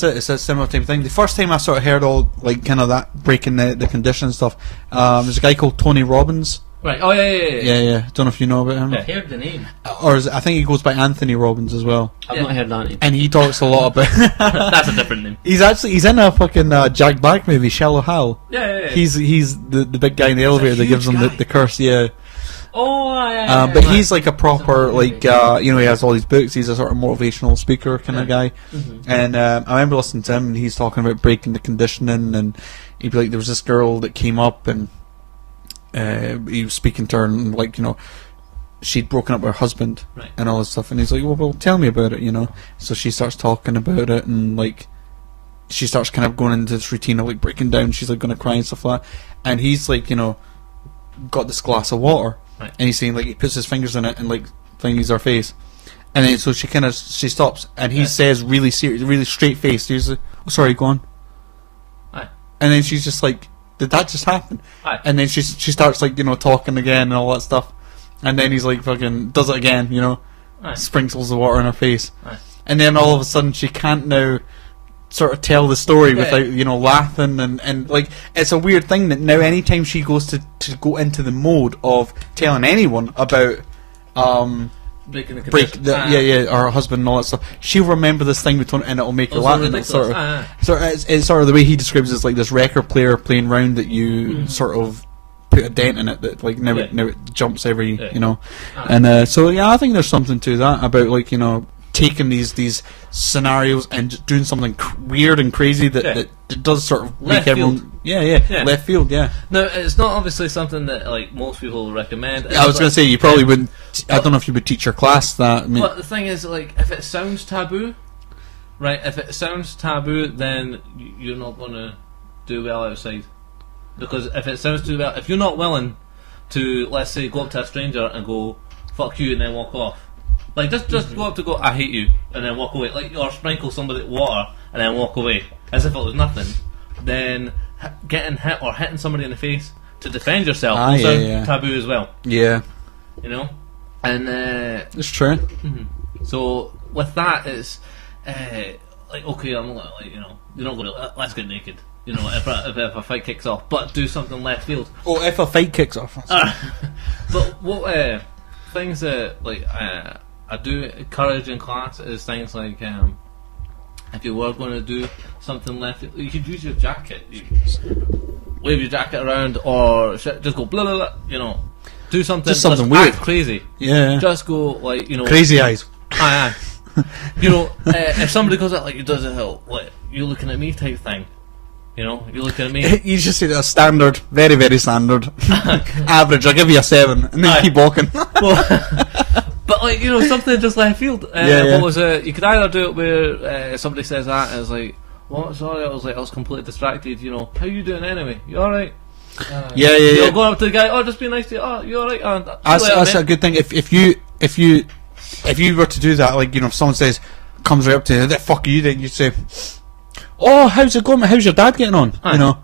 it. It's a similar type of thing. The first time I sort of heard all like kind of that breaking the condition stuff, there's a guy called Tony Robbins. Right. Oh yeah. Don't know if you know about him. I've heard the name. Or I think he goes by Anthony Robbins as well. I've not heard that name. And he talks a lot about. That's a different name. He's in a fucking Jack Black movie, Shallow Hal. Yeah. He's the big guy in the elevator that gives him the curse. Yeah. Oh yeah. But he's like a proper like you know, he has all these books. He's a sort of motivational speaker kind of guy. And I remember listening to him, and he's talking about breaking the conditioning, and he'd be like, there was this girl that came up and. He was speaking to her, and like, you know, she'd broken up with her husband and all this stuff, and he's like, well, tell me about it, you know. So she starts talking about it, and like she starts kind of going into this routine of like breaking down. She's like going to cry and stuff like that, and he's like, you know, got this glass of water, and he's saying like he puts his fingers in it and like thingies her face, and then so she stops, and he says really serious, really straight faced, he's like, oh, sorry, go on. And then she's just like, did that just happen? And then she starts like, you know, talking again and all that stuff, and then he's like fucking does it again, you know, sprinkles the water in her face, and then all of a sudden she can't now sort of tell the story without, you know, laughing, and like it's a weird thing that now anytime she goes to go into the mode of telling anyone about breaking the condition. Or her husband and all that stuff, she'll remember this thing and it'll make her laugh. And it's sort of the way he describes it, is like this record player playing round that you sort of put a dent in it that like now it jumps every you know, and so I think there's something to that about, like, you know, taking these scenarios and just doing something weird and crazy that does sort of make everyone left field. Now it's not obviously something that like most people recommend. I was going to say you probably wouldn't. I don't know if you would teach your class that. But the thing is, like, if it sounds taboo, right? If it sounds taboo, then you're not going to do well outside. Because if it sounds too well, if you're not willing to, let's say, go up to a stranger and go "fuck you" and then walk off. Like, just go up to go, I hate you, and then walk away. Like, or sprinkle somebody with water and then walk away, as if it was nothing. Then getting hit or hitting somebody in the face to defend yourself will sound taboo as well. Yeah. You know? And It's true. so with that, it's like, okay, I'm like, you know, you're not going to let's get naked. You know, if a fight kicks off, but do something left field. Oh, if a fight kicks off. But what things that like I do encourage in class is things like if you were going to do something left field, you could use your jacket. You wave your jacket around, or just go blah blah blah. You know, do something. Just something let's weird. act crazy. Yeah. Just go like, you know, Crazy eyes. Aye. You know, if somebody goes out like you does it, like you looking at me type thing. You know, you looking at me. You just say a standard, very, very standard. Average, I'll give you a 7, and then keep walking. Well, but like, you know, something just left field. What was it? You could either do it where somebody says that and it's like, what? Sorry, I was completely distracted. You know, how you doing anyway? You all right? Yeah. Going up to the guy, oh, just be nice to you. Oh, you all right? That's a good thing. If you were to do that, like, you know, if someone comes right up to you, the fuck are you doing? You say, oh, how's it going? How's your dad getting on? Aye. You know,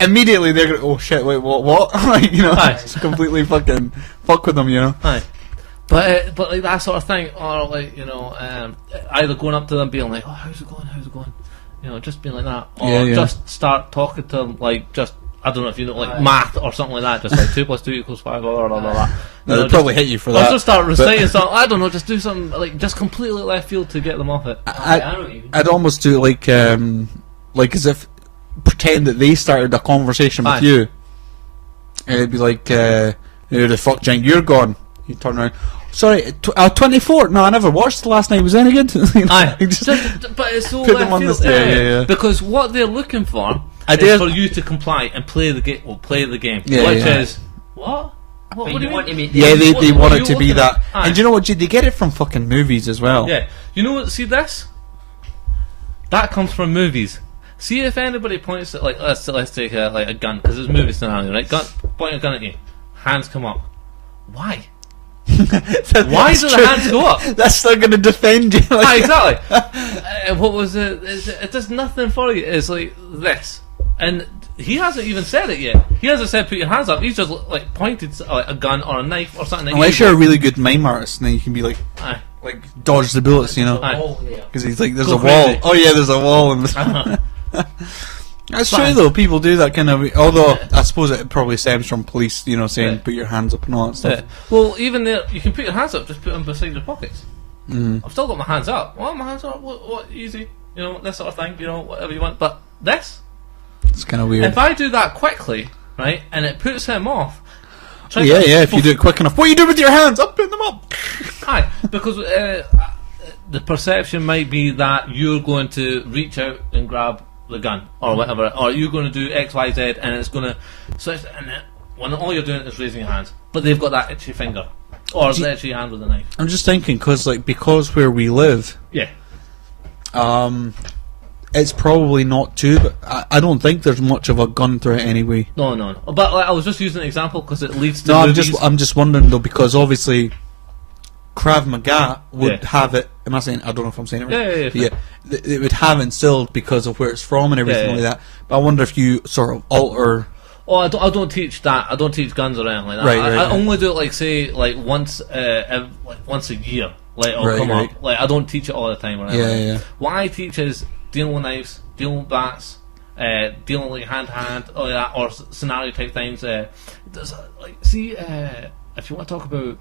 immediately they're going, oh shit, wait, what? Like, you know, it's completely fucking fuck with them, you know. Aye. But like that sort of thing, or like, you know, either going up to them being like, oh, how's it going? You know, just being like that, or just start talking to them like just. I don't know if you know, like math or something like that. Just like 2 + 2 = 5, or blah blah blah. They'll probably hit you for that. Or just start reciting something. I don't know. Just do something like just completely left field to get them off it. I'd almost do like as if pretend that they started a conversation with you, and it'd be like, "Who the fuck, Jink? You're gone." You turn around. Sorry, 24. No, I never watched the last night. Was any good? You know, Aye. just But it's so put left them on field. the yeah. Because what they're looking for is for you to comply and play the game. Well, play the game, which is what? What do you mean? Yeah, they want it to be that. Aye. And do you know what? They get it from fucking movies as well. Yeah, you know what? See this? That comes from movies. See if anybody points at like let's take like a gun, because it's a movie scenario, right? Point a gun at you, hands come up. Why? Why do the hands go up? That's still going to defend you. Like, exactly. What was it? It does nothing for you. It's like this, and he hasn't even said it yet. He hasn't said put your hands up. He's just like pointed like a gun or a knife or something. Unless you're a really good mime artist, then you can be like, aye, like dodge the bullets, you know. Because he's like, there's a wall. Oh yeah, there's a wall. And that's true though. People do that kind of. Although I suppose it probably stems from police, you know, saying put your hands up and all that stuff. Well, even there, you can put your hands up. Just put them beside your pockets. I've still got my hands up. Well, my hands up. What? Easy. You know, this sort of thing. You know, whatever you want. But this, it's kind of weird. If I do that quickly, right, and it puts him off. If you do it quick enough. What are you doing with your hands? Up, put them up. Aye, because the perception might be that you're going to reach out and grab the gun or whatever, or you're going to do X, Y, Z, and it's going to. So, when all you're doing is raising your hands, but they've got that itchy finger or the itchy hand with a knife. I'm just thinking, because where we live, it's probably not too. But I don't think there's much of a gun threat anyway. No. But like, I was just using an example because it leads to. No, movies. I'm just wondering though, because obviously Krav Maga would have it. Am I saying? I don't know if I'm saying it right. Yeah. It would have instilled because of where it's from and everything like that. But I wonder if you sort of alter. Oh, I don't teach that. I don't teach guns or anything like that. I only do it like say like once a year. Like it'll come up. Like I don't teach it all the time or anything. Yeah. What I teach is dealing with knives, dealing with bats, dealing like hand to hand, or scenario type things. If you want to talk about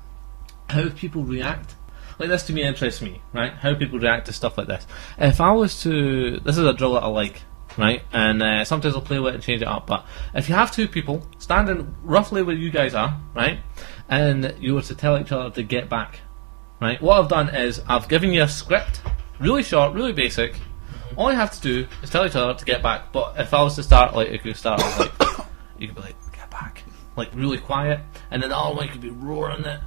how people react. Like this to me interests me, right? How people react to stuff like this. If I was to, this is a drill that I like, right? And sometimes I'll play with it and change it up. But if you have two people standing roughly where you guys are, right, and you were to tell each other to get back, right? What I've done is I've given you a script, really short, really basic. All you have to do is tell each other to get back. But if I was to start, like, you could start with, like, you could be like, get back, like really quiet, and then the other one could be roaring it,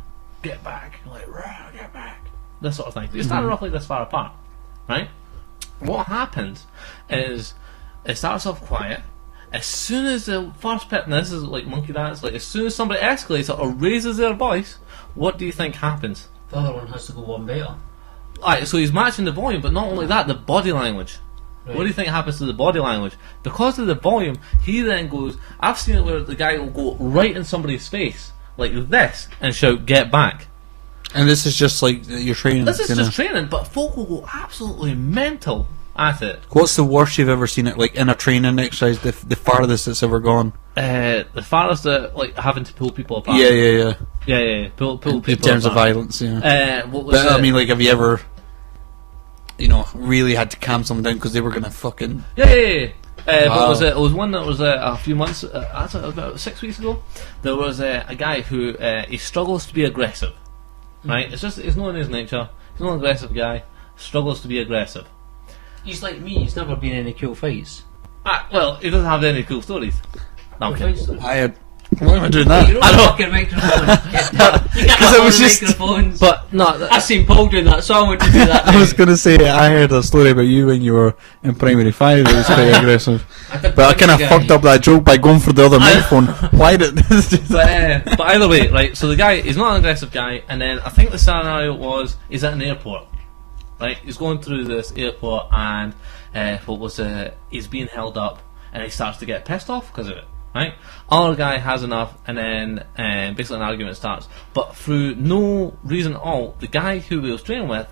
get back, like, get back. This sort of thing. You start roughly this far apart, right? What happens is it starts off quiet. As soon as the first person, this is like monkey dance, like as soon as somebody escalates it or raises their voice, what do you think happens? The other one has to go one better. Alright, so he's matching the volume, but not only that, the body language. Right. What do you think happens to the body language? Because of the volume, he then goes, I've seen it where the guy will go right in somebody's face, like this, and shout, get back. And this is just like your training. This is you know. just training, but folk will go absolutely mental at it. What's the worst you've ever seen it like in a training exercise? The farthest it's ever gone. The farthest like having to pull people apart. Yeah. Yeah. Pull people In terms of apart. violence, yeah. What was But I mean, like, have you ever, really had to calm someone down because they were gonna fucking? Yeah. But Wow. it was one that was a few months, actually about 6 weeks ago. There was a guy who he struggles to be aggressive. Right, it's not in his nature. He's not an aggressive guy. Struggles to be aggressive. He's like me. He's never been in any cool fights. Well, he doesn't have any cool stories. No, I'm kidding. I had. Why am I doing that? You don't have fucking microphones. Because it was just- microphones. But no, I seen Paul doing that, so I want to do that. I was gonna say I heard a story about you when you were in primary 5. It was quite aggressive, but I kind of fucked up that joke by going for the other microphone. Why did? but either way, right? So the guy, he's not an aggressive guy, and then I think the scenario was he's at an airport, right? He's going through this airport, and he's being held up, and he starts to get pissed off because of it. Right, other guy has enough, and then basically an argument starts. But through no reason at all, the guy who he was training with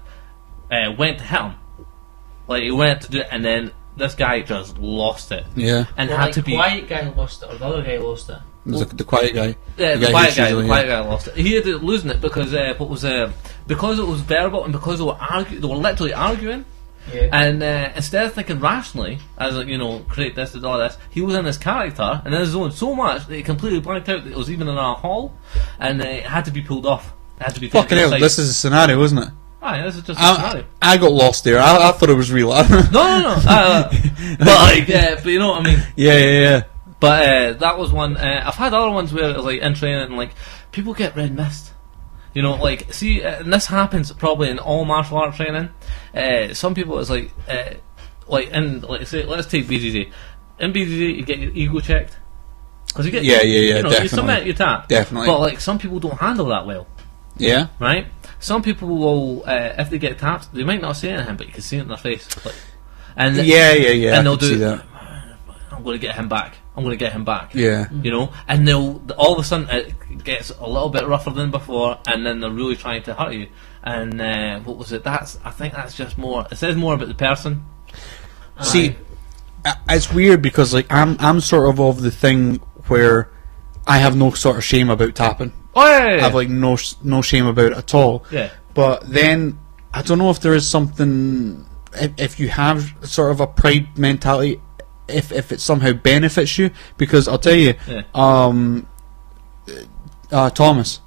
went to hit him. Like he went to do it, and then this guy just lost it. Yeah, and Well, had like, to be. the quiet guy lost it, or the other guy lost it. it was the quiet guy. Yeah, The the guy quiet who's guy. usually- The quiet guy lost it. He ended up losing it because because it was verbal and because they were literally arguing. Yeah. And instead of thinking rationally, as create this, do all this, he was in his character and in his zone so much that he completely blanked out that it was even in a hall, and it had to be pulled off. It had to be taken Fucking hell! aside. This is a scenario, isn't it? Aye, this is just a scenario. I got lost there. I thought it was real. No. But like, but you know what I mean. Yeah. But that was one. I've had other ones where it was like in training, and like people get red mist. Like, see, and this happens probably in all martial art training. Some people, it's like say, let's take BJJ. In BJJ, you get your ego checked. Because you get, Yeah, you submit, definitely. you tap. Definitely. But like, some people don't handle that well, Yeah. right? Some people will, if they get tapped, they might not say anything, but you can see it in their face. Like, and Yeah. and I they'll can see do. that. I'm going to get him back. I'm going to get him back. Yeah. And they'll all of a sudden it gets a little bit rougher than before, and then they're really trying to hurt you. And what was it? I think that's just more. It says more about the person. See, it's weird because like I'm sort of the thing where I have no sort of shame about tapping. Oh yeah. I have like no shame about it at all. Yeah. But then I don't know if there is something if you have sort of a pride mentality, if it somehow benefits you, because I'll tell you, Thomas,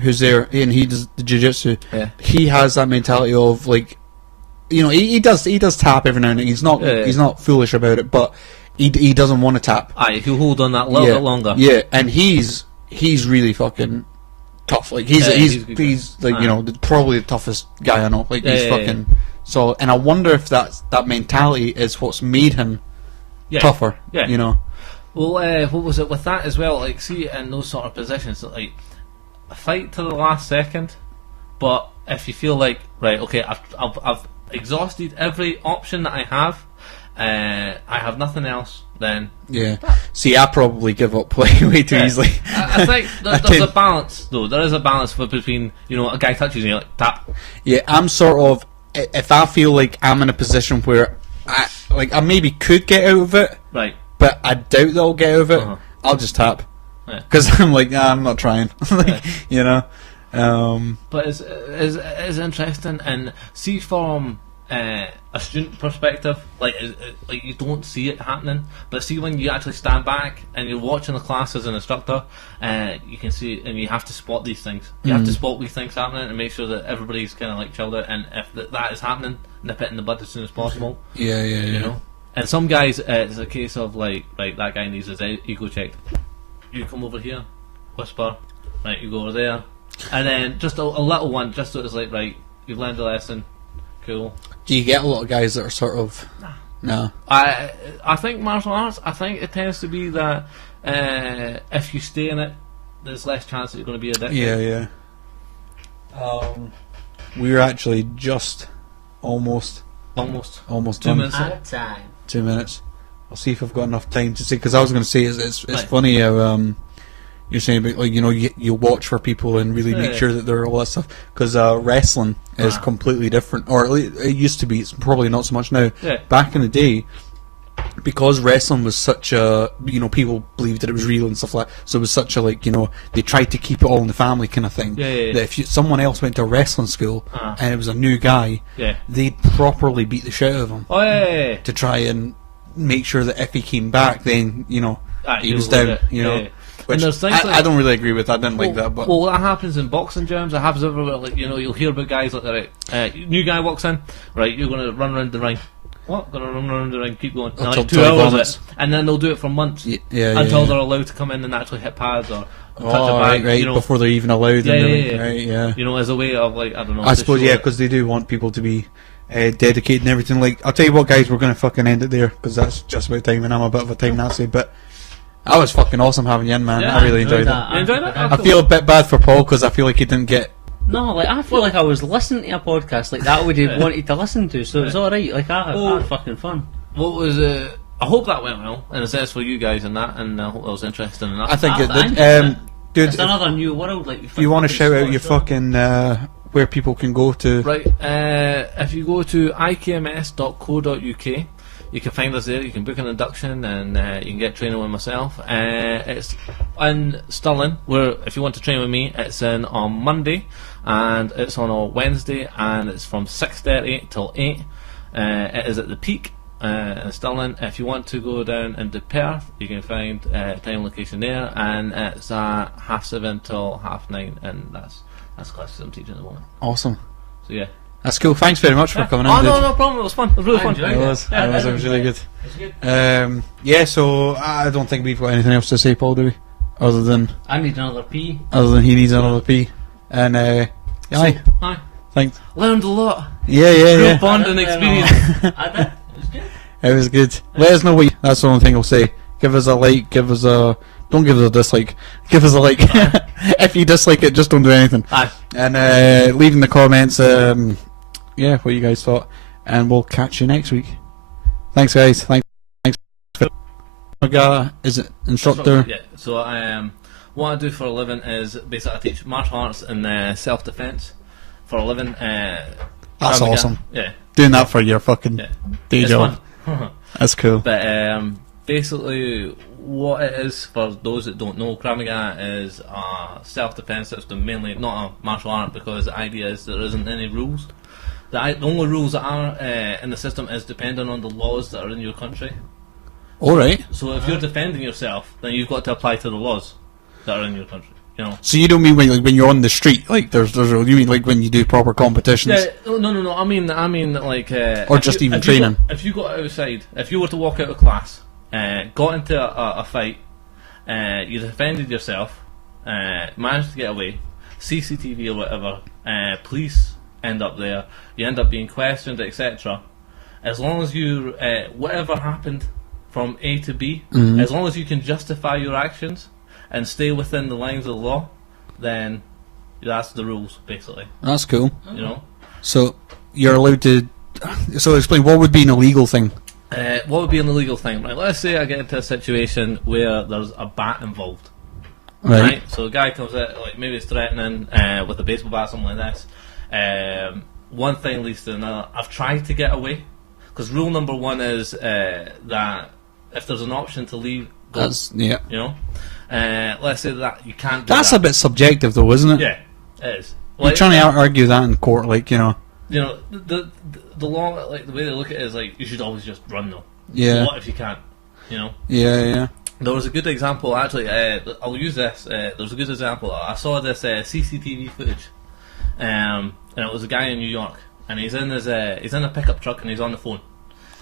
who's there and he does the jiu-jitsu, he has that mentality of like, he does tap every now and then. He's not foolish about it, but he doesn't want to tap. Aye, if you hold on that a little bit longer. Yeah, and he's really fucking tough. Like he's like probably the toughest guy I know. Like he's fucking so. And I wonder if that mentality is what's made him tougher. Yeah. Well, what was it with that as well? Like, see, in those sort of positions, like fight to the last second. But if you feel like, right, okay, I've exhausted every option that I have. I have nothing else. Then see, I probably give up way too easily. I think there's a balance, though. There is a balance between a guy touches you, like tap. Yeah, I'm sort of, if I feel like I'm in a position where I maybe could get out of it, right? But I doubt that I'll get out of it. I'll just tap because I'm like, I'm not trying. But it's interesting, and see from a student perspective, like you don't see it happening, but see when you actually stand back and you're watching the class as an instructor, you can see, and you have to spot these things. You have to spot these things happening and make sure that everybody's kind of like chilled out, and if that is happening, nip it in the bud as soon as possible. Yeah. And some guys, it's a case of like, right, that guy needs his ego checked. You come over here, whisper, right, you go over there, and then just a little one, just so it's like, right, you've learned a lesson, cool. Do you get a lot of guys that are sort of... No. I think martial arts, I think it tends to be that if you stay in it, there's less chance that you're going to be addicted. Yeah. We're actually just almost 2 done. minutes. Out of time. 2 minutes. I'll see if I've got enough time to say, because I was going to say it's funny how you're saying about, like, you watch for people and really make sure that they're all that stuff, because wrestling is completely different, or at least it used to be. It's probably not so much now. Back in the day, because wrestling was such a, people believed that it was real and stuff like that, so it was such a, like, they tried to keep it all in the family kind of thing, that if someone else went to a wrestling school and it was a new guy, they'd properly beat the shit out of him to try and make sure that if he came back, then he was down, Which and there's things I don't really agree with. I didn't like that. But that happens in boxing gyms. It happens everywhere. Like, you'll hear about guys like that. New guy walks in, right? You're going to run around the ring. What? Going to run around the ring? Keep going. No, like 2 hours of it, and then they'll do it for months until they're allowed to come in and actually hit pads or touch a bag. Right, before they're even allowed. As a way of, like, I don't know. I suppose because they do want people to be dedicated and everything. Like, I'll tell you what, guys, we're going to fucking end it there, because that's just about time, and I'm a bit of a time Nazi, but that was fucking awesome having you in, man. I really enjoyed it. You enjoyed it? I feel a bit bad for Paul, because I feel like he didn't get... No, like, I feel like I was listening to a podcast like that would have wanted to listen to, so it was alright. Like, I had fucking fun. What was I hope that went well, and it's for you guys and that, and I hope that was interesting enough. I think it did. Dude, it's another new world. Like, if you want to shout out your fucking where people can go to, right? If you go to ikms.co.uk, you can find us there. You can book an induction, and you can get training with myself. It's in Stirling, where if you want to train with me, it's on Monday, and it's on a Wednesday, and it's from 6:30 till 8. It is at the Peak in Stirling. If you want to go down into Perth, you can find time location there, and it's 7:30 till 9:30, and that's classes I'm teaching at the moment. Awesome. So yeah. That's cool. Thanks very much for coming in. Oh, no problem. It was fun. It was really fun. It was really good. So I don't think we've got anything else to say, Paul, do we? Other than I need another pee. Other than he needs another pee. And aye. Thanks. Learned a lot. Yeah. Bonding experience. I did. It was good. It was good. Let us know what that's the only thing I'll say. Give us a like, don't give us a dislike. Give us a like. If you dislike it, just don't do anything. Aye. And leave in the comments what you guys thought, and we'll catch you next week. Thanks, guys. Thanks. Maga is it instructor? Yeah. So what I do for a living is basically I teach martial arts and self-defense for a living. That's awesome. Yeah. Doing that for your fucking day job. That's cool. But basically, what it is, for those that don't know, Krav Maga is self-defense system, mainly not a martial art, because the idea is there isn't any rules. The only rules that are in the system is depending on the laws that are in your country. Alright. So if you're defending yourself, then you've got to apply to the laws that are in your country. So you don't mean when you're on the street, like there's you mean like when you do proper competitions? Yeah, no. I mean like or just even training. If you got outside, if you were to walk out of class, got into a fight, you defended yourself, managed to get away, CCTV or whatever, police end up there, you end up being questioned, etc. As long as you whatever happened from A to B, as long as you can justify your actions and stay within the lines of the law, then that's the rules, basically. That's cool. So you're allowed to. So explain, what would be an illegal thing? What would be an illegal thing? Right, let's say I get into a situation where there's a bat involved. Right. So the guy comes out, like maybe it's threatening with a baseball bat, something like this. One thing leads to another. I've tried to get away, because rule number 1 is that if there's an option to leave, go. Let's say that you can't do That's that. a bit subjective though, isn't it? Yeah, it is. You're trying to argue that in court, like, the law, like the way they look at it is like you should always just run though. Yeah. So what if you can't? Yeah. There was a good example actually. I'll use this. There was a good example. I saw this CCTV footage, and it was a guy in New York, and he's in a pickup truck and he's on the phone,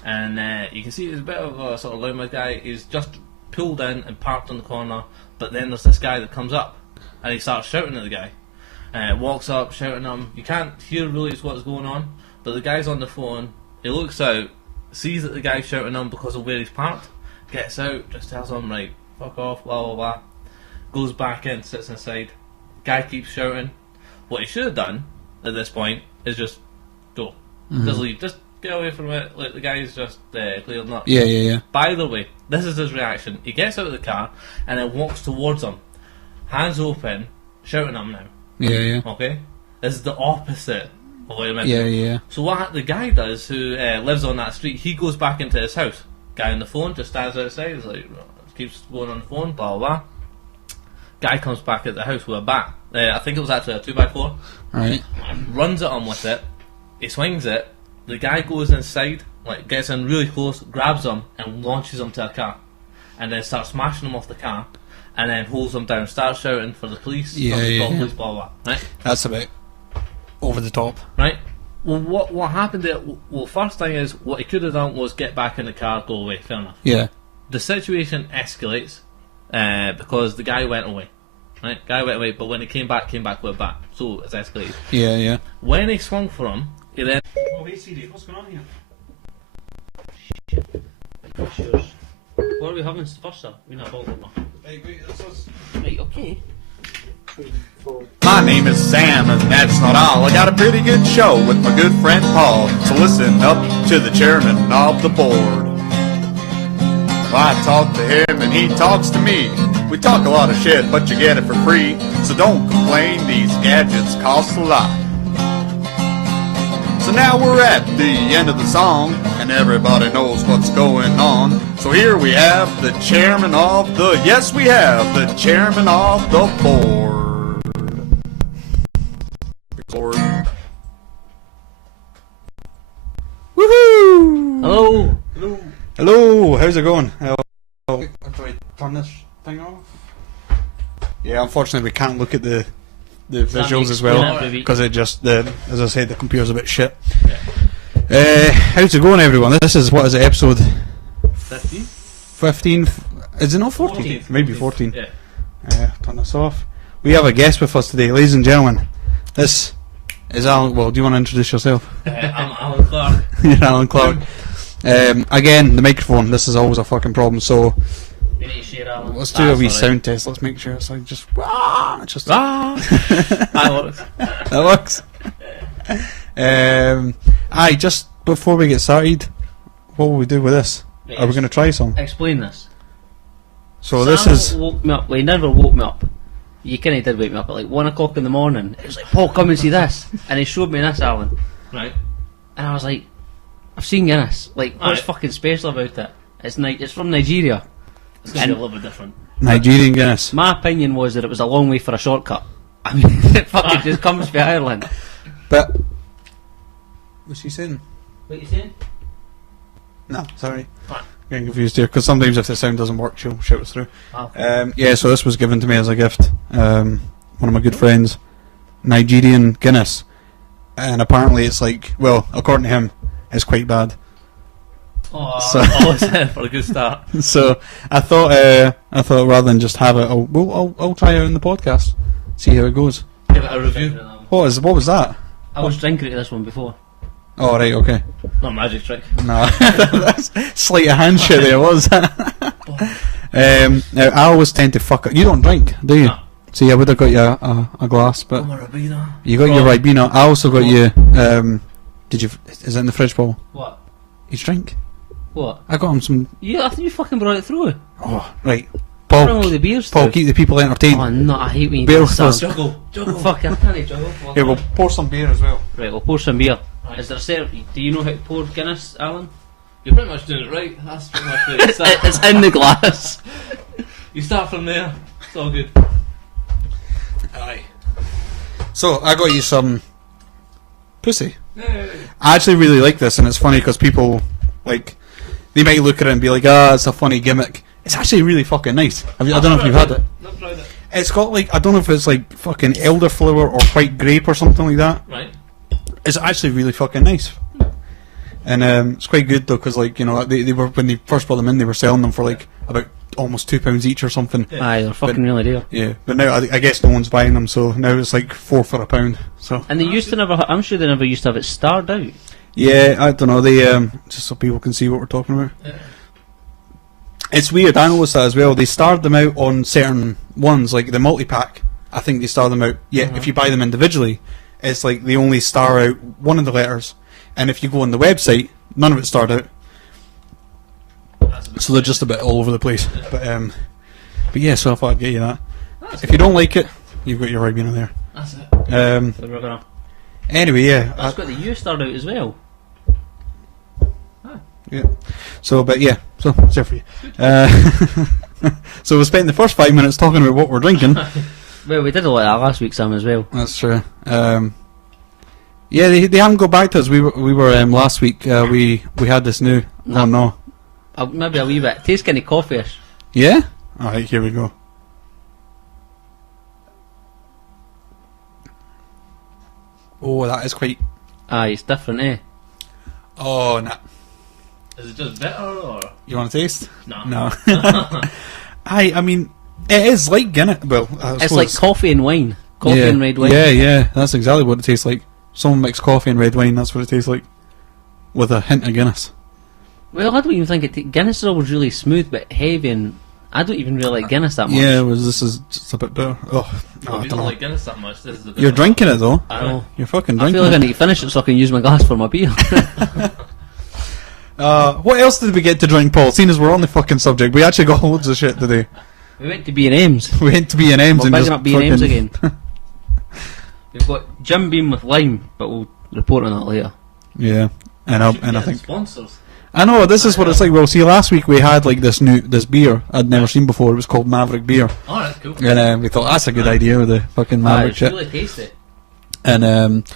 and you can see he's a bit of a sort of loudmouth guy. He's just pulled in and parked on the corner, but then there's this guy that comes up and he starts shouting at the guy. Walks up shouting at him. You can't hear really what's going on, but the guy's on the phone. He looks out, sees that the guy's shouting at him because of where he's parked, gets out, just tells him, right, fuck off, blah blah blah. Goes back in, sits inside. Guy keeps shouting. What he should have done at this point is just go. Just leave. Just get away from it. Like the guy's just cleared up. Yeah. By the way, this is his reaction. He gets out of the car and then walks towards him. hands open, shouting at him now. Yeah. Okay? This is the opposite of what you meant. Yeah. So what the guy does, who lives on that street, he goes back into his house. Guy on the phone just stands outside, he's like, keeps going on the phone, blah, blah, blah. Guy comes back at the house with a bat. I think it was actually a 2x4. Right. Runs at him with it. He swings it. The guy goes inside, like gets in really close, grabs him, and launches him to a car. And then starts smashing him off the car. And then holds him down, starts shouting for the police. Police, blah, blah, blah. Right? That's a bit over the top. Right? Well, what happened there? Well, first thing is, what he could have done was get back in the car, go away. Fair enough. Yeah. The situation escalates because the guy went away. Right? Guy went away, but when he came back with a bat. So it's escalated. Yeah. When he swung for him, he then. Oh, hey Siri, what's going on here? What are we having first, sir? We're not bothered now. Hey, wait, that's us. Right, okay. My name is Sam, and that's not all. I got a pretty good show with my good friend Paul. So listen up to the chairman of the board. I talk to him and he talks to me. We talk a lot of shit, but you get it for free. So don't complain, these gadgets cost a lot. So now we're at the end of the song, and everybody knows what's going on. So here we have the chairman of the, yes we have the chairman of the board. Woohoo! Hello! Hello, how's it going? Do I turn this thing off? Yeah, unfortunately we can't look at the visuals as well, because it just, as I said, the computer's a bit shit. How's it going, everyone? This is, what is it, episode 15? Is it not 14? Maybe 14. Yeah. Turn this off. We have a guest with us today, ladies and gentlemen. This is Alan. Well, do you want to introduce yourself? I'm Alan Clark. You're Alan Clark. Again, the microphone. This is always a fucking problem. So We need to share Alan. let's do a wee sound test. Let's make sure it's like just. That works. That works. Aye, just before we get started, what will we do with this? Are we going to try some? Explain this. So Sam this is. woke me up. Well, he never woke me up. You kind of did wake me up at like 1 o'clock in the morning. He was like, Paul, come and see this. And he showed me this, Alan. Right. And I was like, I've seen Guinness. Like, what's Aye. fucking special about it? It's from Nigeria. It's going to be a little bit different. Nigerian Guinness. My opinion was that it was a long way for a shortcut. I mean, it fucking just comes from Ireland. But. What's she saying? What you saying? No, sorry. What? Getting confused here, because sometimes if the sound doesn't work, she'll shout us through. Okay. Yeah, so this was given to me as a gift. One of my good friends, Nigerian Guinness, and apparently it's like, well, according to him, it's quite bad. So- Always for a good start. So I thought rather than just have it, I'll try it out in the podcast, see how it goes. Give it a review. What was that? I was drinking this one before. Oh right, okay. Not a magic trick. No, that's sleight of hand shit there was. Now I always tend to fuck up. You don't drink, do you? No. So yeah, I would have got you a glass, but Marabina. you got your Ribena. I also got you. Did you? Is it in the fridge, Paul? What? You drink? What? I got him some. I think you fucking brought it through. Oh right, Bring Paul. all the beers Paul, through. keep the people entertained. Oh no, I hate when you Beer do that. was- Juggle. Fuck, I can't juggle. Here, we'll pour some beer as well. Right, we'll pour some beer. Is there a set? Do you know how to pour Guinness, Alan? You're pretty much doing it right. That's pretty much the you start. It's in the glass. You start from there. It's all good. Aye. So I got you some pussy. I actually really like this, and it's funny because people like they might look at it and be like, it's a funny gimmick. It's actually really fucking nice. I don't know if you've had it. Not tried it. It's got like, I don't know if it's like fucking elderflower or white grape or something like that. Right. It's actually really fucking nice. And it's quite good though, because like, you know, they were, when they first brought them in, they were selling them for like about almost £2 each or something. Aye, they're fucking really dear. Yeah, but now I guess no one's buying them, so now it's like 4 for £1. So And they used to never. I'm sure they never used to have it starred out. yeah, I don't know. They just so people can see what we're talking about. Yeah. It's weird. I noticed that as well. They starred them out on certain ones, like the multi-pack. I think they star them out. Yeah, if you buy them individually, it's like they only star out one of the letters, and if you go on the website, none of it starred out. So they're just a bit all over the place. But yeah, so I thought I'd get you that. If you don't like it, you've got your Ribena there. That's it. So we're gonna. Anyway, yeah. That's got the U star out as well. Yeah. So, but yeah, so it's there for you. So we spent the first 5 minutes talking about what we're drinking. Well, we did a lot of that last week, Sam, as well. That's true. Yeah, they haven't got back to us. We were last week. We had this new. Oh no. Maybe a wee bit. Tastes kind of coffee-ish. Yeah. All right, here we go. Oh, that is quite. Aye, it's different, eh? Oh, nah. Is it just bitter or? You want to taste? No. No. I mean, it is like Guinness. Well, I It's suppose like coffee and wine. Coffee yeah, and red wine. Yeah. That's exactly what it tastes like. Someone makes coffee and red wine. That's what it tastes like, with a hint of Guinness. Well, I don't even think it. Guinness is always really smooth but heavy, and I don't even really like Guinness that much. Yeah, this is just a bit bitter. Oh, If I you don't don't know. like Guinness that much, this is the You're drinking it though. I know. You're fucking I drinking feel like I it. need to finish it so I can use my glass for my beer. What else did we get to drink, Paul? Seeing as we're on the fucking subject, we actually got loads of shit today. We went to B&M's. We went to B&M's We're and bigging just up B&M's fucking- again. We've got Jim Beam with lime, but we'll report on that later. Yeah, and I think sponsors. I know this is what it's like. Well, see, last week we had like this beer I'd never seen before. It was called Maverick beer, Alright, cool. and we thought that's a good idea with the fucking Maverick It's shit. really tasty. And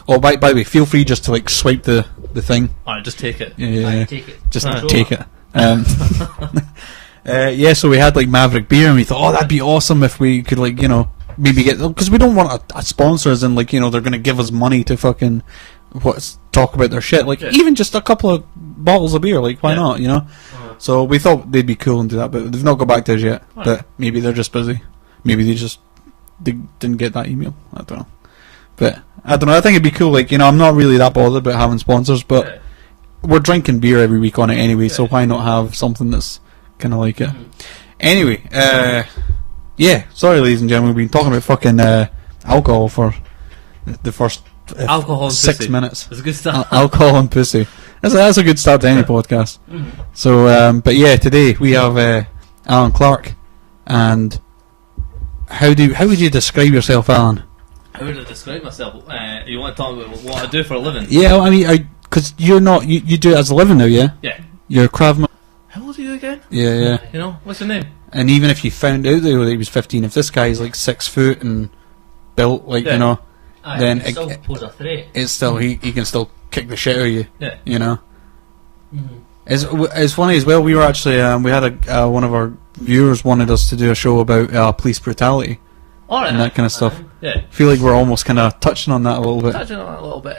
by the way, feel free just to like swipe the thing. Alright, just take it. Yeah, Aye, take it. just Aye. take it. Yeah, so we had like Maverick beer, and we thought, oh, that'd be awesome if we could like maybe get, because we don't want a sponsor as in like they're gonna give us money to fucking talk about their shit. Like Yeah. even just a couple of bottles of beer, like why Yeah. not? So we thought they'd be cool and do that, but they've not got back to us yet. Right. But maybe they're just busy. Maybe they didn't get that email. I don't know. But I don't know. I think it'd be cool. Like I'm not really that bothered about having sponsors, but Yeah. we're drinking beer every week on it anyway. So Yeah. why not have something that's kind of like it? Anyway, yeah. Sorry, ladies and gentlemen, we've been talking about fucking alcohol for the first Alcohol and 6 pussy. minutes. It's a good start. Alcohol and pussy. That's a good start to any podcast. So, but yeah, today we have Alan Clark, and how would you describe yourself, Alan? How would I describe myself? You want to talk about what I do for a living? Yeah, well, I mean, because you're not you do it as a living now, yeah? Yeah. You're a Krav Maga. How old are you again? Yeah. You know, what's your name? And even if you found out that he was 15, if this guy's like 6 foot and built like Yeah. Aye, then it still pose a threat. it's still he can still kick the shit out of you. Yeah. You know. It's funny as well. We were actually we had one of our viewers wanted us to do a show about police brutality Alright. and that kind of stuff. Yeah. I feel like we're almost kind of touching on that a little bit. Touching on that a little bit.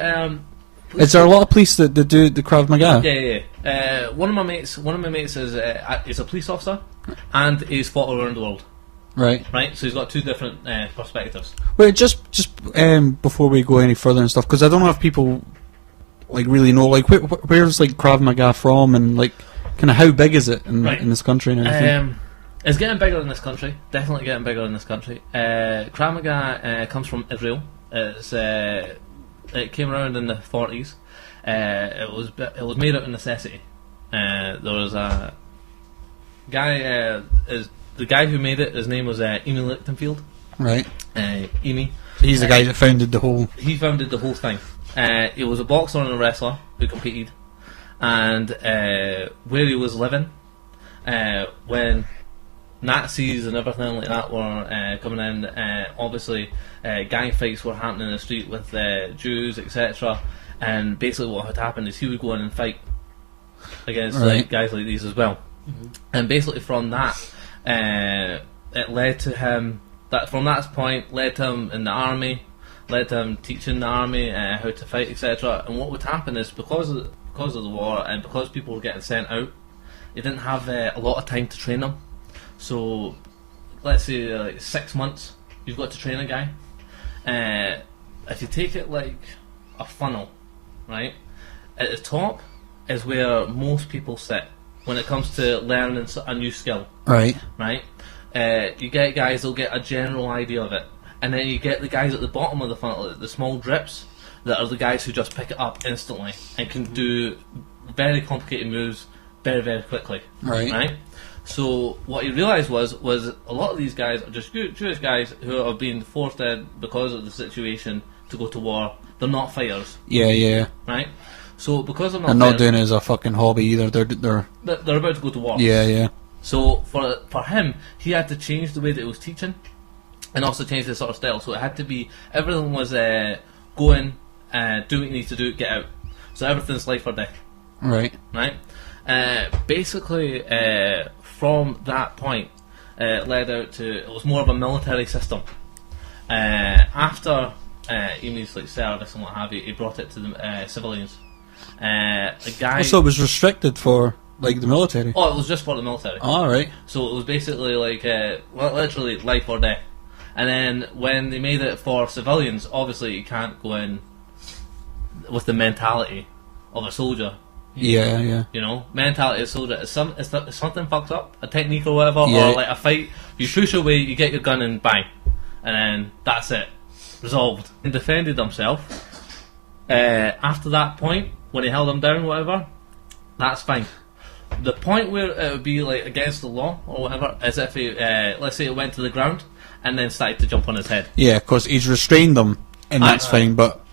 Is there a lot of police that do the Krav Maga? Yeah. One of my mates is a police officer, and he's fought all around the world. Right. Right. So he's got two different perspectives. Wait, just before we go any further and stuff, because I don't know if people like really know like where's like Krav Maga from, and like kind of how big is it in this country and everything. It's getting bigger in this country. Definitely getting bigger in this country. Krav Maga comes from Israel. It came around in the 40s. It was made out of necessity. There was a guy. The guy who made it, his name was Amy Lichtenfield. Right. Amy. He's the guy that founded the whole. He founded the whole thing. He was a boxer and a wrestler who competed, and where he was living, when Nazis and everything like that were coming in, obviously gang fights were happening in the street with Jews, etc. And basically what had happened is he would go in and fight against like guys like these as well. And basically from that, it led to him. That from that point led to him in the army, led to him teaching the army how to fight, etc. And what would happen is because of the war and because people were getting sent out, he didn't have a lot of time to train them. So let's say like 6 months, you've got to train a guy. If you take it like a funnel, right? At the top is where most people sit when it comes to learning a new skill. Right. Right? You get guys that'll get a general idea of it, and then you get the guys at the bottom of the funnel, the small drips, that are the guys who just pick it up instantly and can do very complicated moves very, very quickly. Right. Right? So what he realised was a lot of these guys are just Jewish guys who have been forced in because of the situation to go to war. They're not fighters. Yeah. Right? So because they're not And not fighters, doing it as a fucking hobby either. They're about to go to war. Yeah. So for him, he had to change the way that he was teaching, and also change the sort of style. So it had to be, everything was go in, do what you need to do, get out. So everything's life or death. Right. Basically, from that point, it led out to, it was more of a military system. After Amy's like service and what have you, he brought it to the civilians. A guy. So it was restricted for like the military. Oh, it was just for the military. All right. So it was basically like literally life or death. And then when they made it for civilians, obviously you can't go in with the mentality of a soldier. Yeah. You know, mentality of a soldier. If something fucks up, a technique or whatever, Yeah. or like a fight, you push away, you get your gun and bang, and then that's it, resolved. And defended himself. After that point, when he held him down, whatever, that's fine. The point where it would be like against the law or whatever is if he, let's say, it went to the ground and then started to jump on his head. Yeah, because he's restrained them, and that's fine. But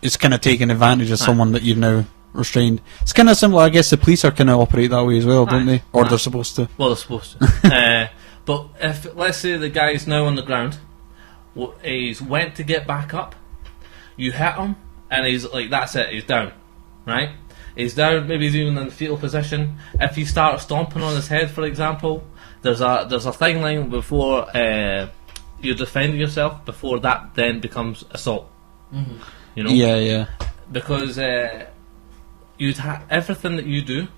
it's kind of taking advantage of someone that you've now restrained. It's kind of similar. I guess the police are kind of operate that way as well, don't they? Or they're supposed to. Well, they're supposed to. But if let's say the guy's now on the ground, he's went to get back up, you hit him, and he's like, that's it, he's down, right? He's down. Maybe he's even in the fetal position. If you start stomping on his head, for example, there's a fine line before you're defending yourself before that then becomes assault. Mm-hmm. You know? Yeah. Because you'd everything that you do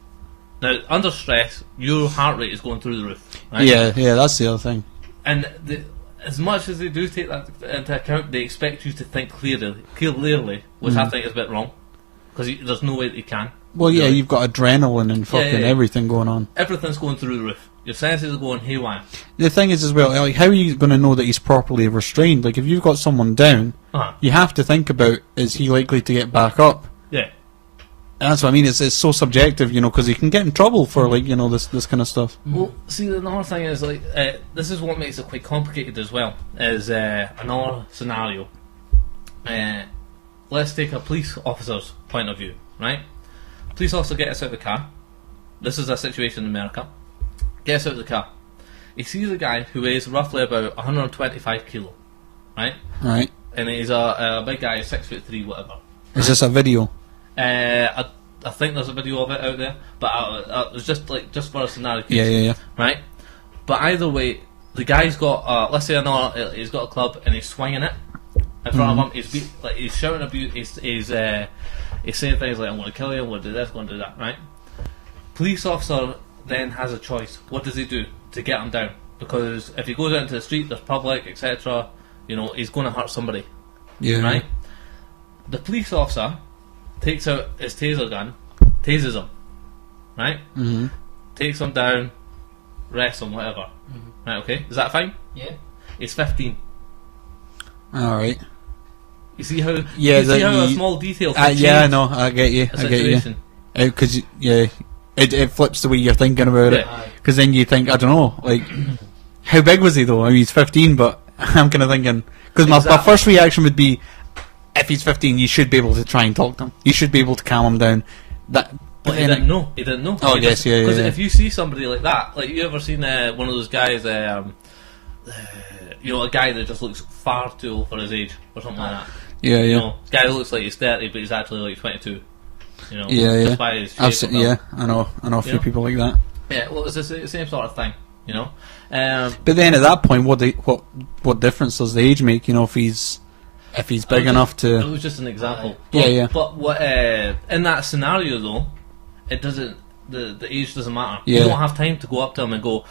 now under stress, your heart rate is going through the roof. Right? Yeah. That's the other thing. And as much as they do take that into account, they expect you to think clearly, which I think is a bit wrong. Because there's no way that you can. Well, yeah, really. you've got adrenaline and fucking everything going on. Everything's going through the roof. Your senses are going haywire. The thing is as well, like, how are you going to know that he's properly restrained? Like, if you've got someone down, you have to think about, is he likely to get back up? Yeah. And that's what I mean, it's so subjective, you know, because he can get in trouble for, like, you know, this kind of stuff. Well, see, another thing is, like, this is what makes it quite complicated as well, is another scenario. Let's take a police officer's point of view, right? Police officer gets out of the car. This is a situation in America. Gets out of the car. He sees a guy who weighs roughly about 125 kilo, right? Right. And he's a big guy, 6'3", whatever. Is this a video? I think there's a video of it out there, but it was just for a scenario case. Yeah. Right? But either way, the guy's got, let's say he's got a club and he's swinging it in front of him. He's shouting abuse. He's saying things like, "I'm going to kill you. I'm going to do this. I'm going to do that." Right? Police officer then has a choice. What does he do to get him down? Because if he goes out into the street, there's public, etc. You know, he's going to hurt somebody. Yeah. Right? The police officer takes out his taser gun, tases him. Right? Mm-hmm. Takes him down, rests him, whatever. Right? Okay. Is that fine? Yeah. He's 15. All right. You see how? Yeah. You see how a small detail can change yeah, I know. I get you. a I get you. situation. Because it flips the way you're thinking about it. Yeah. Because then you think, I don't know, like, how big was he though? I mean, he's 15, but I'm kind of thinking, because my first reaction would be, if he's 15, you should be able to try and talk to him. You should be able to calm him down. But he didn't know. He didn't know. Oh, yes, yeah. Because if you see somebody like that, like, you ever seen one of those guys, you know, a guy that just looks far too old for his age, or something like that. Yeah. You know, this guy looks like he's 30, but he's actually like 22. You know, Yeah. just by his shape. I know a few people like that. Yeah, well, it's the same sort of thing, you know. But then at that point, what difference does the age make? You know, if he's big enough It to. was just an example. Yeah. But what in that scenario though, it doesn't. The age doesn't matter. Yeah. You don't have time to go up to him and go,